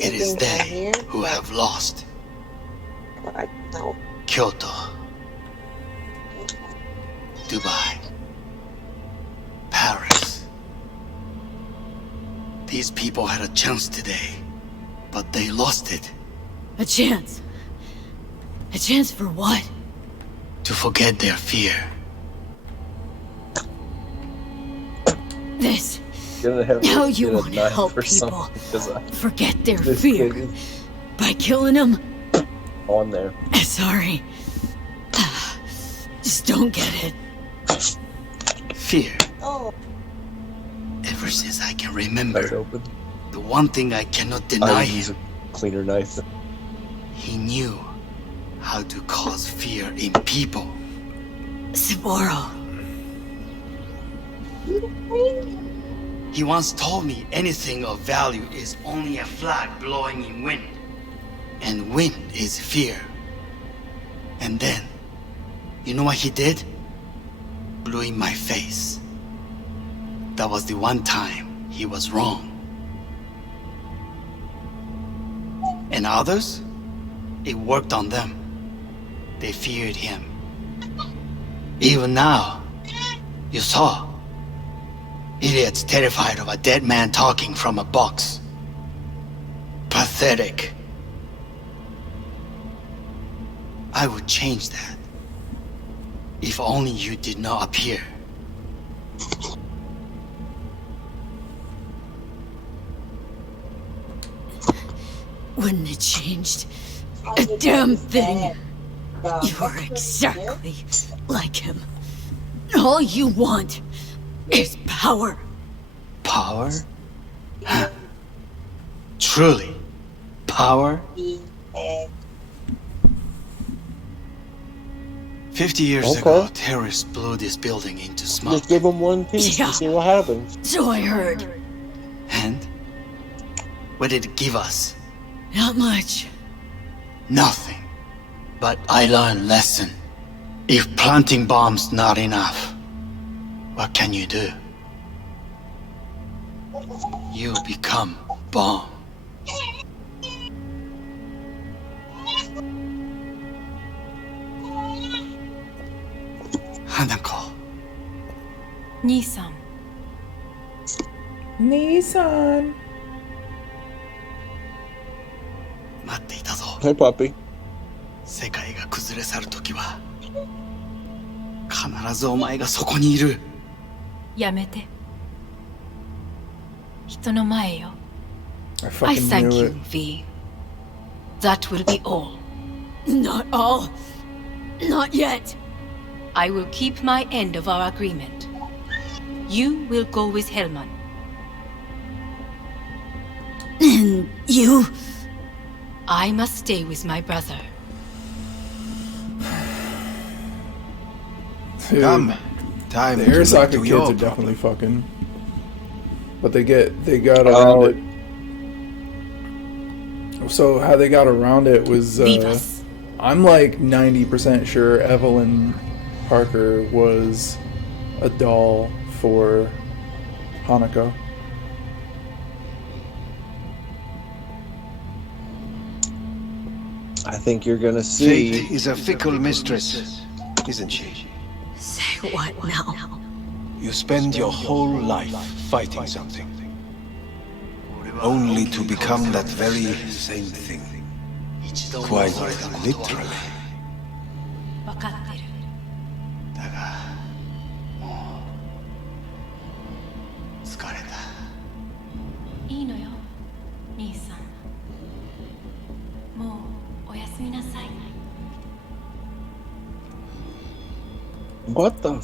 It is they who have lost. Kyoto. Dubai. Paris. These people had a chance today, but they lost it. A chance. A chance for what? To forget their fear. This gonna have Now to you get a want to knife help or people something, 'cause forget their this fear thing is by killing them. on there. Sorry. Just don't get it. Fear. Oh. Ever since I can remember, Eyes open. the one thing I cannot I deny would use him, a cleaner knife. he knew how to cause fear in people. Saburo. He once told me anything of value is only a flag blowing in wind. And wind is fear. And then, you know what he did? Blew in my face. That was the one time he was wrong. And others? It worked on them. They feared him. Even now, you saw. Idiots terrified of a dead man talking from a box. Pathetic. I would change that. If only you did not appear. Wouldn't have changed a damn thing. You are exactly like him. All you want is power. Power? Huh. Truly, power? 50 years ago, terrorists blew this building into smoke. Just give them one piece and see what happens. So I heard. And? What did it give us? Not much. Nothing. But I learned lesson. If planting bombs not enough, what can you do? You become bomb. Hanako. Nissan. Nissan. 待っていたぞ。 Hey, puppy. 世界が崩れ去るときは、必ずお前がそこにいる。やめて。人の前よ。I I fucking thank knew you, it. V. That will be all. Not all. Not yet. I will keep my end of our agreement. You will go with Hellman. And you? I must stay with my brother. Dude, Come. Time the to Arasaka look to kids your are problem. definitely fucking. But they got around it. So how they got around it was I'm like 90% sure Evelyn Parker was a doll for Hanako. I think you're gonna see. Fate is a fickle mistress, isn't she? Say what now? You spend your whole life fighting something, only to become that very same thing. Quite literally. わかってる。だが、もう疲れた。いいのよ、兄さん。もうおやすみなさい。What the?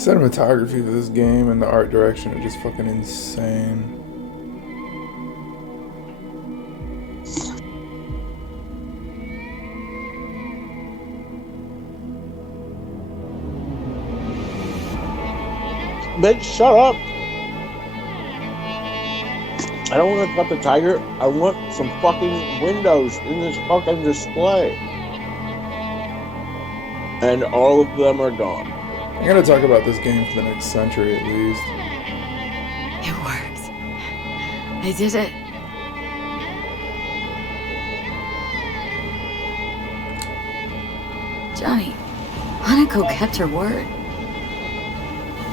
Cinematography for this game and the art direction are just fucking insane. Bitch, shut up! I don't want to cut the tiger. I want some fucking windows in this fucking display. And all of them are gone. I gotta talk about this game for the next century at least. It works. I did it. Johnny, Hanako kept her word.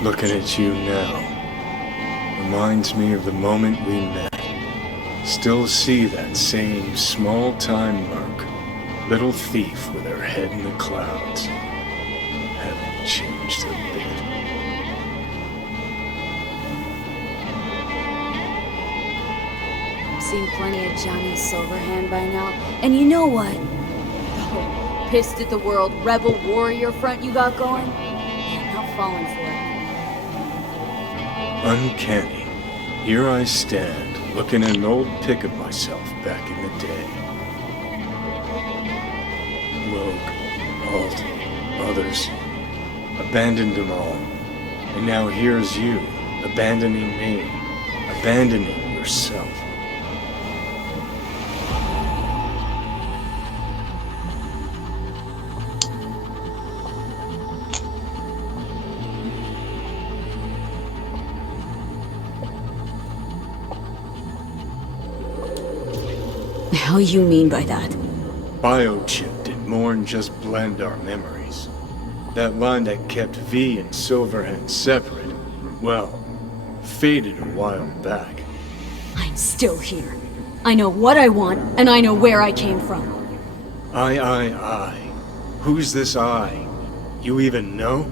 Looking at you now reminds me of the moment we met. Still see that same small-time merc, little thief with her head in the clouds. Haven't changed a bit. I've seen plenty of Johnny Silverhand by now, and you know what? The whole pissed at the world rebel warrior front you got going? Yeah, not falling for it. Uncanny. Here I stand, looking at an old pic of myself back in the day. Rogue, Alt, others. Abandoned them all. And now here's you, abandoning me. Abandoning yourself. The hell you mean by that? Biochip did more than just blend our memories. That line that kept V and Silverhand separate, well, faded a while back. I'm still here. I know what I want, and I know where I came from. I. Who's this I? You even know?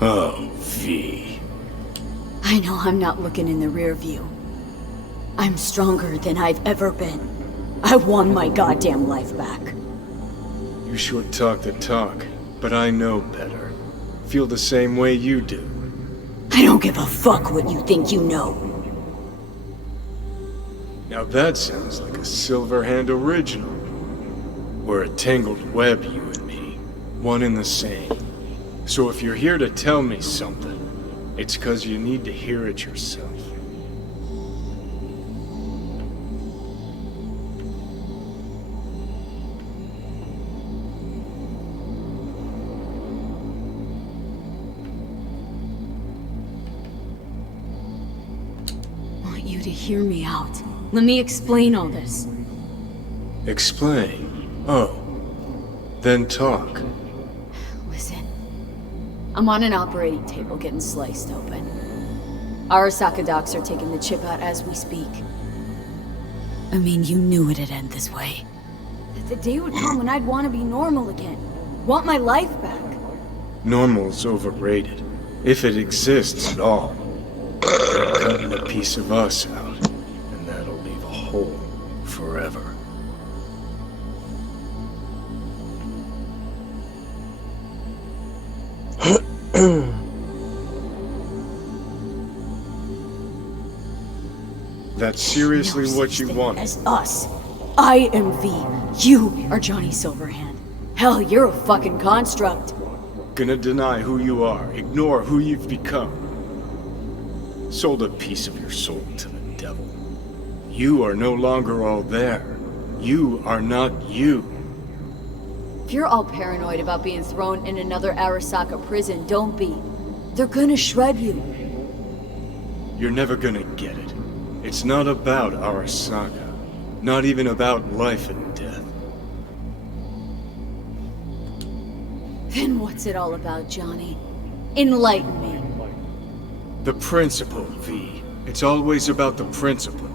Oh, V. I know I'm not looking in the rear view. I'm stronger than I've ever been. I won my goddamn life back. You sure talk the talk, but I know better. Feel the same way you do. I don't give a fuck what you think you know. Now that sounds like a Silverhand original. We're a tangled web, you and me. One and the same. So if you're here to tell me something, it's 'cause you need to hear it yourself. I want you to hear me out. Let me explain all this. Explain? Oh. Then talk. Listen. I'm on an operating table getting sliced open. Arasaka docs are taking the chip out as we speak. I mean, you knew it'd end this way. That the day would come when I'd want to be normal again. Want my life back. Normal's overrated. If it exists at all. They're cutting a piece of us out, and that'll leave a hole forever. That's seriously No what such you thing want? as us. I am V. You are Johnny Silverhand. Hell, you're a fucking construct. Gonna deny who you are, ignore who you've become. Sold a piece of your soul to the devil. You are no longer all there. You are not you. If you're all paranoid about being thrown in another Arasaka prison, don't be. They're gonna shred you. You're never gonna get it. It's not about Arasaka. Not even about life and death. Then what's it all about, Johnny? Enlighten me. The principle, V. It's always about the principle.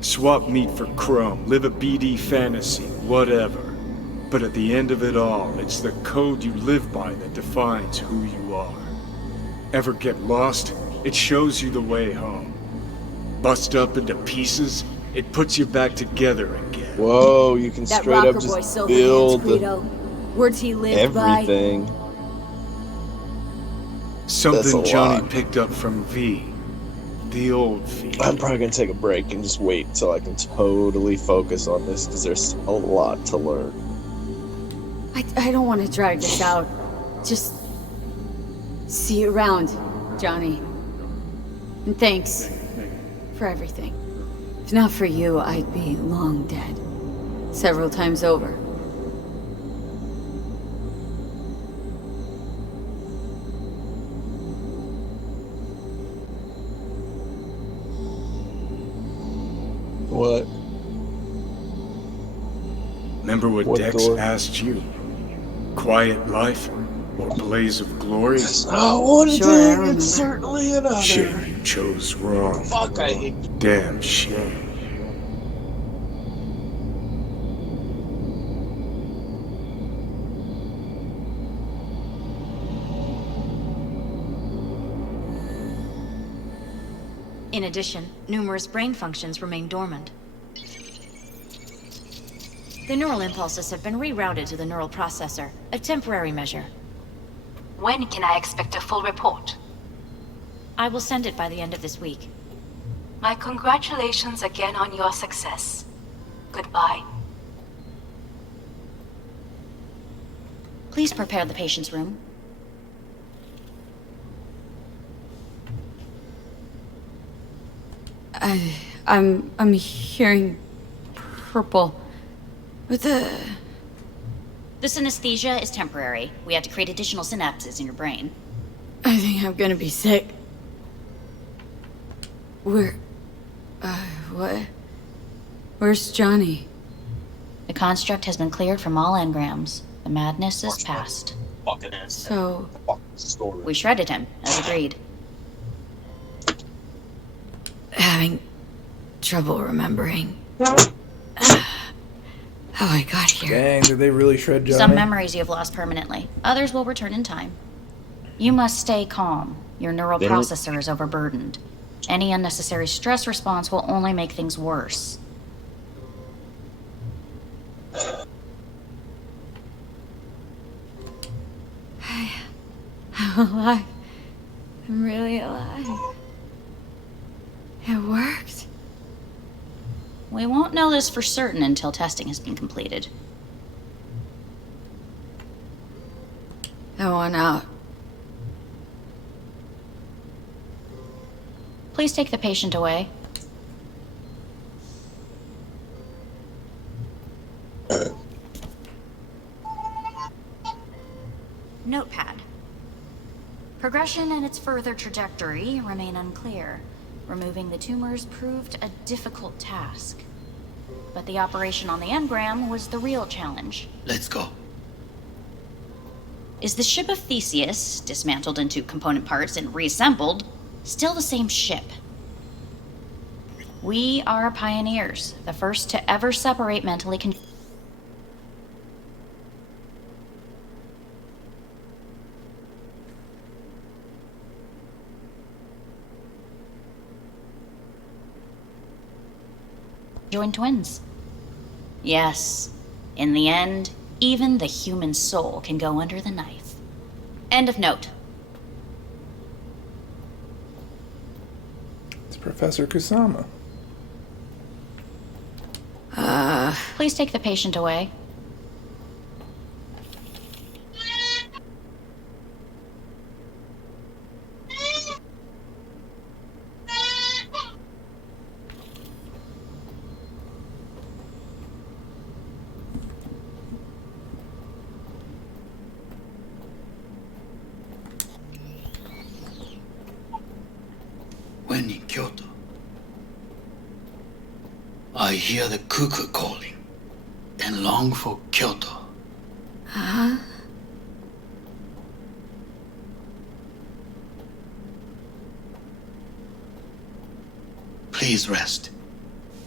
Swap meat for chrome, live a BD fantasy, whatever. But at the end of it all, it's the code you live by that defines who you are. Ever get lost? It shows you the way home. bust up into pieces, it puts you back together again. Whoa, you can That straight rocker up boy just Silverhand's build credo. Words he lived everything. That's Something a Johnny lot. picked up from V. The old V. I'm probably gonna take a break and just wait until I can totally focus on this because there's a lot to learn. I don't want to drag this out. Just see you around, Johnny. And thanks for everything. If not for you, I'd be long dead. Several times over. What? Remember what Dex door? asked you? Quiet life or blaze of glory? Oh, one Sure, I thing, remember. it's certainly another. Shit, you chose wrong. Fuck, I hate Damn shit. In addition, numerous brain functions remain dormant. The neural impulses have been rerouted to the neural processor, a temporary measure. When can I expect a full report? I will send it by the end of this week. My congratulations again on your success. Goodbye. Please prepare the patient's room. I'm hearing purple. With the... The synesthesia is temporary. We had to create additional synapses in your brain. I think I'm gonna be sick. What? Where's Johnny? The construct has been cleared from all engrams. The madness is past. So... We shredded him, as agreed. Having trouble remembering how I got here. Dang, did they really shred Johnny? Some memories you have lost permanently. Others will return in time. You must stay calm. Your neural processor is overburdened. Any unnecessary stress response will only make things worse. I'm alive. I'm really alive. It worked. We won't know this for certain until testing has been completed. I want out. Please take the patient away. Notepad. Progression and its further trajectory remain unclear. Removing the tumors proved a difficult task. But the operation on the engram was the real challenge. Let's go. Is the ship of Theseus, dismantled into component parts and reassembled, still the same ship? We are pioneers, the first to ever separate mentally conjoined twins. Yes, in the end, even the human soul can go under the knife. End of note. It's Professor Kusama. Please take the patient away. When in Kyoto, I hear the cuckoo calling and long for Kyoto. Huh? Please rest.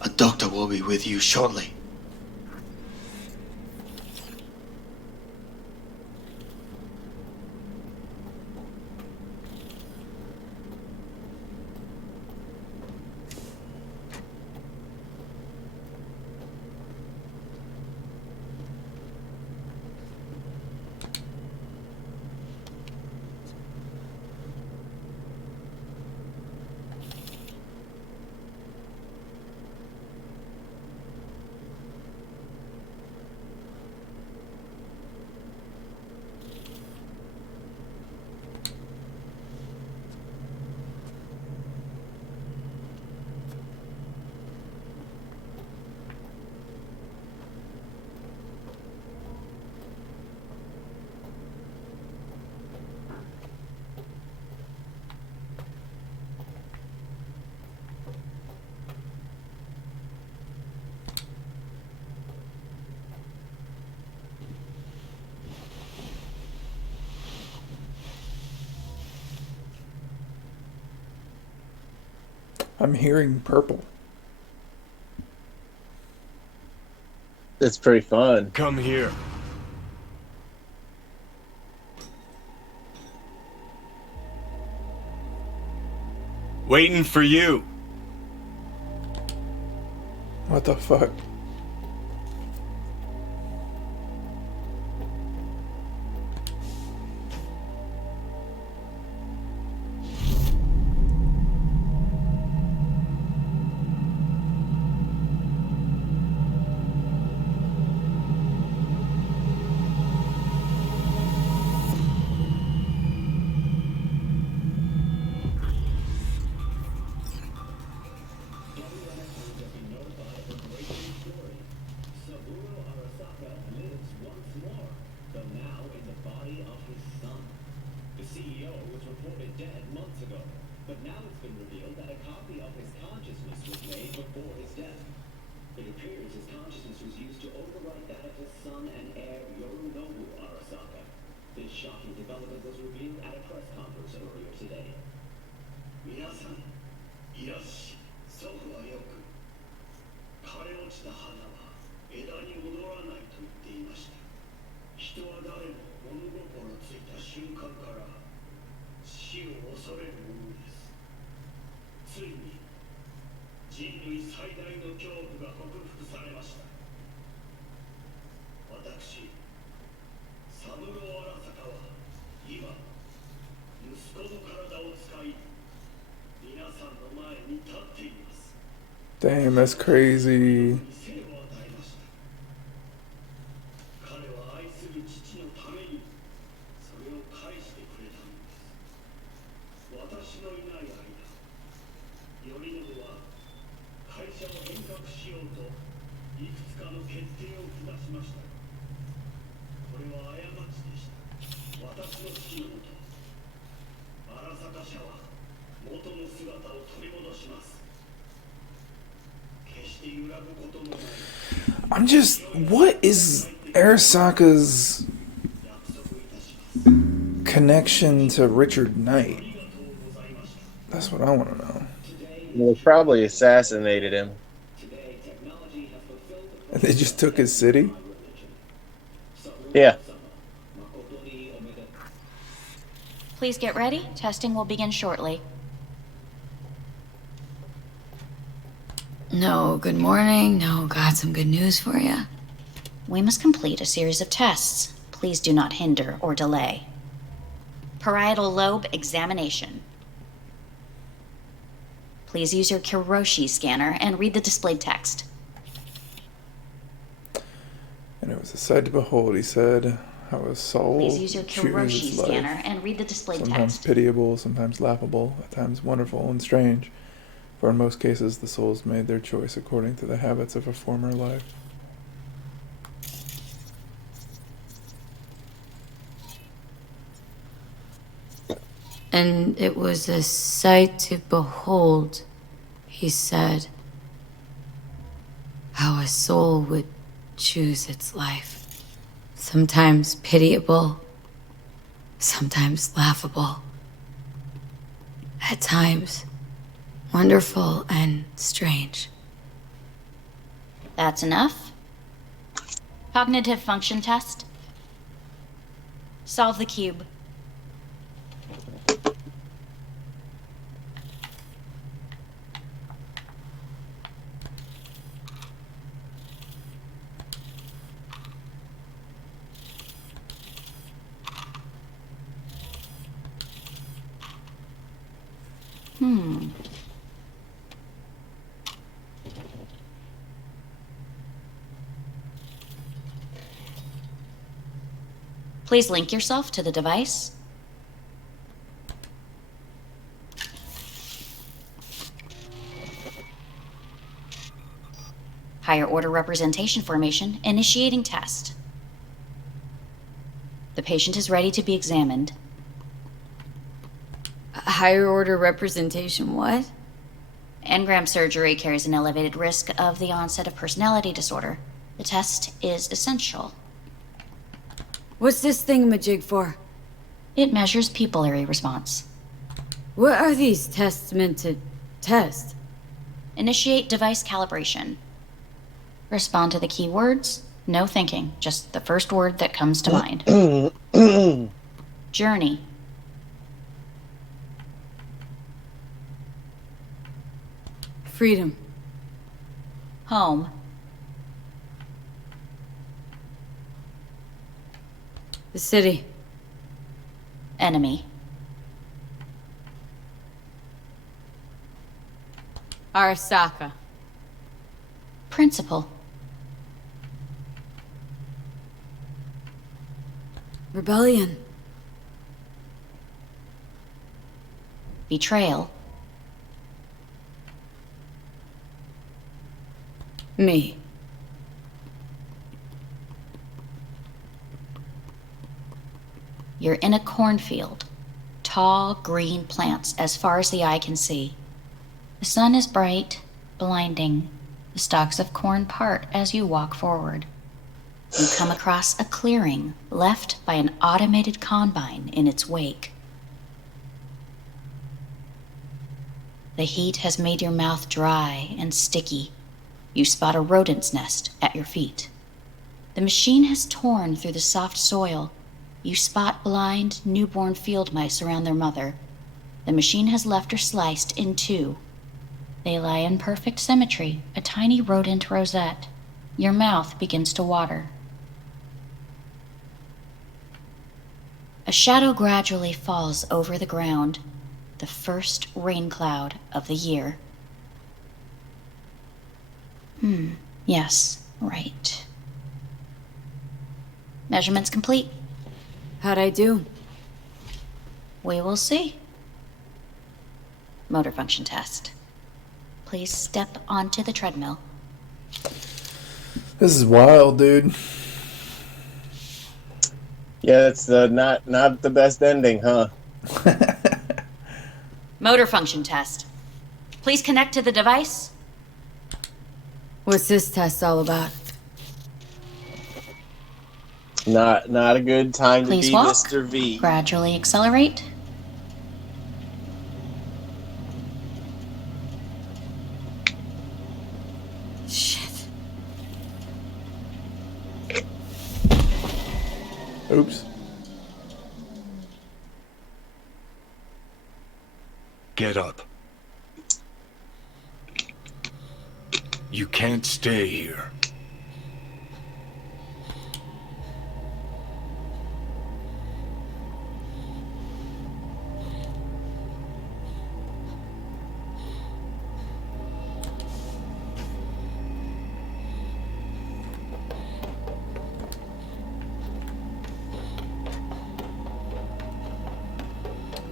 A doctor will be with you shortly. I'm hearing purple. It's pretty fun. Come here. Waiting for you. What the fuck? Damn, that's crazy. I'm just... What is Arasaka's connection to Richard Knight? That's what I want to know. Well, they probably assassinated him. And they just took his city? Yeah. Please get ready. Testing will begin shortly. No, good morning. No, got some good news for you. We must complete a series of tests. Please do not hinder or delay. Parietal lobe examination. Please use your Kiroshi scanner and read the displayed text. And it was a sight to behold, he said. How a soul Please use your Kiroshi chooses its scanner life. and read the displayed Sometimes text. pitiable, sometimes laughable, at times wonderful and strange. For in most cases, the souls made their choice according to the habits of a former life. And it was a sight to behold, he said, how a soul would choose its life. Sometimes pitiable, sometimes laughable. At times, wonderful and strange. That's enough. Cognitive function test. Solve the cube. Please link yourself to the device. Higher order representation formation, initiating test. The patient is ready to be examined. Higher order representation, what? Engram surgery carries an elevated risk of the onset of personality disorder. The test is essential. What's this thingamajig for? It measures pupillary response. What are these tests meant to test? Initiate device calibration. Respond to the keywords. No thinking, just the first word that comes to mind. Journey. Freedom. Home. The city. Enemy. Arasaka. Principal. Rebellion. Betrayal. Me. You're in a cornfield. Tall, green plants as far as the eye can see. The sun is bright, blinding. The stalks of corn part as you walk forward. You come across a clearing left by an automated combine in its wake. The heat has made your mouth dry and sticky. You spot a rodent's nest at your feet. The machine has torn through the soft soil. You spot blind, newborn field mice around their mother. The machine has left her sliced in two. They lie in perfect symmetry, a tiny rodent rosette. Your mouth begins to water. A shadow gradually falls over the ground, the first rain cloud of the year. Yes, right. Measurements complete. How'd I do? We will see. Motor function test. Please step onto the treadmill. This is wild, dude. Yeah, it's not the best ending, huh? Motor function test. Please connect to the device. What's this test all about? Not a good time Please to be walk. Mr. V. Gradually accelerate. Shit. Oops. Get up. You can't stay here.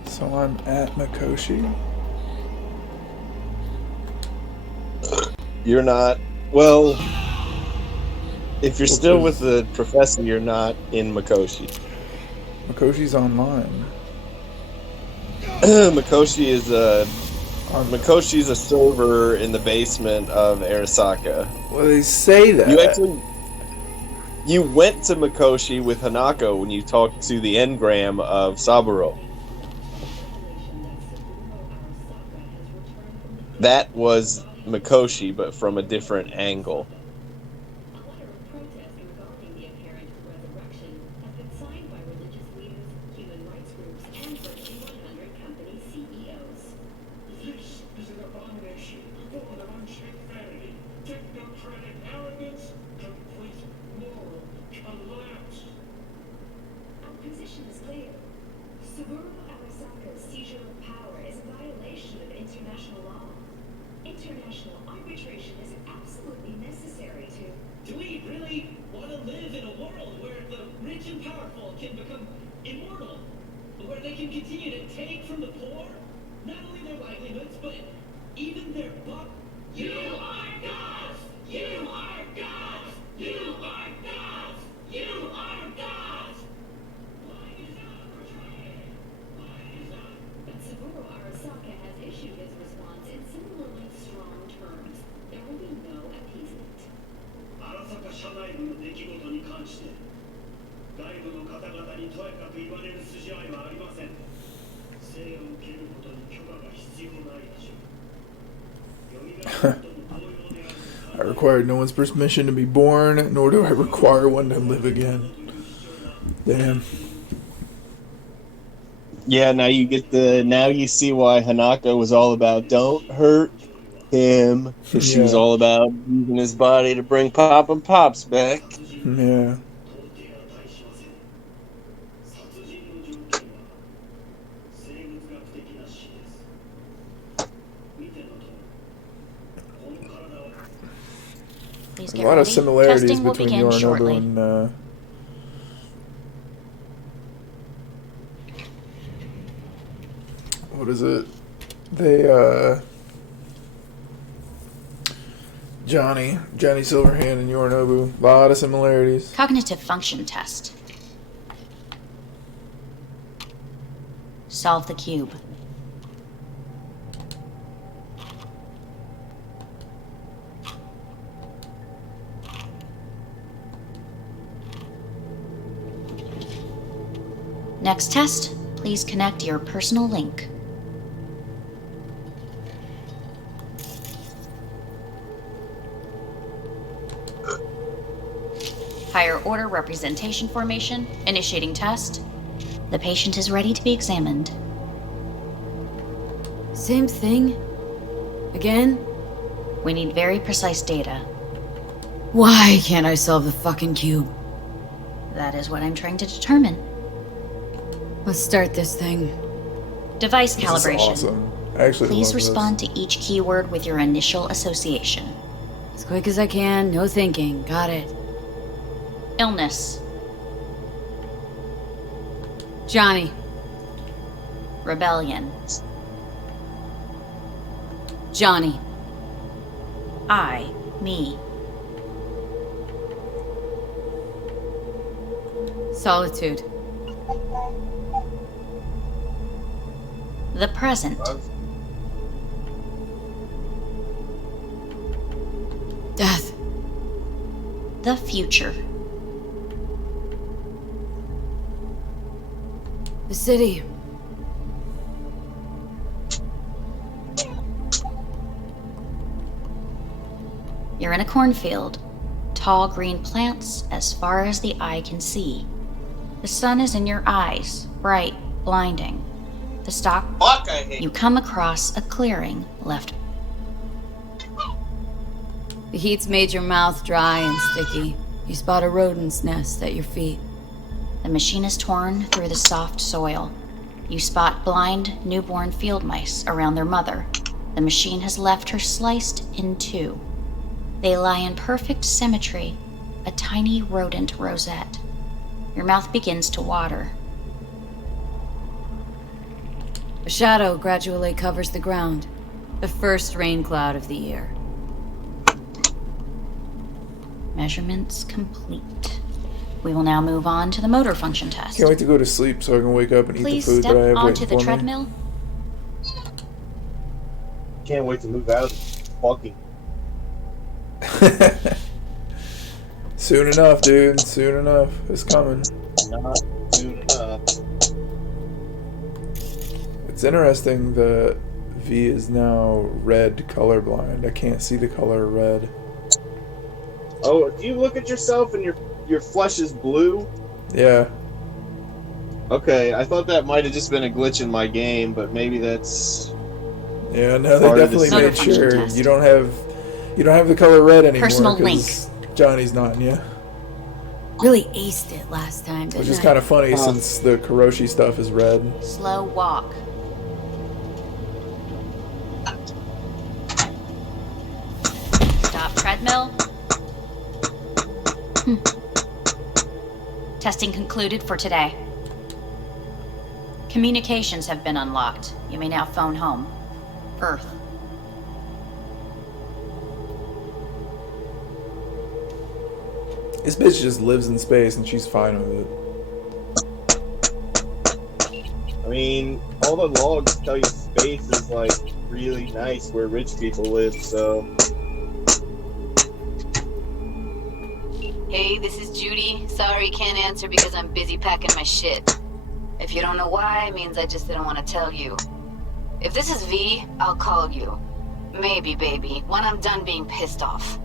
So I'm at Mikoshi. You're not. Well, if you're still with the professor, you're not in Mikoshi. Mikoshi's online. Mikoshi's a server in the basement of Arasaka. Well, they say that. You went to Mikoshi with Hanako when you talked to the engram of Saburo. That was Mikoshi, but from a different angle. I required no one's permission to be born, nor do I require one to live again. Damn. Yeah, now you see why Hanako was all about don't hurt him. Because she was all about using his body to bring Pop and Pops back. Yeah. Please A get lot ready. of similarities Testing will between begin Yorinobu shortly. and what is it? They Johnny Silverhand and Yorinobu. A lot of similarities. Cognitive function test. Solve the cube. Next test, please connect your personal link. Higher order representation formation, initiating test. The patient is ready to be examined. Same thing? Again? We need very precise data. Why can't I solve the fucking cube? That is what I'm trying to determine. Let's start this thing. Device This calibration. is awesome. I actually Please love respond to each keyword with your initial association. As quick as I can, no thinking. Got it. Illness. Johnny. Rebellion. Johnny. Me. Solitude. The present. Death. The future. The city. You're in a cornfield. Tall green plants as far as the eye can see. The sun is in your eyes, bright, blinding. The stalk. You come across a clearing left. The heat's made your mouth dry and sticky. You spot a rodent's nest at your feet. The machine is torn through the soft soil. You spot blind, newborn field mice around their mother. The machine has left her sliced in two. They lie in perfect symmetry, a tiny rodent rosette. Your mouth begins to water. A shadow gradually covers the ground. The first rain cloud of the year. Measurements complete. We will now move on to the motor function test. Can't wait to go to sleep so I can wake up and Please eat the food step that I have onto waiting the for me. treadmill. Can't wait to move out of this fucking. Soon enough, dude. Soon enough. It's coming. Not soon enough. It's interesting that V is now red colorblind. I can't see the color red. Oh, do you look at yourself and your flesh is blue? Yeah. Okay, I thought that might have just been a glitch in my game, but maybe that's. Yeah, no, they part of the definitely made function sure test. you don't have the color red anymore. Personal 'cause Johnny's not in you. Really aced it last time, didn't Which is I? kind of funny since the Kuroshi stuff is red. Slow walk. Stop treadmill. Testing concluded for today. Communications have been unlocked. You may now phone home. Earth. This bitch just lives in space and she's fine with it. I mean, all the logs tell you space is like really nice where rich people live, so. Hey, this is Judy. Sorry, can't answer because I'm busy packing my shit. If you don't know why, it means I just didn't want to tell you. If this is V, I'll call you. Maybe, baby, when I'm done being pissed off.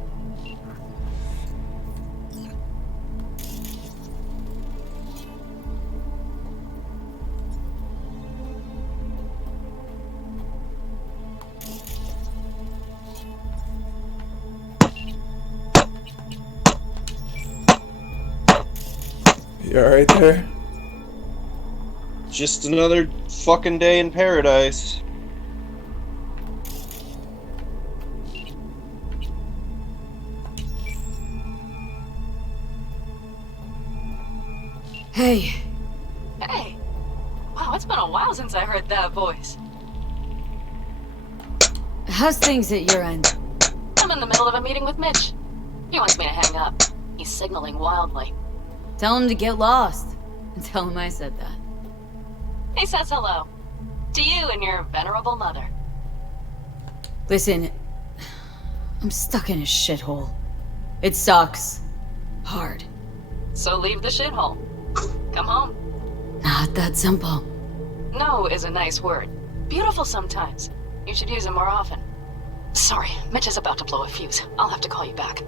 You alright there? Just another fucking day in paradise. Hey. Hey. Wow, it's been a while since I heard that voice. How's things at your end? I'm in the middle of a meeting with Mitch. He wants me to hang up. He's signaling wildly. Tell him to get lost. And tell him I said that. He says hello. To you and your venerable mother. Listen, I'm stuck in a shithole. It sucks. Hard. So leave the shithole. Come home. Not that simple. No is a nice word. Beautiful sometimes. You should use it more often. Sorry, Mitch is about to blow a fuse. I'll have to call you back.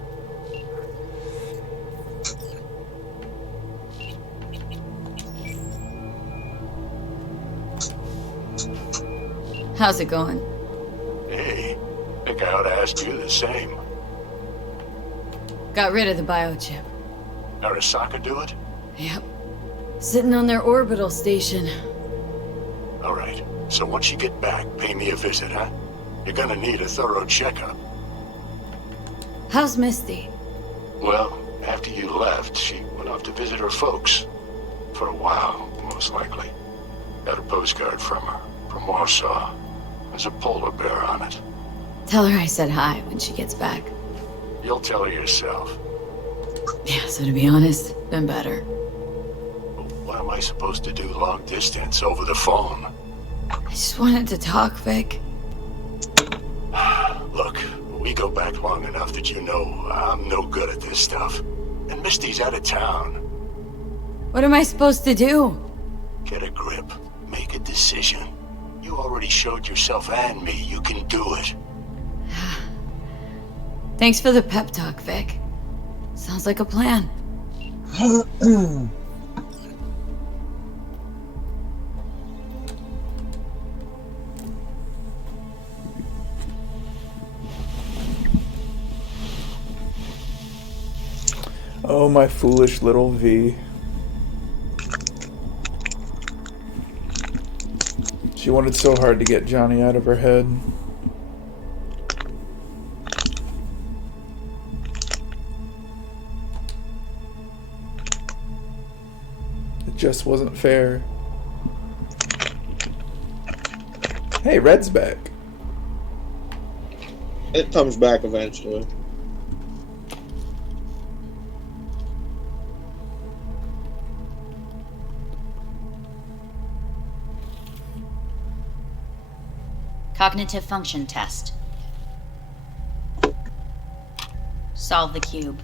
How's it going? Hey, I think I ought to ask you the same. Got rid of the biochip. Arasaka do it? Yep. Sitting on their orbital station. All right. So once you get back, pay me a visit, huh? You're gonna need a thorough checkup. How's Misty? Well, after you left, she went off to visit her folks. For a while, most likely. Got a postcard from her, from Warsaw. There's a polar bear on it. Tell her I said hi when she gets back. You'll tell her yourself. Yeah, so to be honest, been better. What am I supposed to do long distance over the phone? I just wanted to talk, Vic. Look, we go back long enough that you know I'm no good at this stuff. And Misty's out of town. What am I supposed to do? Get a grip. Make a decision. You already showed yourself and me you can do it. Thanks for the pep talk, Vic. Sounds like a plan. Oh, my foolish little V. She wanted so hard to get Johnny out of her head. It just wasn't fair. Hey, Red's back. It comes back eventually. Cognitive function test. Solve the cube.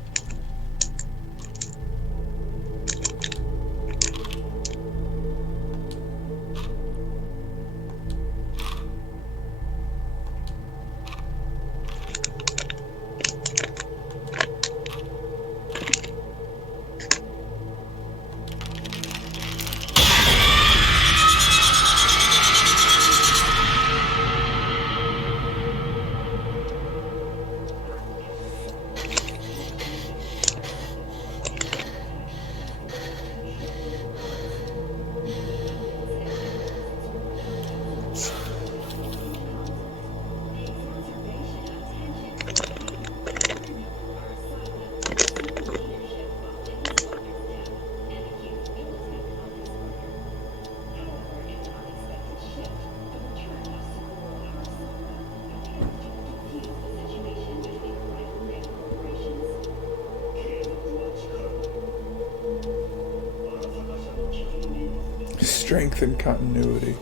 Strength and continuity.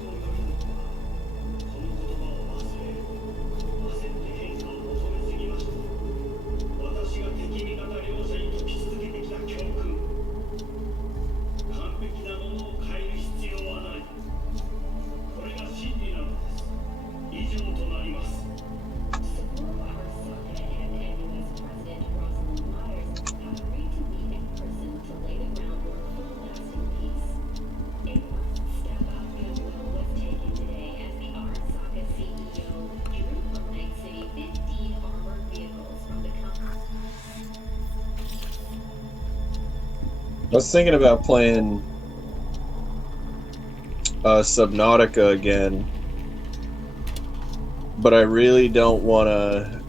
I was thinking about playing Subnautica again, but I really don't want to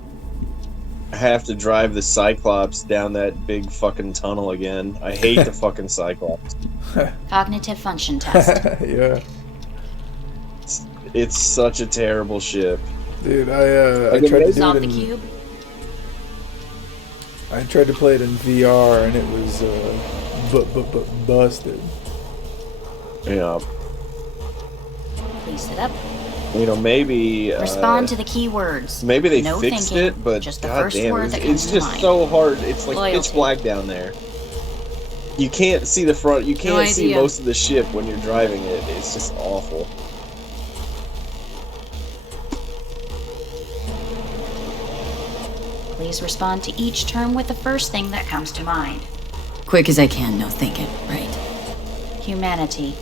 have to drive the Cyclops down that big fucking tunnel again. I hate the fucking Cyclops. Cognitive function test. Yeah. It's such a terrible ship. Dude, I tried to do Solve it the in... cube. I tried to play it in VR and it was busted. Yeah. Please sit up. You know, maybe Respond to the keywords. Maybe they No fixed thinking, it, but just the first word that it's comes to just mind. so hard. It's like Loyalty. pitch black down there. You can't see the front. You can't see idea. most of the ship when you're driving it. It's just awful. Please respond to each term with the first thing that comes to mind. Quick as I can, no thinking, right? Humanity.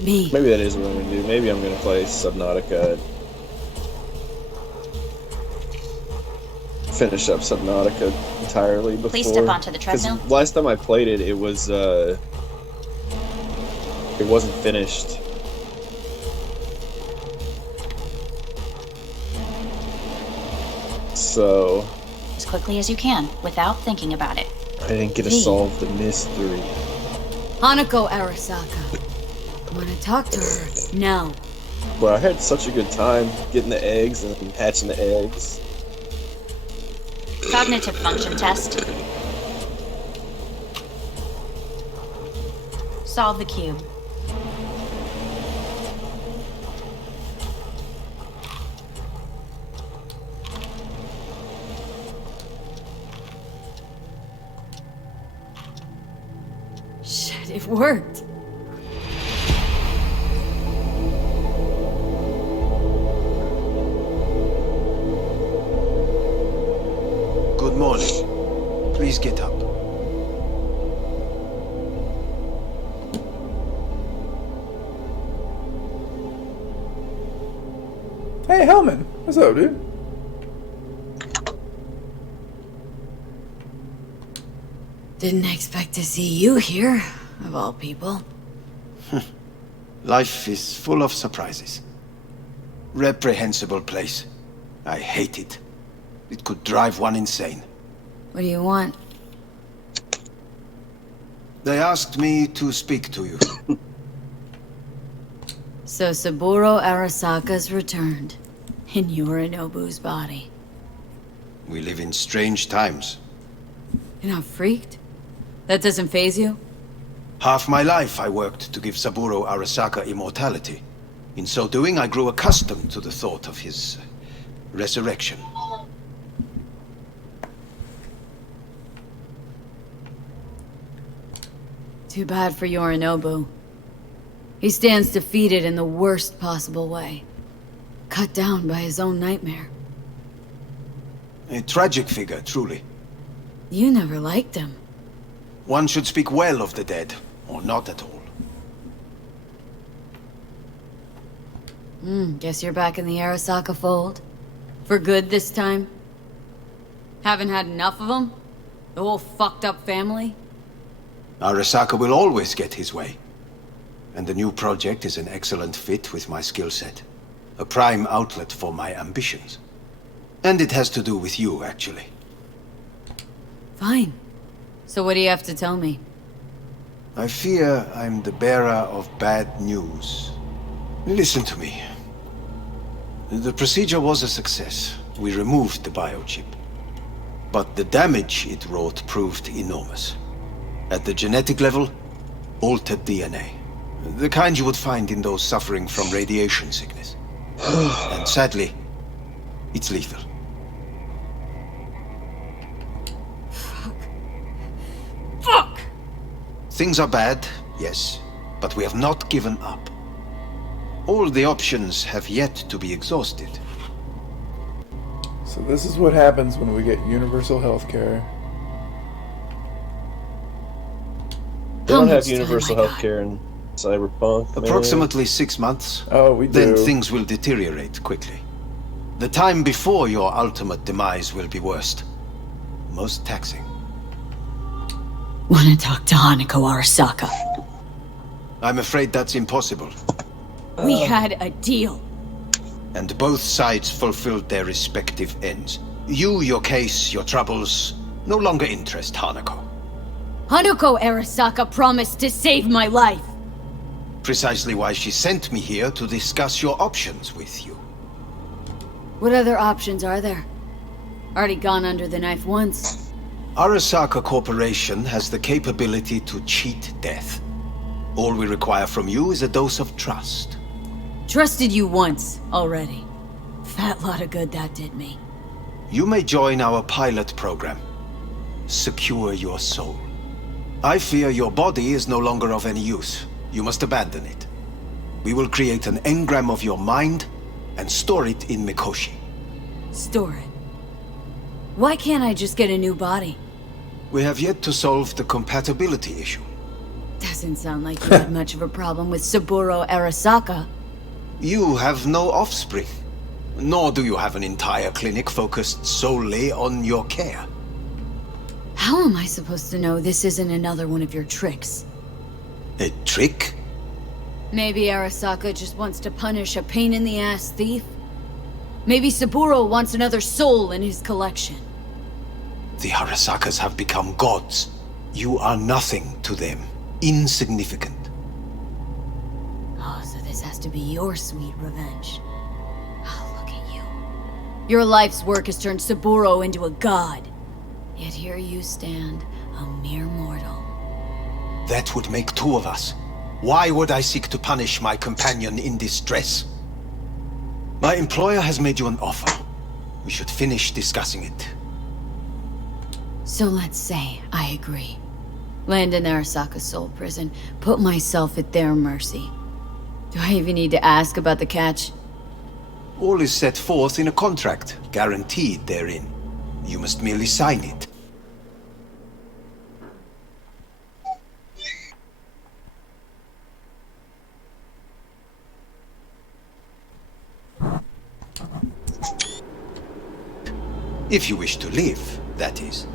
Me. Maybe that is what I'm gonna do. Maybe I'm gonna play Subnautica. Finish up Subnautica entirely before. Please step onto the 'cause treadmill. last time I played it, it wasn't finished. So As quickly as you can, without thinking about it. I didn't get to Me. solve the mystery. Hanako Arasaka. I want to talk to her now. But I had such a good time getting the eggs and hatching the eggs. Cognitive function test. Solve the cube. Shit, it worked. Good morning. Please get up. Hey, Hellman. What's up, dude? Didn't expect to see you here, of all people. Life is full of surprises. Reprehensible place. I hate it. It could drive one insane. What do you want? They asked me to speak to you. So Saburo Arasaka's returned, in Yorinobu's body. We live in strange times. You're not freaked? That doesn't faze you? Half my life I worked to give Saburo Arasaka immortality. In so doing, I grew accustomed to the thought of his resurrection. Too bad for Yorinobu. He stands defeated in the worst possible way. Cut down by his own nightmare. A tragic figure, truly. You never liked him. One should speak well of the dead, or not at all. Guess you're back in the Arasaka fold? For good this time? Haven't had enough of them? The whole fucked up family? Arasaka will always get his way. And the new project is an excellent fit with my skill set. A prime outlet for my ambitions. And it has to do with you, actually. Fine. So what do you have to tell me? I fear I'm the bearer of bad news. Listen to me. The procedure was a success. We removed the biochip. But the damage it wrought proved enormous. At the genetic level, altered DNA. The kind you would find in those suffering from radiation sickness. And sadly, it's lethal. Fuck! Things are bad, yes, but we have not given up. All the options have yet to be exhausted. So this is what happens when we get universal health care. They don't have universal health care in Cyberpunk. Approximately 6 months. Oh, we do. Then things will deteriorate quickly. The time before your ultimate demise will be worst. Most taxing. Want to talk to Hanako Arasaka. I'm afraid that's impossible. We had a deal. And both sides fulfilled their respective ends. You, your case, your troubles, no longer interest Hanako. Hanako Arasaka promised to save my life. Precisely why she sent me here to discuss your options with you. What other options are there? Already gone under the knife once. Arasaka Corporation has the capability to cheat death. All we require from you is a dose of trust. Trusted you once, already. Fat lot of good that did me. You may join our pilot program. Secure your soul. I fear your body is no longer of any use. You must abandon it. We will create an engram of your mind and store it in Mikoshi. Store it? Why can't I just get a new body? We have yet to solve the compatibility issue. Doesn't sound like you had much of a problem with Saburo Arasaka. You have no offspring. Nor do you have an entire clinic focused solely on your care. How am I supposed to know this isn't another one of your tricks? A trick? Maybe Arasaka just wants to punish a pain-in-the-ass thief? Maybe Saburo wants another soul in his collection. The Arasakas have become gods. You are nothing to them. Insignificant. Oh, so this has to be your sweet revenge. Oh, look at you. Your life's work has turned Saburo into a god. Yet here you stand, a mere mortal. That would make two of us. Why would I seek to punish my companion in distress? My employer has made you an offer. We should finish discussing it. So let's say I agree. Land in Arasaka's soul prison, put myself at their mercy. Do I even need to ask about the catch? All is set forth in a contract, guaranteed therein. You must merely sign it. If you wish to live, that is.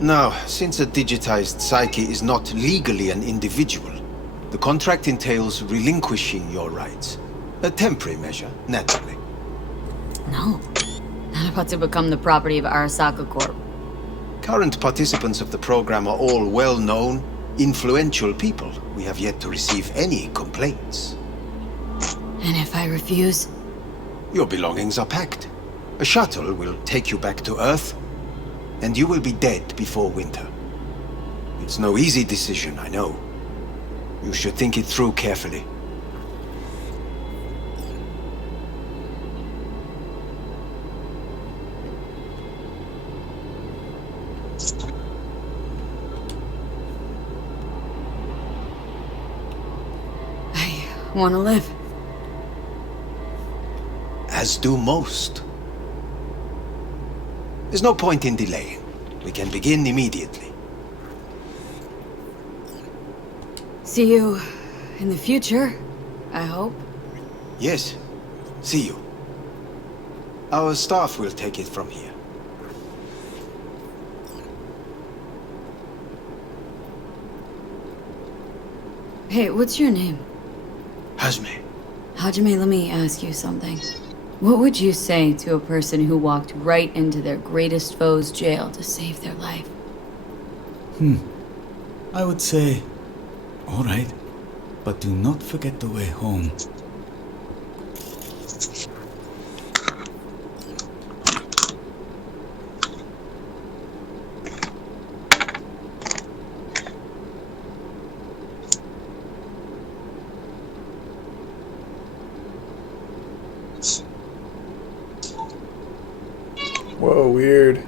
Now, since a digitized psyche is not legally an individual, the contract entails relinquishing your rights. A temporary measure, naturally. No. Not about to become the property of Arasaka Corp. Current participants of the program are all well-known, influential people. We have yet to receive any complaints. And if I refuse? Your belongings are packed. A shuttle will take you back to Earth, and you will be dead before winter. It's no easy decision, I know. You should think it through carefully. I want to live. As do most. There's no point in delaying. We can begin immediately. See you in the future, I hope. Yes. See you. Our staff will take it from here. Hey, what's your name? Hajime. Hajime, let me ask you something. What would you say to a person who walked right into their greatest foe's jail to save their life? I would say, all right, but do not forget the way home. Whoa, weird.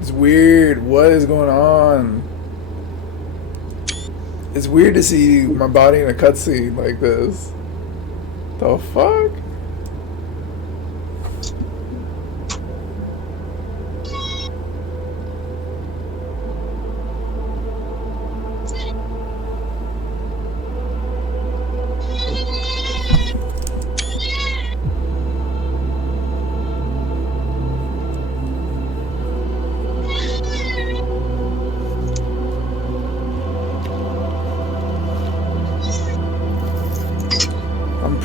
It's weird. What is going on? It's weird to see my body in a cutscene like this. The fuck?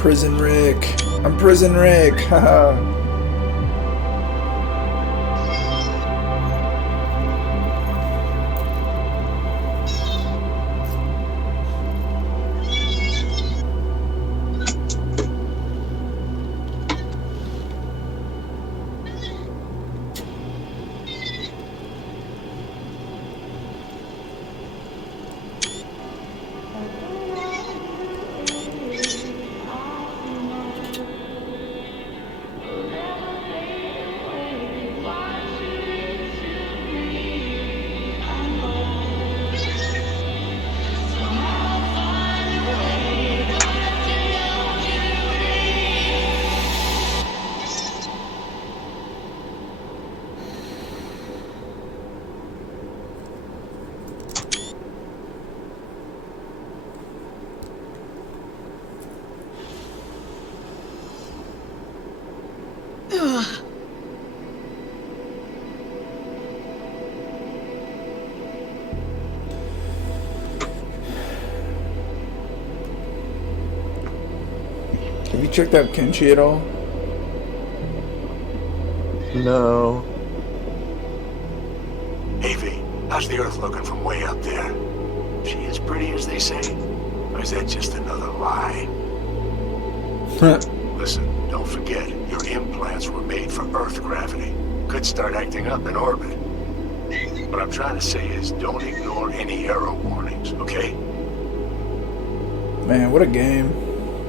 Prison Rick. I'm Prison Rick. Haha. Have you checked out Kenshi at all? No. Hey V, how's the Earth looking from way up there? She as pretty as they say? Or is that just another lie? Listen, don't forget, your implants were made for Earth gravity. Could start acting up in orbit. What I'm trying to say is, don't ignore any error warnings, okay? Man, what a game.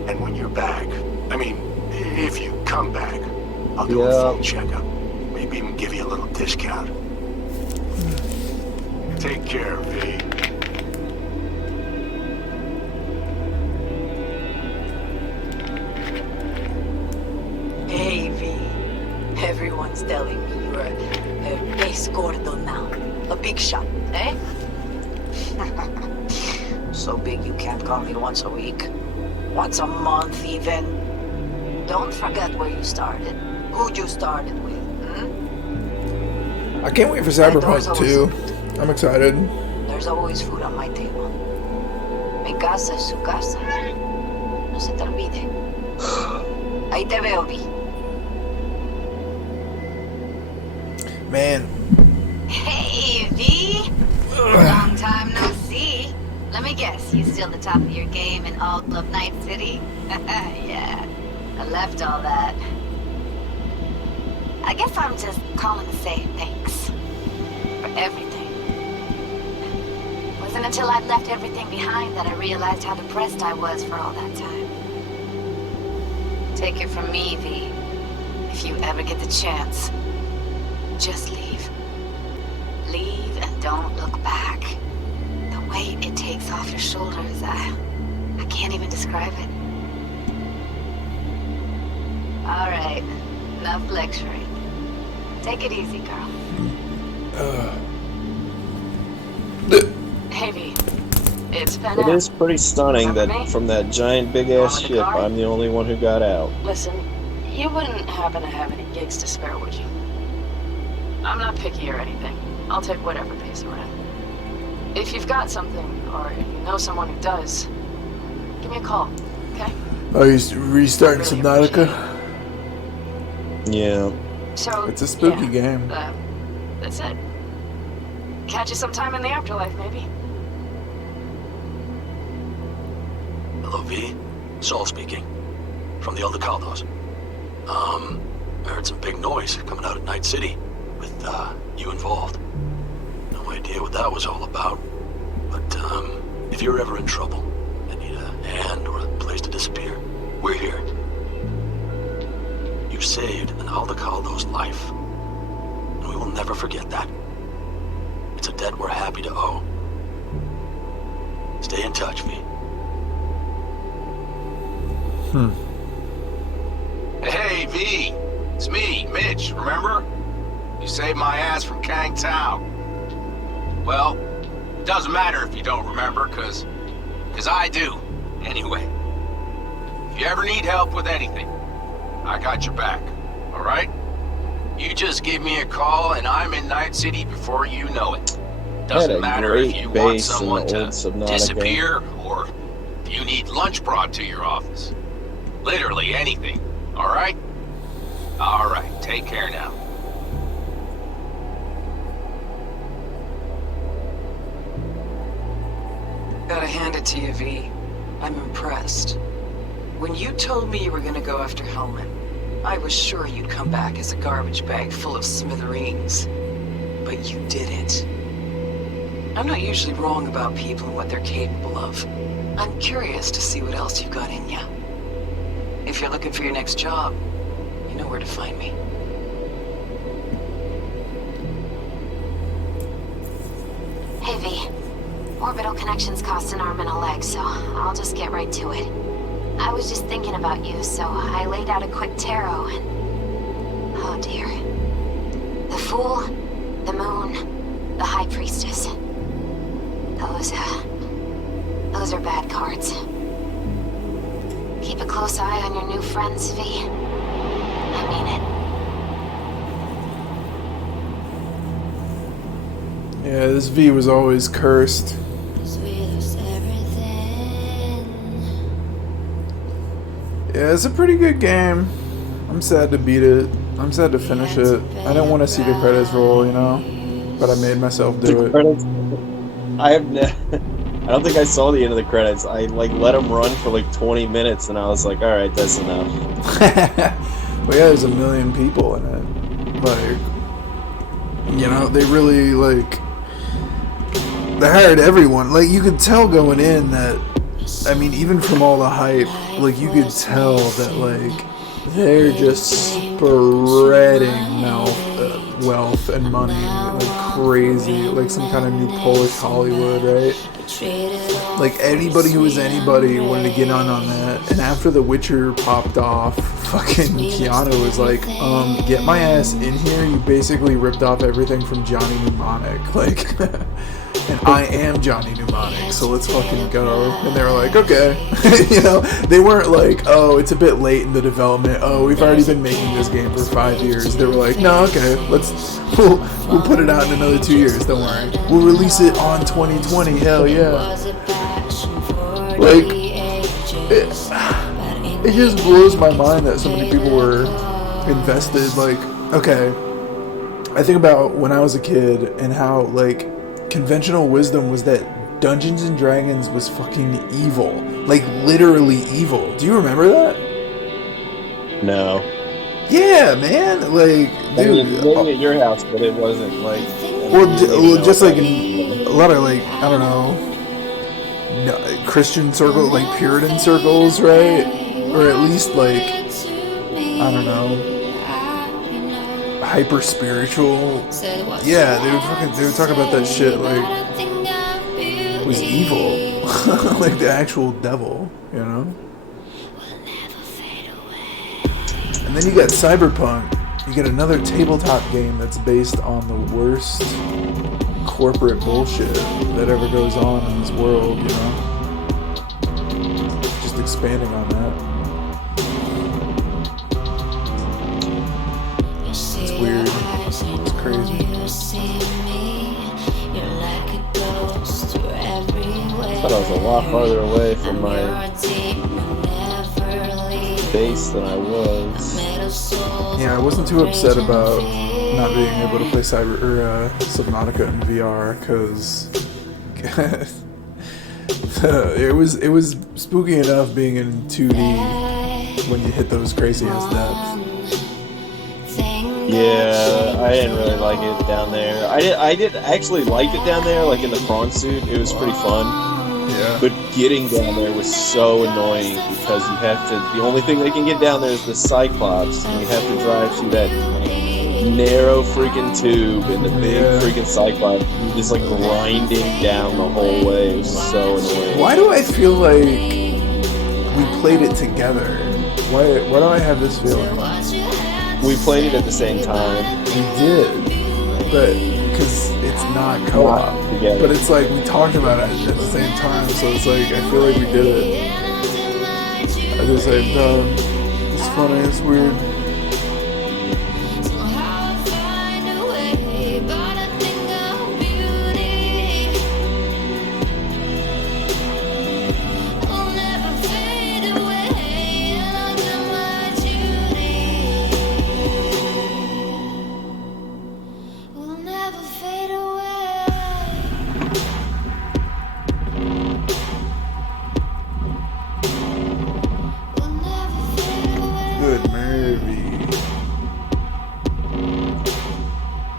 And when you're back, I mean, if you come back, I'll do a full checkup. Maybe even give you a little discount. Take care, V. Hey, V. Everyone's telling me you're a base gordo now. A big shot, eh? So big you can't call me once a week. Once a month, even. Don't forget where you started. Who you started with, I can't wait for Cyberpunk 2. I'm excited. There's always food on my table. Mi casa es su casa. No se te olvide. Ahí te veo, Vi. Man. Hey, V! Long time no see. Let me guess, you still the top of your game in all of Night City? Yeah, I left all that. I guess I'm just calling to say thanks. For everything. Wasn't until I left everything behind that I realized how depressed I was for all that time. Take it from me, V. If you ever get the chance, just leave. Leave and don't look back. The weight it takes off your shoulders, I can't even describe it. All right, enough lecturing. Take it easy, girl. Hey, V. It's been It is pretty stunning that from that giant big-ass ship, I'm the only one who got out. Listen, you wouldn't happen to have any gigs to spare, would you? I'm not picky or anything. I'll take whatever pays the rent. If you've got something, or if you know someone who does, give me a call, okay? Oh, he's restarting Subnautica? Yeah. So, it's a spooky game. That's it. Catch you sometime in the afterlife, maybe. Hello, V. Saul speaking. From the Aldecaldos. I heard some big noise coming out of Night City with, you involved. No idea what that was all about. But, if you're ever in trouble and need a hand or a place to disappear, we're here. You saved an Aldecaldo's life. And we will never forget that. It's a debt we're happy to owe. Stay in touch, V. Hey, V. It's me, Mitch, remember? You saved my ass from Kang Tao. Well, it doesn't matter if you don't remember, cause I do, anyway. If you ever need help with anything, I got your back, alright? You just give me a call and I'm in Night City before you know it. Doesn't matter if you want someone to disappear or if you need lunch brought to your office. Literally anything. Alright? Alright, take care now. Gotta hand it to you, V. I'm impressed. When you told me you were gonna go after Hellman, I was sure you'd come back as a garbage bag full of smithereens. But you didn't. I'm not usually wrong about people and what they're capable of. I'm curious to see what else you've got in ya. If you're looking for your next job, you know where to find me. Hey, V. Orbital connections cost an arm and a leg, so I'll just get right to it. I was just thinking about you, so I laid out a quick tarot and... oh dear. The Fool, the Moon, the High Priestess. Those are bad cards. Keep a close eye on your new friends, V. I mean it. Yeah, this V was always cursed. Yeah, it's a pretty good game. I'm sad to beat it. I'm sad to finish it. I didn't want to see the credits roll, you know? But I made myself do it. I don't think I saw the end of the credits. I let them run for 20 minutes, and I was like, all right, that's enough. Well, yeah, there's a million people in it. They really they hired everyone. You could tell going in that, even from all the hype, you could tell that they're just spreading wealth and money like crazy, like some kind of new Polish Hollywood, right? Anybody who was anybody wanted to get on that. And after The Witcher popped off, fucking Keanu was like, get my ass in here. You basically ripped off everything from Johnny Mnemonic. And I am Johnny Mnemonic, so let's fucking go. And they were like, okay. They weren't like, oh, it's a bit late in the development. Oh, we've already been making this game for 5 years. They were like, no, okay, we'll put it out in another 2 years, don't worry. We'll release it on 2020, hell yeah. It just blows my mind that so many people were invested. Okay, I think about when I was a kid and how, conventional wisdom was that Dungeons and Dragons was fucking evil. Literally evil. Do you remember that? No. Yeah, man. Dude. Maybe at your house, but it wasn't just in a lot of I don't know, Christian circles, Puritan circles, right? Or at least I don't know, hyper spiritual. Yeah, they would talk about that shit it was evil. The actual devil, you know? And then you got Cyberpunk. You get another tabletop game that's based on the worst corporate bullshit that ever goes on in this world, you know? Just expanding on that. It's weird. It's crazy. I thought I was a lot farther away from my base than I was. Yeah, I wasn't too upset about not being able to play Subnautica in VR because it was spooky enough being in 2D when you hit those crazy ass depths. Yeah, I didn't really like it down there. I did actually like it down there, in the prawn suit. It was pretty fun. Yeah. But getting down there was so annoying because you have to. The only thing they can get down there is the Cyclops, and you have to drive through that narrow freaking tube in the big freaking Cyclops. You're just grinding down the whole way. It was so annoying. Why do I feel like we played it together? Why do I have this feeling? We played it at the same time. We did, but because it's not co-op. But it's we talked about it at the same time, so it's I feel like we did it. I just it's funny, it's weird. Good Murphy.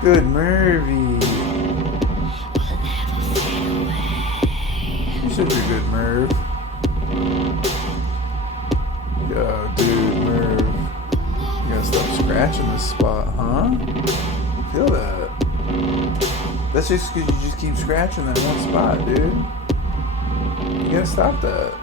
Good Murphy. You should be good, Merv. Yo, dude, Merv. You gotta stop scratching this spot, huh? Feel that. That's just because you just keep scratching that one spot, dude. You gotta stop that.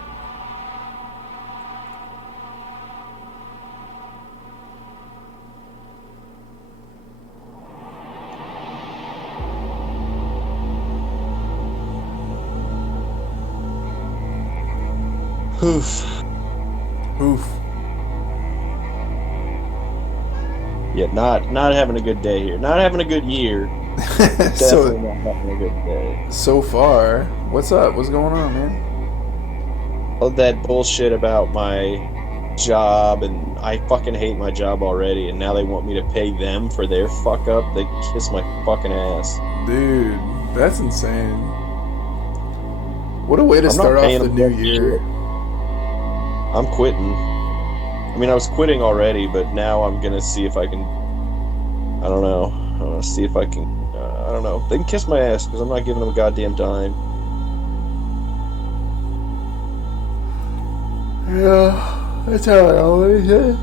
Oof. Oof. Yeah, not having a good day here. Not having a good year. Definitely not having a good day. So far, what's up? What's going on, man? All that bullshit about my job, and I fucking hate my job already, and now they want me to pay them for their fuck up. They kiss my fucking ass. Dude, that's insane. What a way to start off the new year. I'm quitting. I mean, I was quitting already, but now I'm gonna see if I can. I don't know. I'm gonna see if I can. I don't know. They can kiss my ass because I'm not giving them a goddamn dime. Yeah, that's how I always say.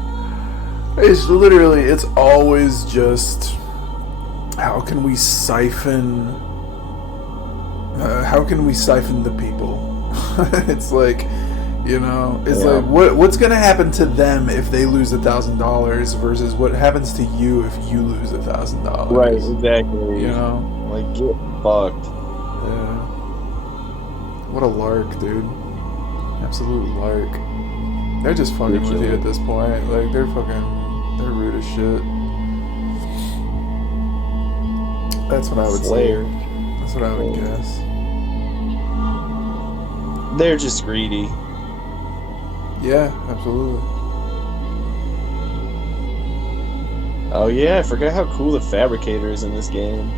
It's literally, it's always just how can we siphon the people? It's like, you know, it's like what's gonna happen to them if they lose $1,000 versus what happens to you if you lose $1,000. Right, exactly. You know, like get fucked. Yeah. What a lark, dude. Absolute lark. They're just fucking with you at this point. Like they're rude as shit. That's what I would say. That's what I would guess. They're just greedy. Yeah, absolutely. Oh yeah, I forgot how cool the fabricator is in this game.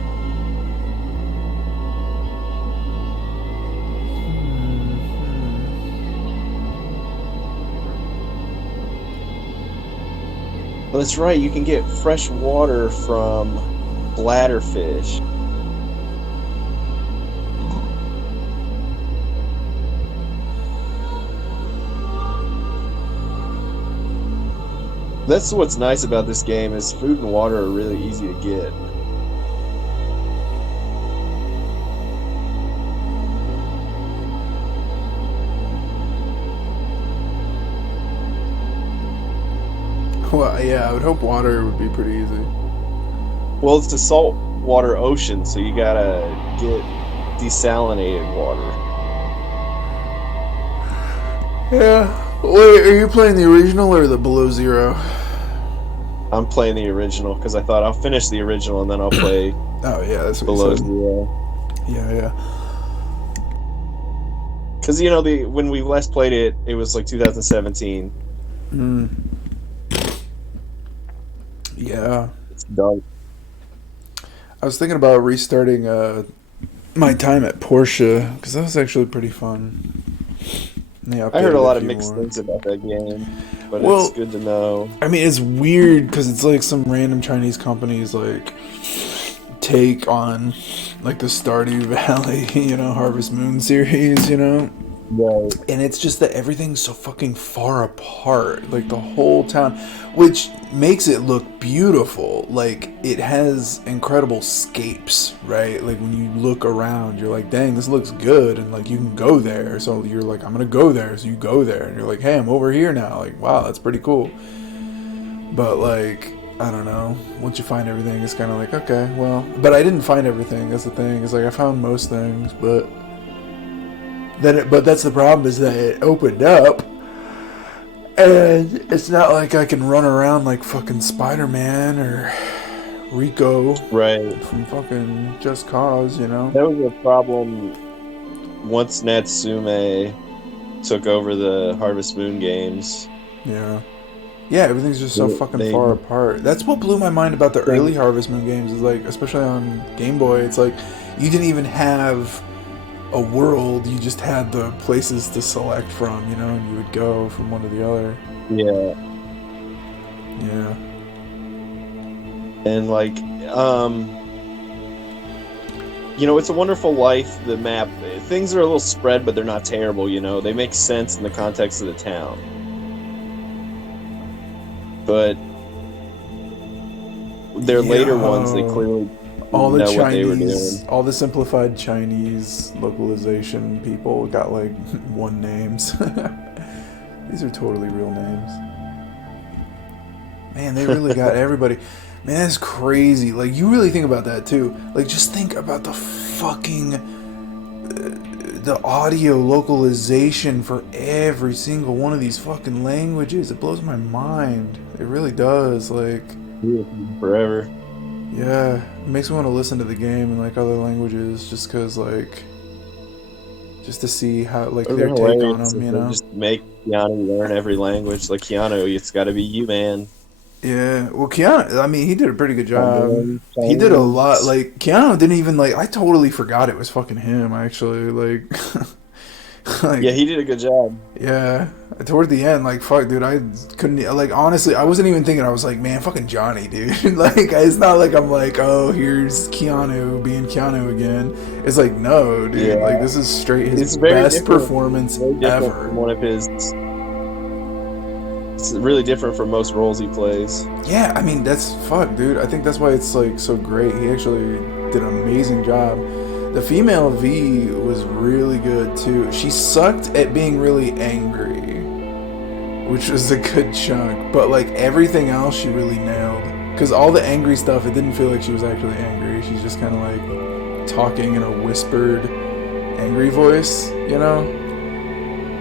Well, that's right, you can get fresh water from bladderfish. That's what's nice about this game is food and water are really easy to get. Well, yeah, I would hope water would be pretty easy. Well, it's a saltwater ocean, so you gotta get desalinated water. Yeah. Wait, are you playing the original or the Below Zero? I'm playing the original because I thought I'll finish the original and then I'll play that's what Below you said. Zero. Yeah. Because, you know, when we last played it, it was like 2017. Yeah. It's dark. I was thinking about restarting my time at Porsche because that was actually pretty fun. I heard a lot of mixed things about that game, but it's good to know. I mean, it's weird because it's like some random Chinese companies like take on like the Stardew Valley, you know, Harvest Moon series, you know. Right. And it's just that everything's so fucking far apart, like the whole town, which makes it look beautiful. Like it has incredible scapes, right? Like when you look around, you're like, dang, this looks good, and like you can go there. So you're like, I'm gonna go there. So you go there, and you're like, hey, I'm over here now. Like, wow, that's pretty cool. But like, I don't know. Once you find everything, it's kind of like, okay, well. But I didn't find everything. That's the thing. It's like I found most things, but that's the problem is that it opened up, and it's not like I can run around like fucking Spider-Man or Rico, right, from fucking Just Cause, you know. That was a problem once Natsume took over the Harvest Moon games. Yeah, everything's just so fucking far apart. That's what blew my mind about the early Harvest Moon games. Is like, especially on Game Boy, it's like you didn't even have a world, you just had the places to select from, you know, and you would go from one to the other. Yeah. Yeah. And like, you know, It's a Wonderful Life, the map, things are a little spread, but they're not terrible, you know? They make sense in the context of the town. But their later ones, they clearly all the know Chinese, what they were doing. all the simplified Chinese localization people got like one names. These are totally real names. Man, they really got everybody. Man, that's crazy. Like, you really think about that too. Like, just think about the fucking the audio localization for every single one of these fucking languages. It blows my mind. It really does. Like, forever. Yeah, it makes me want to listen to the game in like other languages, just cause like, just to see how like their take on them, you know. Just make Keanu learn every language. Like, Keanu, it's got to be you, man. Yeah, well, Keanu, I mean, he did a pretty good job. He did a lot. Like, Keanu didn't even like. I totally forgot it was fucking him. Actually, like, like, yeah, he did a good job. Yeah, toward the end, like, fuck, dude, I couldn't, like, honestly, I wasn't even thinking. I was like, man, fucking Johnny, dude. Like, it's not like I'm like, oh, here's Keanu being Keanu again. It's like, no, dude, like, this is straight his best performance ever. One of his. It's really different from most roles he plays. Yeah, I mean, that's fuck, dude. I think that's why it's like so great. He actually did an amazing job. The female V was really good too. She sucked at being really angry, which was a good chunk. But like everything else, she really nailed. Because all the angry stuff, it didn't feel like she was actually angry. She's just kind of like talking in a whispered, angry voice, you know?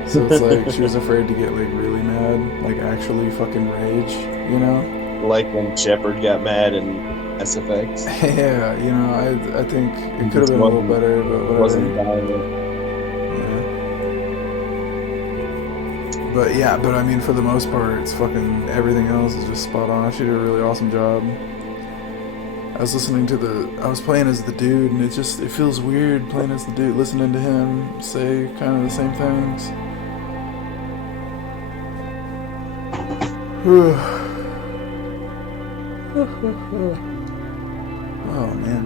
So it's like she was afraid to get like really mad, like actually fucking rage, you know? Like when Shepard got mad in SFX. Yeah, you know, I think it could have been a little better, but whatever. Wasn't yeah. But yeah, but I mean, for the most part, it's fucking everything else is just spot on. She did a really awesome job. I was listening to I was playing as the dude, and it feels weird playing as the dude, listening to him say kind of the same things. Oh man.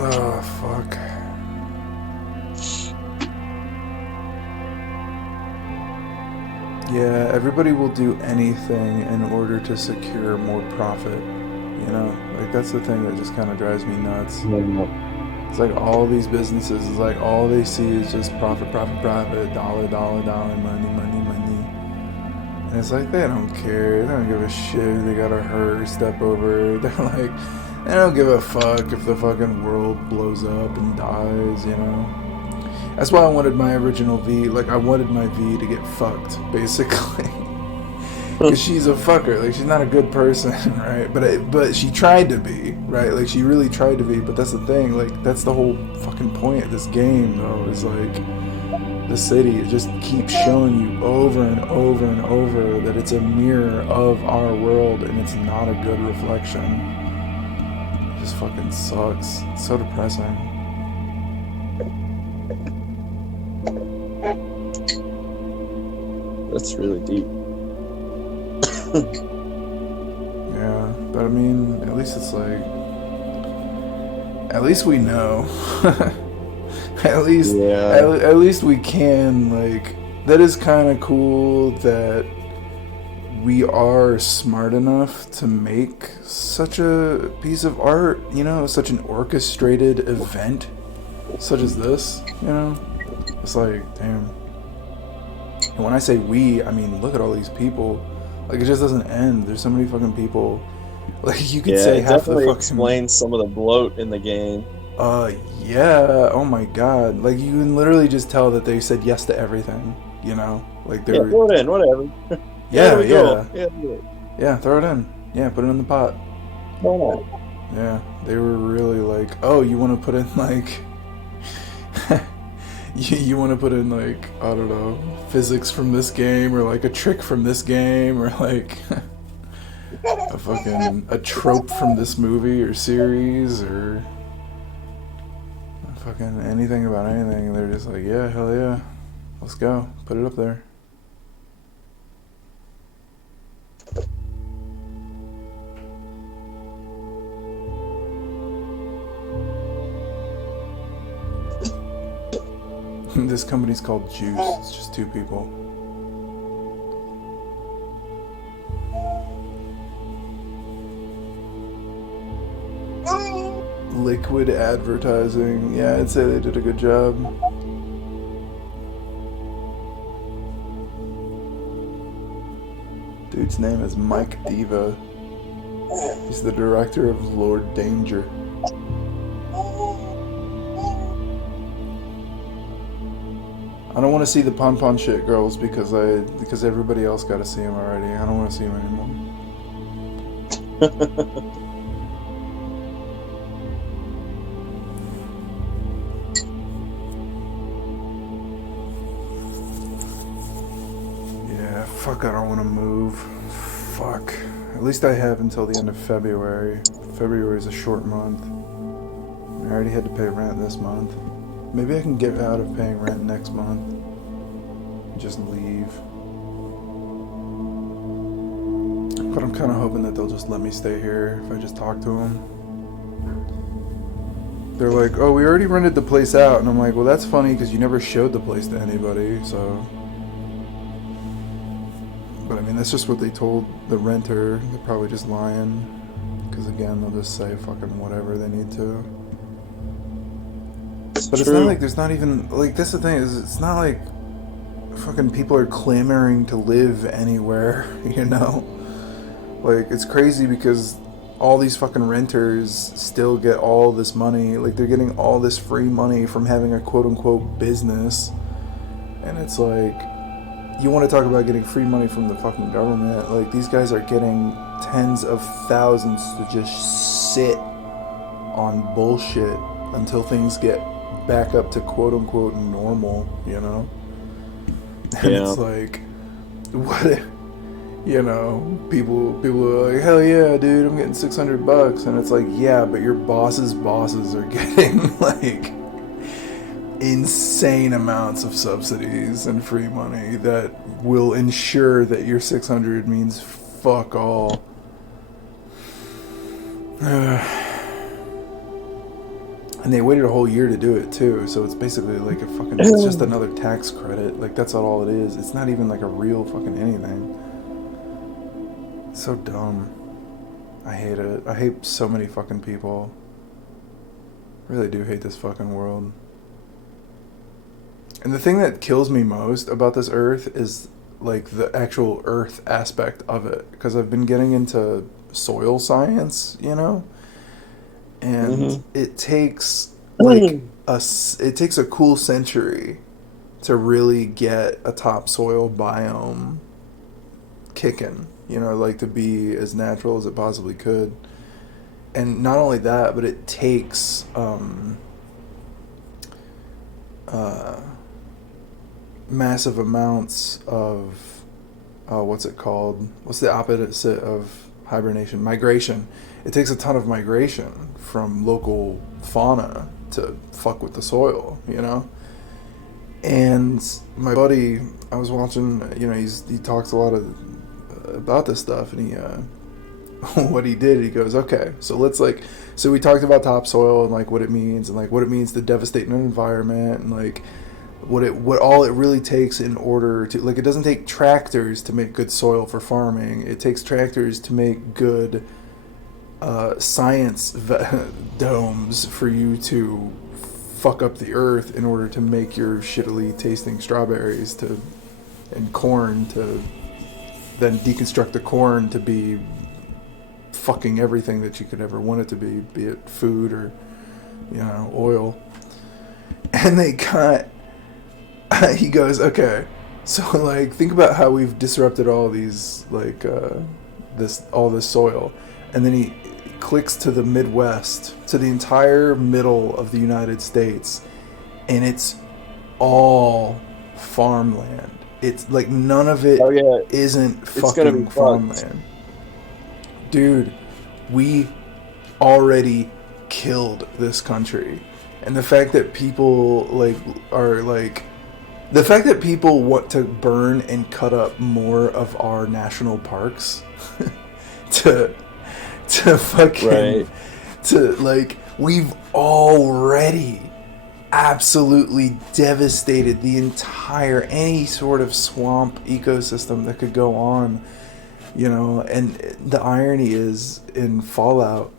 Oh fuck. Yeah, everybody will do anything in order to secure more profit. You know, like that's the thing that just kind of drives me nuts. It's like all these businesses, it's like all they see is just profit, profit, profit, dollar, dollar, dollar, money, money, money. And it's like they don't care. They don't give a shit. They got a hurt or step over. They're like, they don't give a fuck if the fucking world blows up and dies, you know? That's why I wanted my original V. Like, I wanted my V to get fucked, basically. Because she's a fucker. Like, she's not a good person, right? But she tried to be, right? Like, she really tried to be. But that's the thing. Like, that's the whole fucking point of this game, though, is like the city. It just keeps showing you over and over and over that it's a mirror of our world, and it's not a good reflection. It just fucking sucks. It's so depressing. That's really deep. Yeah, but I mean, at least it's like, at least we know. At least we can, like, that is kind of cool that we are smart enough to make such a piece of art, you know, such an orchestrated event such as this, you know? It's like, damn. And when I say we, I mean, look at all these people. Like, it just doesn't end. There's so many fucking people. Like, you could say half the fucking... explains some of the bloat in the game. Yeah. Oh my god. Like, you can literally just tell that they said yes to everything, you know? Like, they were... throw it in, whatever. Yeah, throw it in. Yeah, put it in the pot. Why not? Yeah, they were really like, oh, you want to put in, like... you want to put in, like, I don't know, physics from this game, or like a trick from this game, or like a trope from this movie or series, or fucking anything about anything. They're just like, yeah, hell yeah, let's go, put it up there. This company's called Juice. It's just 2 people. Liquid advertising. Yeah, I'd say they did a good job. Dude's name is Mike Diva. He's the director of Lord Danger. I don't want to see the Pon Pon shit girls because everybody else got to see them already. I don't want to see them anymore. Yeah, fuck, I don't want to move. Fuck. At least I have until the end of February. February is a short month. I already had to pay rent this month. Maybe I can get out of paying rent next month. Just leave. But I'm kind of hoping that they'll just let me stay here if I just talk to them. They're like, oh, we already rented the place out. And I'm like, well, that's funny because you never showed the place to anybody, so... But I mean, that's just what they told the renter. They're probably just lying. Because again, they'll just say fucking whatever they need to. But it's not like there's not even, like, that's the thing, is it's not like fucking people are clamoring to live anywhere, you know? Like, it's crazy because all these fucking renters still get all this money. Like, they're getting all this free money from having a quote-unquote business. And it's like, you want to talk about getting free money from the fucking government. Like, these guys are getting tens of thousands to just sit on bullshit until things get back up to quote-unquote normal, you know? And it's like, what, you know, people are like, hell yeah, dude, I'm getting $600. And it's like, yeah, but your boss's bosses are getting, like, insane amounts of subsidies and free money that will ensure that your 600 means fuck all. And they waited a whole year to do it too, so it's basically like a fucking, it's just another tax credit. Like, that's all it is. It's not even like a real fucking anything. It's so dumb. I hate it. I hate so many fucking people. I really do hate this fucking world. And the thing that kills me most about this earth is like the actual earth aspect of it, because I've been getting into soil science, you know? And it takes like it takes a cool century to really get a topsoil biome kicking, you know, like to be as natural as it possibly could. And not only that, but it takes massive amounts of what's it called? What's the opposite of hibernation? Migration. It takes a ton of migration from local fauna to fuck with the soil, you know? And my buddy, I was watching, you know, he talks a lot about this stuff, and he what he did, he goes, okay, so we talked about topsoil and like what it means, and like what it means to devastate an environment, and like what all it really takes in order to, like, it doesn't take tractors to make good soil for farming. It takes tractors to make good science domes for you to fuck up the earth in order to make your shittily tasting strawberries and corn to then deconstruct the corn to be fucking everything that you could ever want it to be it food or, you know, oil. And he goes, okay, so like think about how we've disrupted all these, like all this soil. And then he clicks to the Midwest, to the entire middle of the United States, and it's all farmland. It's like none of it isn't fucking farmland. Dude, we already killed this country. And the fact that people the fact that people want to burn and cut up more of our national parks to fucking, to like, we've already absolutely devastated the entire, any sort of swamp ecosystem that could go on, you know. And the irony is, in Fallout,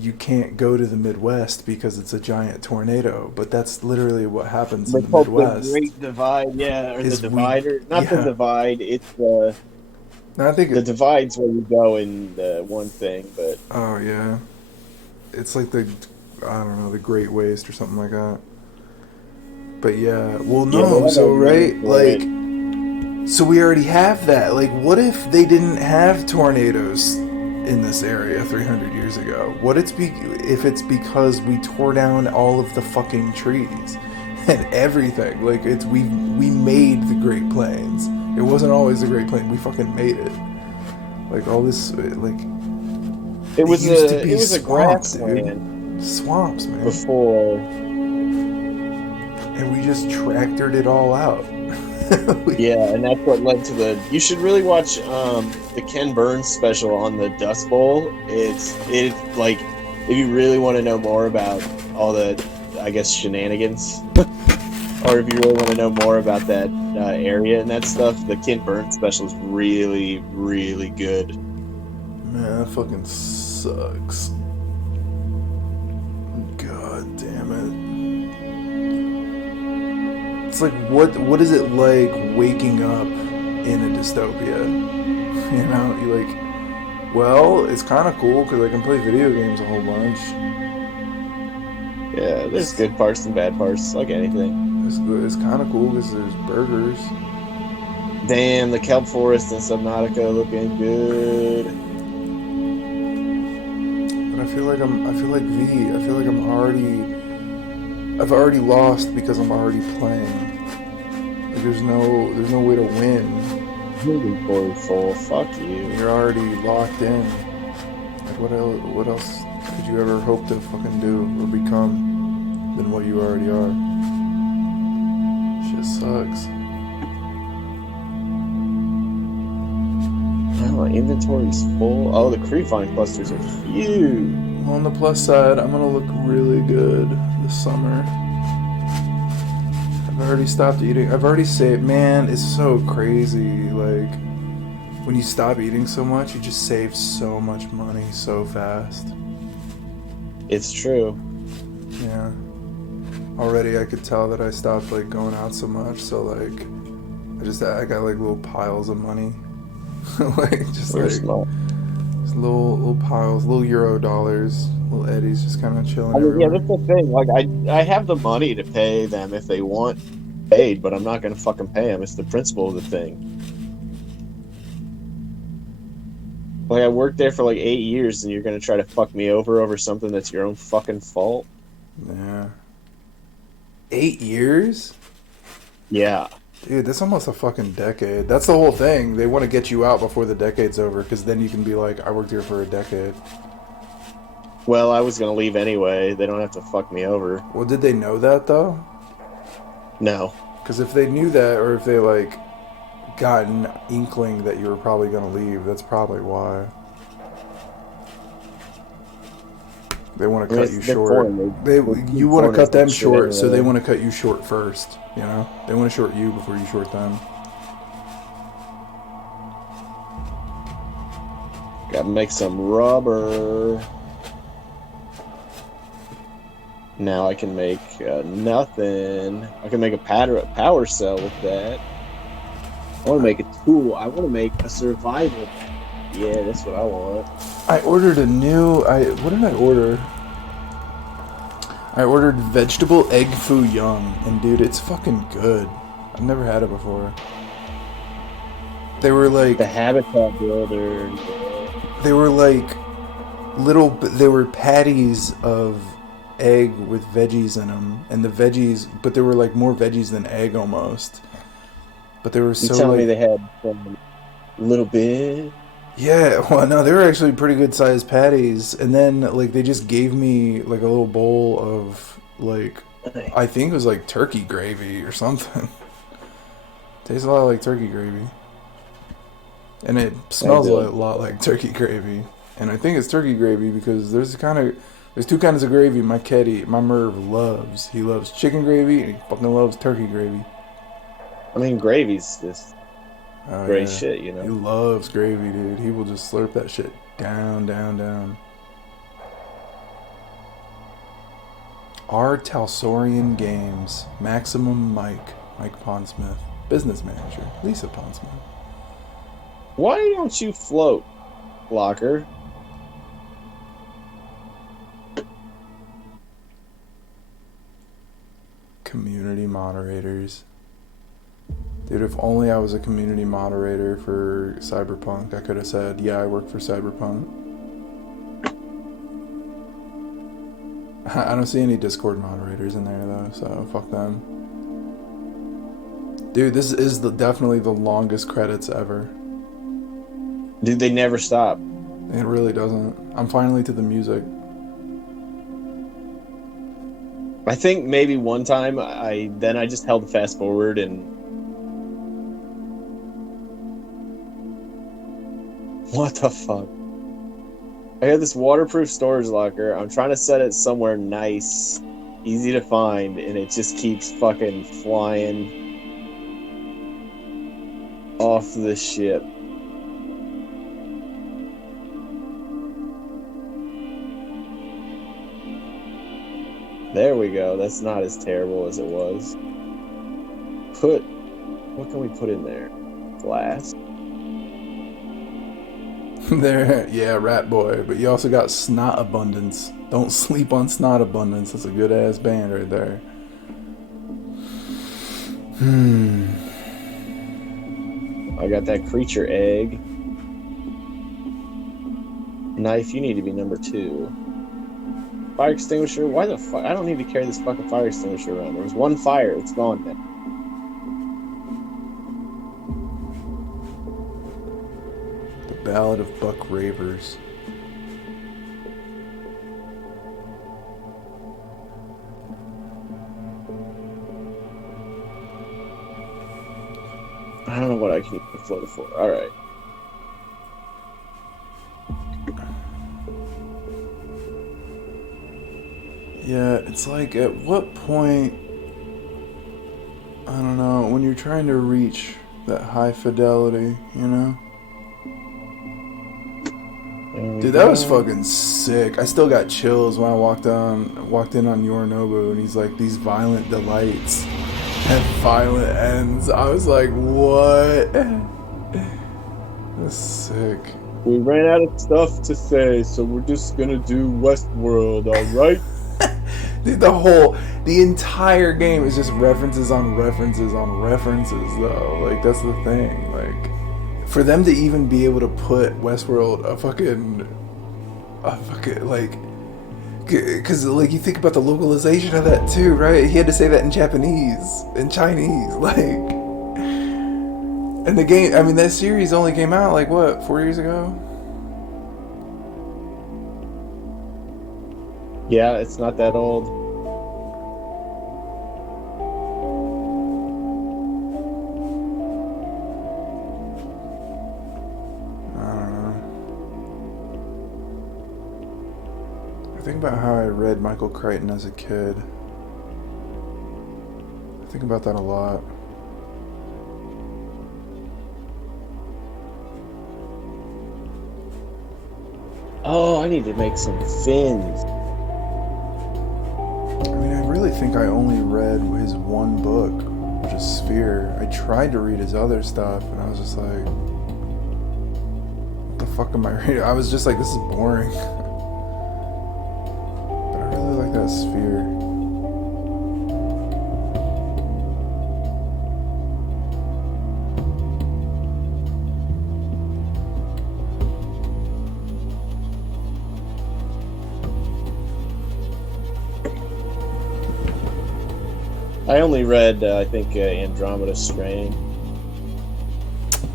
you can't go to the Midwest because it's a giant tornado, but that's literally what happens They in the call it the Midwest. Great Divide, yeah, or the Is Divider. Not the Divide, it's the... I think the Divide's where you go in the one thing, but... Oh, yeah. It's like the, I don't know, the Great Waste or something like that. But yeah, well, no, Yeah, so, right, like, it. so we already have that. Like, what if they didn't have tornadoes in this area 300 years ago? What if it's because we tore down all of the fucking trees and everything? Like, we made the Great Plains. It wasn't always the Great Plains. We fucking made it. Like, all this, like, It was used to be a swamps, grassland. Swamps, man. Before. And we just tractored it all out. Yeah, and that's what led to the... You should really watch the Ken Burns special on the Dust Bowl. It's like, if you really want to know more about all the, I guess, shenanigans, or if you really want to know more about that area and that stuff, the Ken Burns special is really, really good. Man, that fucking sucks. God damn it. It's like, what is it like waking up in a dystopia? You know, you like, well, it's kind of cool because I can play video games a whole bunch. Yeah, there's good parts and bad parts, like anything. It's kind of cool because there's burgers. Damn, the kelp forest in Subnautica looking good. But I feel like I've already lost because I'm already playing. Like, there's no way to win. Full. Fuck you. You're already locked in. Like, what else could you ever hope to fucking do or become than what you already are? Shit sucks. Oh, my inventory's full. Oh, the Creepvine clusters are huge. On the plus side, I'm gonna look really good this summer. I've already stopped eating. I've already saved. Man, it's so crazy. Like, when you stop eating so much, you just save so much money so fast. It's true. Yeah. Already I could tell that I stopped, like, going out so much, so, like, I got, like, little piles of money. Like, just, like, just little piles, little Euro dollars, little eddies just kind of chilling everywhere. Yeah, that's the thing. Like, I have the money to pay them if they want paid, but I'm not going to fucking pay them. It's the principle of the thing. Like, I worked there for like 8 years, and you're going to try to fuck me over something that's your own fucking fault? Yeah. 8 years? Yeah. Dude, that's almost a fucking decade. That's the whole thing. They want to get you out before the decade's over, because then you can be like, I worked here for a decade. Well, I was going to leave anyway. They don't have to fuck me over. Well, did they know that, though? No. Because if they knew that, or if they, like, got an inkling that you were probably going to leave, that's probably why. They want to cut you short. You want to cut them short, so they want to cut you short first. You know, they want to short you before you short them. Gotta make some rubber. Now I can make nothing. I can make a power cell with that. I want to make a tool. I want to make a survival. Yeah, that's what I want. I ordered a new... What did I order? I ordered vegetable egg foo young, and dude, it's fucking good. I've never had it before. They were like... The habitat builder. They were like little... They were patties of egg with veggies in them, and the veggies... But they were like more veggies than egg almost. But they were so... You tell me they had some little bit... Yeah, well, no, they were actually pretty good sized patties, and then like they just gave me like a little bowl of like, I think it was like turkey gravy or something. Tastes a lot like turkey gravy, and it smells a lot like turkey gravy. And I think it's turkey gravy because there's There's two kinds of gravy my Merv loves. He loves chicken gravy and he fucking loves turkey gravy. I mean, gravy's just great shit, you know? He loves gravy, dude. He will just slurp that shit down, down, down. R. Talsorian Games. Maximum Mike Pondsmith. Business manager. Lisa Pondsmith. Why don't you float, Locker? Community moderators. Dude, if only I was a community moderator for Cyberpunk, I could have said, yeah, I work for Cyberpunk. I don't see any Discord moderators in there, though, so fuck them. Dude, this is definitely the longest credits ever. Dude, they never stop. It really doesn't. I'm finally to the music. I think maybe one time I just held fast forward and... What the fuck? I got this waterproof storage locker. I'm trying to set it somewhere nice, easy to find, and it just keeps fucking flying off the ship. There we go. That's not as terrible as it was. What can we put in there? Glass. There, yeah, Rat Boy. But you also got Snot Abundance. Don't sleep on Snot Abundance. That's a good ass band right there. I got that creature egg. Knife, you need to be number 2. Fire extinguisher? Why the fuck? I don't need to carry this fucking fire extinguisher around. There was one fire. It's gone now. The Ballad of Buck Ravers. I don't know what I can float for. Alright. Yeah, it's like, at what point, I don't know, when you're trying to reach that high fidelity, you know? Dude, that was fucking sick. I still got chills when I walked in on Yorinobu, and he's like, these violent delights have violent ends. I was like, what? That's sick. We ran out of stuff to say, so we're just gonna do Westworld, alright? Dude, the entire game is just references on references on references, though. Like, that's the thing. Like, for them to even be able to put Westworld a fucking, like, because, like, you think about the localization of that, too, right? He had to say that in Japanese, in Chinese, like, and the game, I mean, that series only came out, like, what, 4 years ago? Yeah, it's not that old. I don't know. I think about how I read Michael Crichton as a kid. I think about that a lot. Oh, I need to make some fins. I mean, I really think I only read his one book, which is Sphere. I tried to read his other stuff, and I was just like, what the fuck am I reading? I was just like, this is boring. But I really like that Sphere. I only read, I think, Andromeda Strain.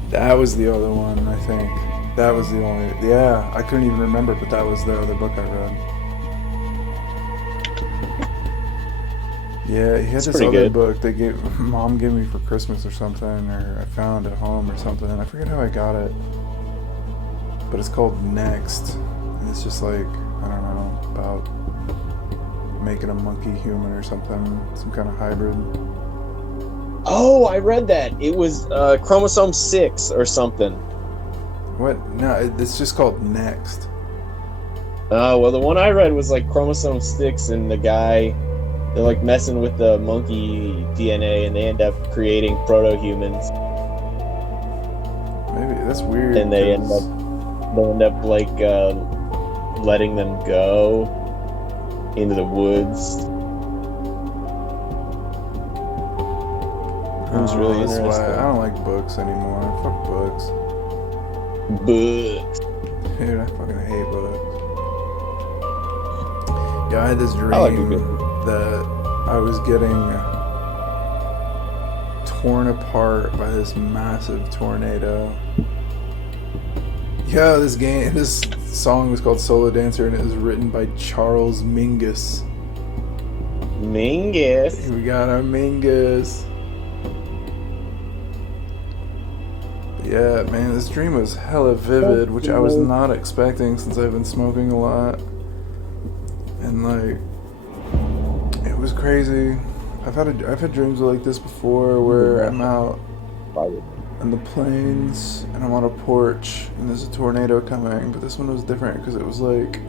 That was the other one, I think. That was the only... Yeah, I couldn't even remember, but that was the other book I read. Yeah, he had this other book Mom gave me for Christmas or something, or I found at home or something. I forget how I got it. But it's called Next. And it's just like, I don't know, about making a monkey human or something, some kind of hybrid. Oh, I read that. It was chromosome 6 or something. What? No, it's just called Next. Oh, well, the one I read was like chromosome 6, and the guy, they're like messing with the monkey DNA, and they end up creating proto-humans. Maybe that's weird. And they end up like letting them go into the woods. It was really that's interesting. why I don't like books anymore. Fuck books. Books. Dude, I fucking hate books. Yeah, I had this dream that I was getting torn apart by this massive tornado. Yeah, this song was called Solo Dancer, and it was written by Charles Mingus. Mingus. We got our Mingus. Yeah, man, this dream was hella vivid, which I was not expecting since I've been smoking a lot. And like, it was crazy. I've had dreams like this before where I'm out in the plains and I'm on a porch and there's a tornado coming, but this one was different because it was like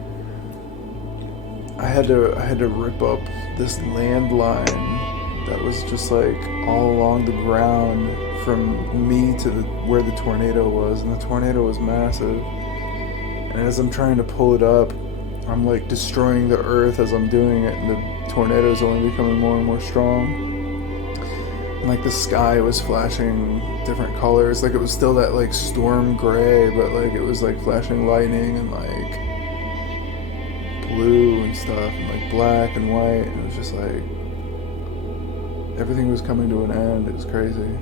I had to rip up this landline that was just like all along the ground from me to where the tornado was, and the tornado was massive. And as I'm trying to pull it up, I'm like destroying the earth as I'm doing it, and the tornado is only becoming more and more strong. And like the sky was flashing different colors, like it was still that like storm gray, but like it was like flashing lightning and like blue and stuff, and like black and white, and it was just like everything was coming to an end. It was crazy.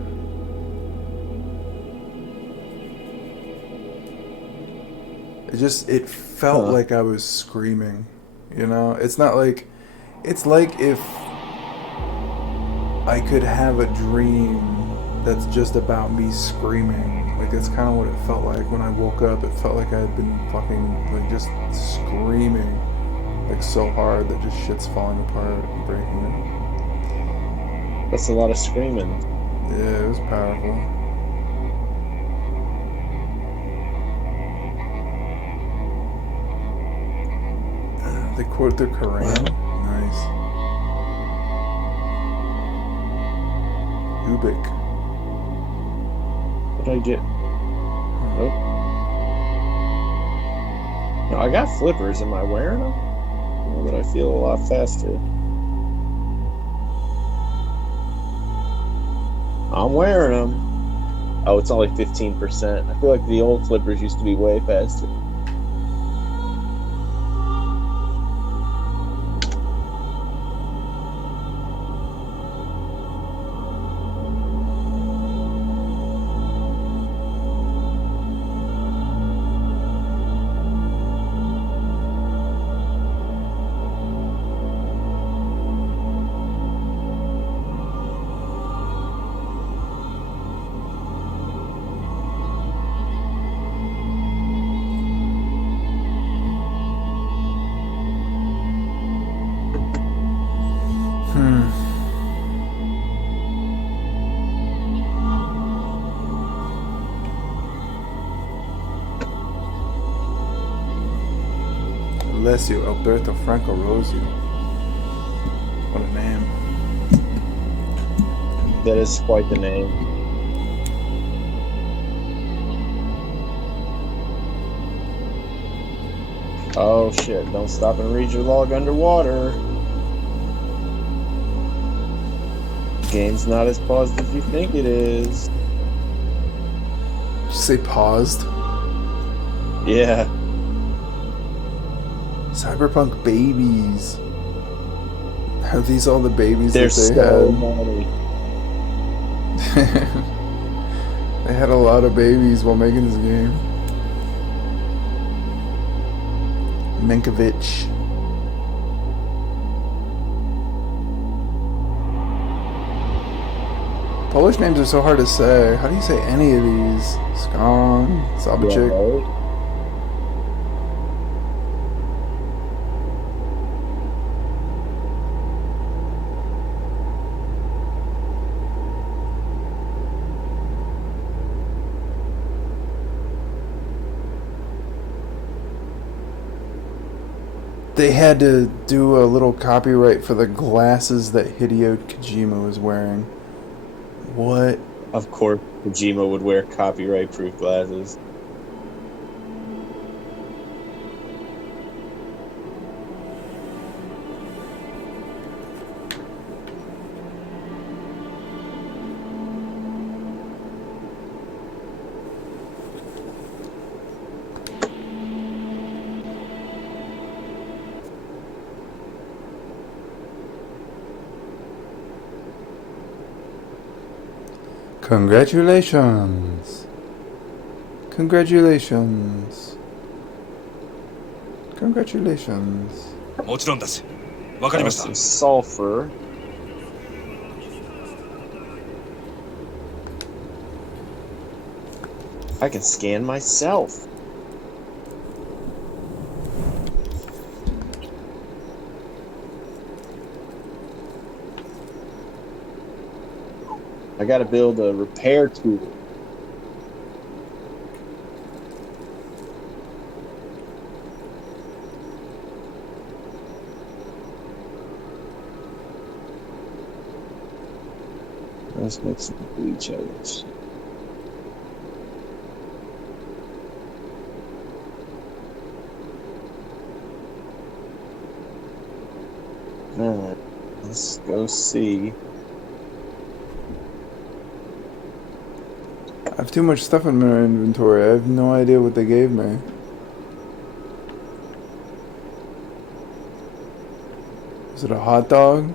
It felt like I was screaming, you know? It's not like, it's like if I could have a dream that's just about me screaming. Like, that's kind of what it felt like when I woke up. It felt like I had been fucking, like, just screaming, like, so hard that just shit's falling apart and breaking. That's a lot of screaming. Yeah, it was powerful. They quote the Quran. Nice. Ubik. What did I get? Nope. No, I got flippers. Am I wearing them? Well, but I feel a lot faster. I'm wearing them. Oh, it's only 15%. I feel like the old flippers used to be way faster. Alessio Alberto Franco Rosio. What a name. That is quite the name. Oh shit, don't stop and read your log underwater. Game's not as paused as you think it is. Did you say paused? Yeah. Cyberpunk babies. Are these all the babies They're that they so had? They had a lot of babies while making this game. Minkovich. Polish names are so hard to say. How do you say any of these? Skon, Sabaczyk. Yeah, right? They had to do a little copyright for the glasses that Hideo Kojima was wearing. What? Of course, Kojima would wear copyright-proof glasses. Congratulations. Congratulations. Congratulations. もちろんだし。わかりました。 Sulfur. I can scan myself. I gotta build a repair tool. Let's make some bleach edits. Alright, let's go see. I have too much stuff in my inventory. I have no idea what they gave me. Is it a hot dog?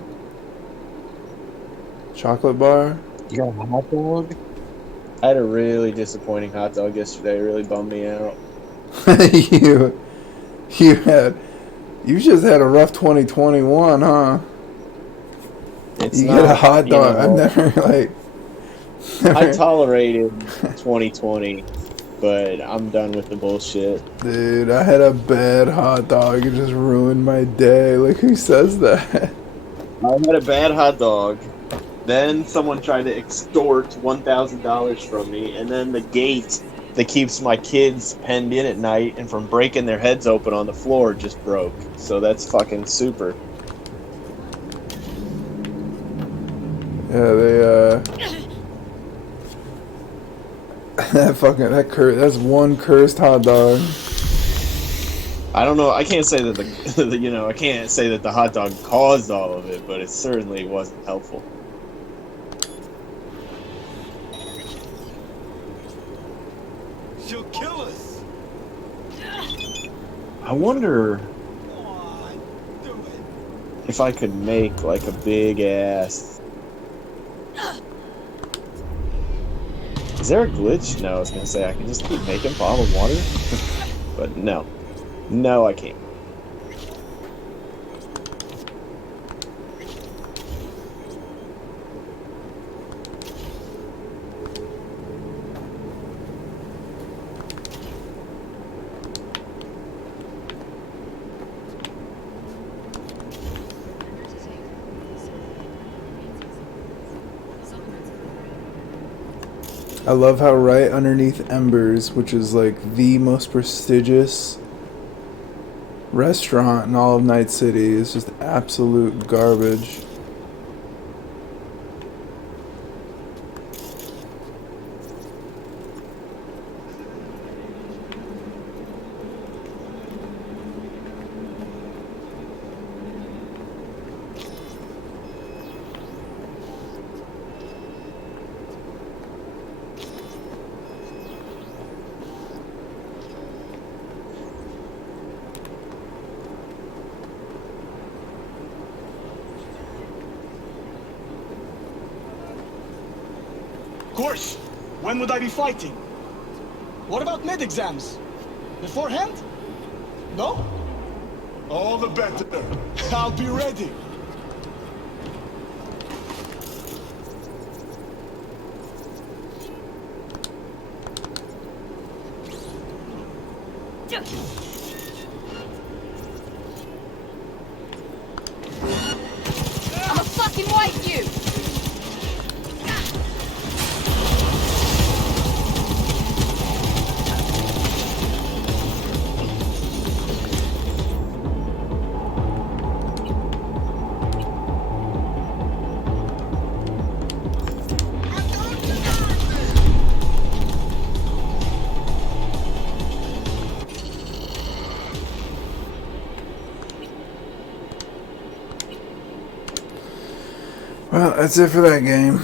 Chocolate bar? You got a hot dog? I had a really disappointing hot dog yesterday. It really bummed me out. you just had a rough 2021, huh? It's you not, get a hot dog. You know, I've never I tolerated 2020, but I'm done with the bullshit. Dude, I had a bad hot dog. It just ruined my day. Like, who says that? I had a bad hot dog. Then someone tried to extort $1,000 from me, and then the gate that keeps my kids penned in at night and from breaking their heads open on the floor just broke. So that's fucking super. Yeah, they, that's one cursed hot dog. I don't know. I can't say that I can't say that the hot dog caused all of it, but it certainly wasn't helpful. She'll kill us. I wonder if I could make like a big ass. Is there a glitch? No, I was gonna say I can just keep making bottled water, but no, I can't. I love how right underneath Embers, which is like the most prestigious restaurant in all of Night City, is just absolute garbage. Course, when would I be fighting? What about mid exams? Beforehand? No? All the better. I'll be ready. I'ma fucking wipe you! Well, that's it for that game.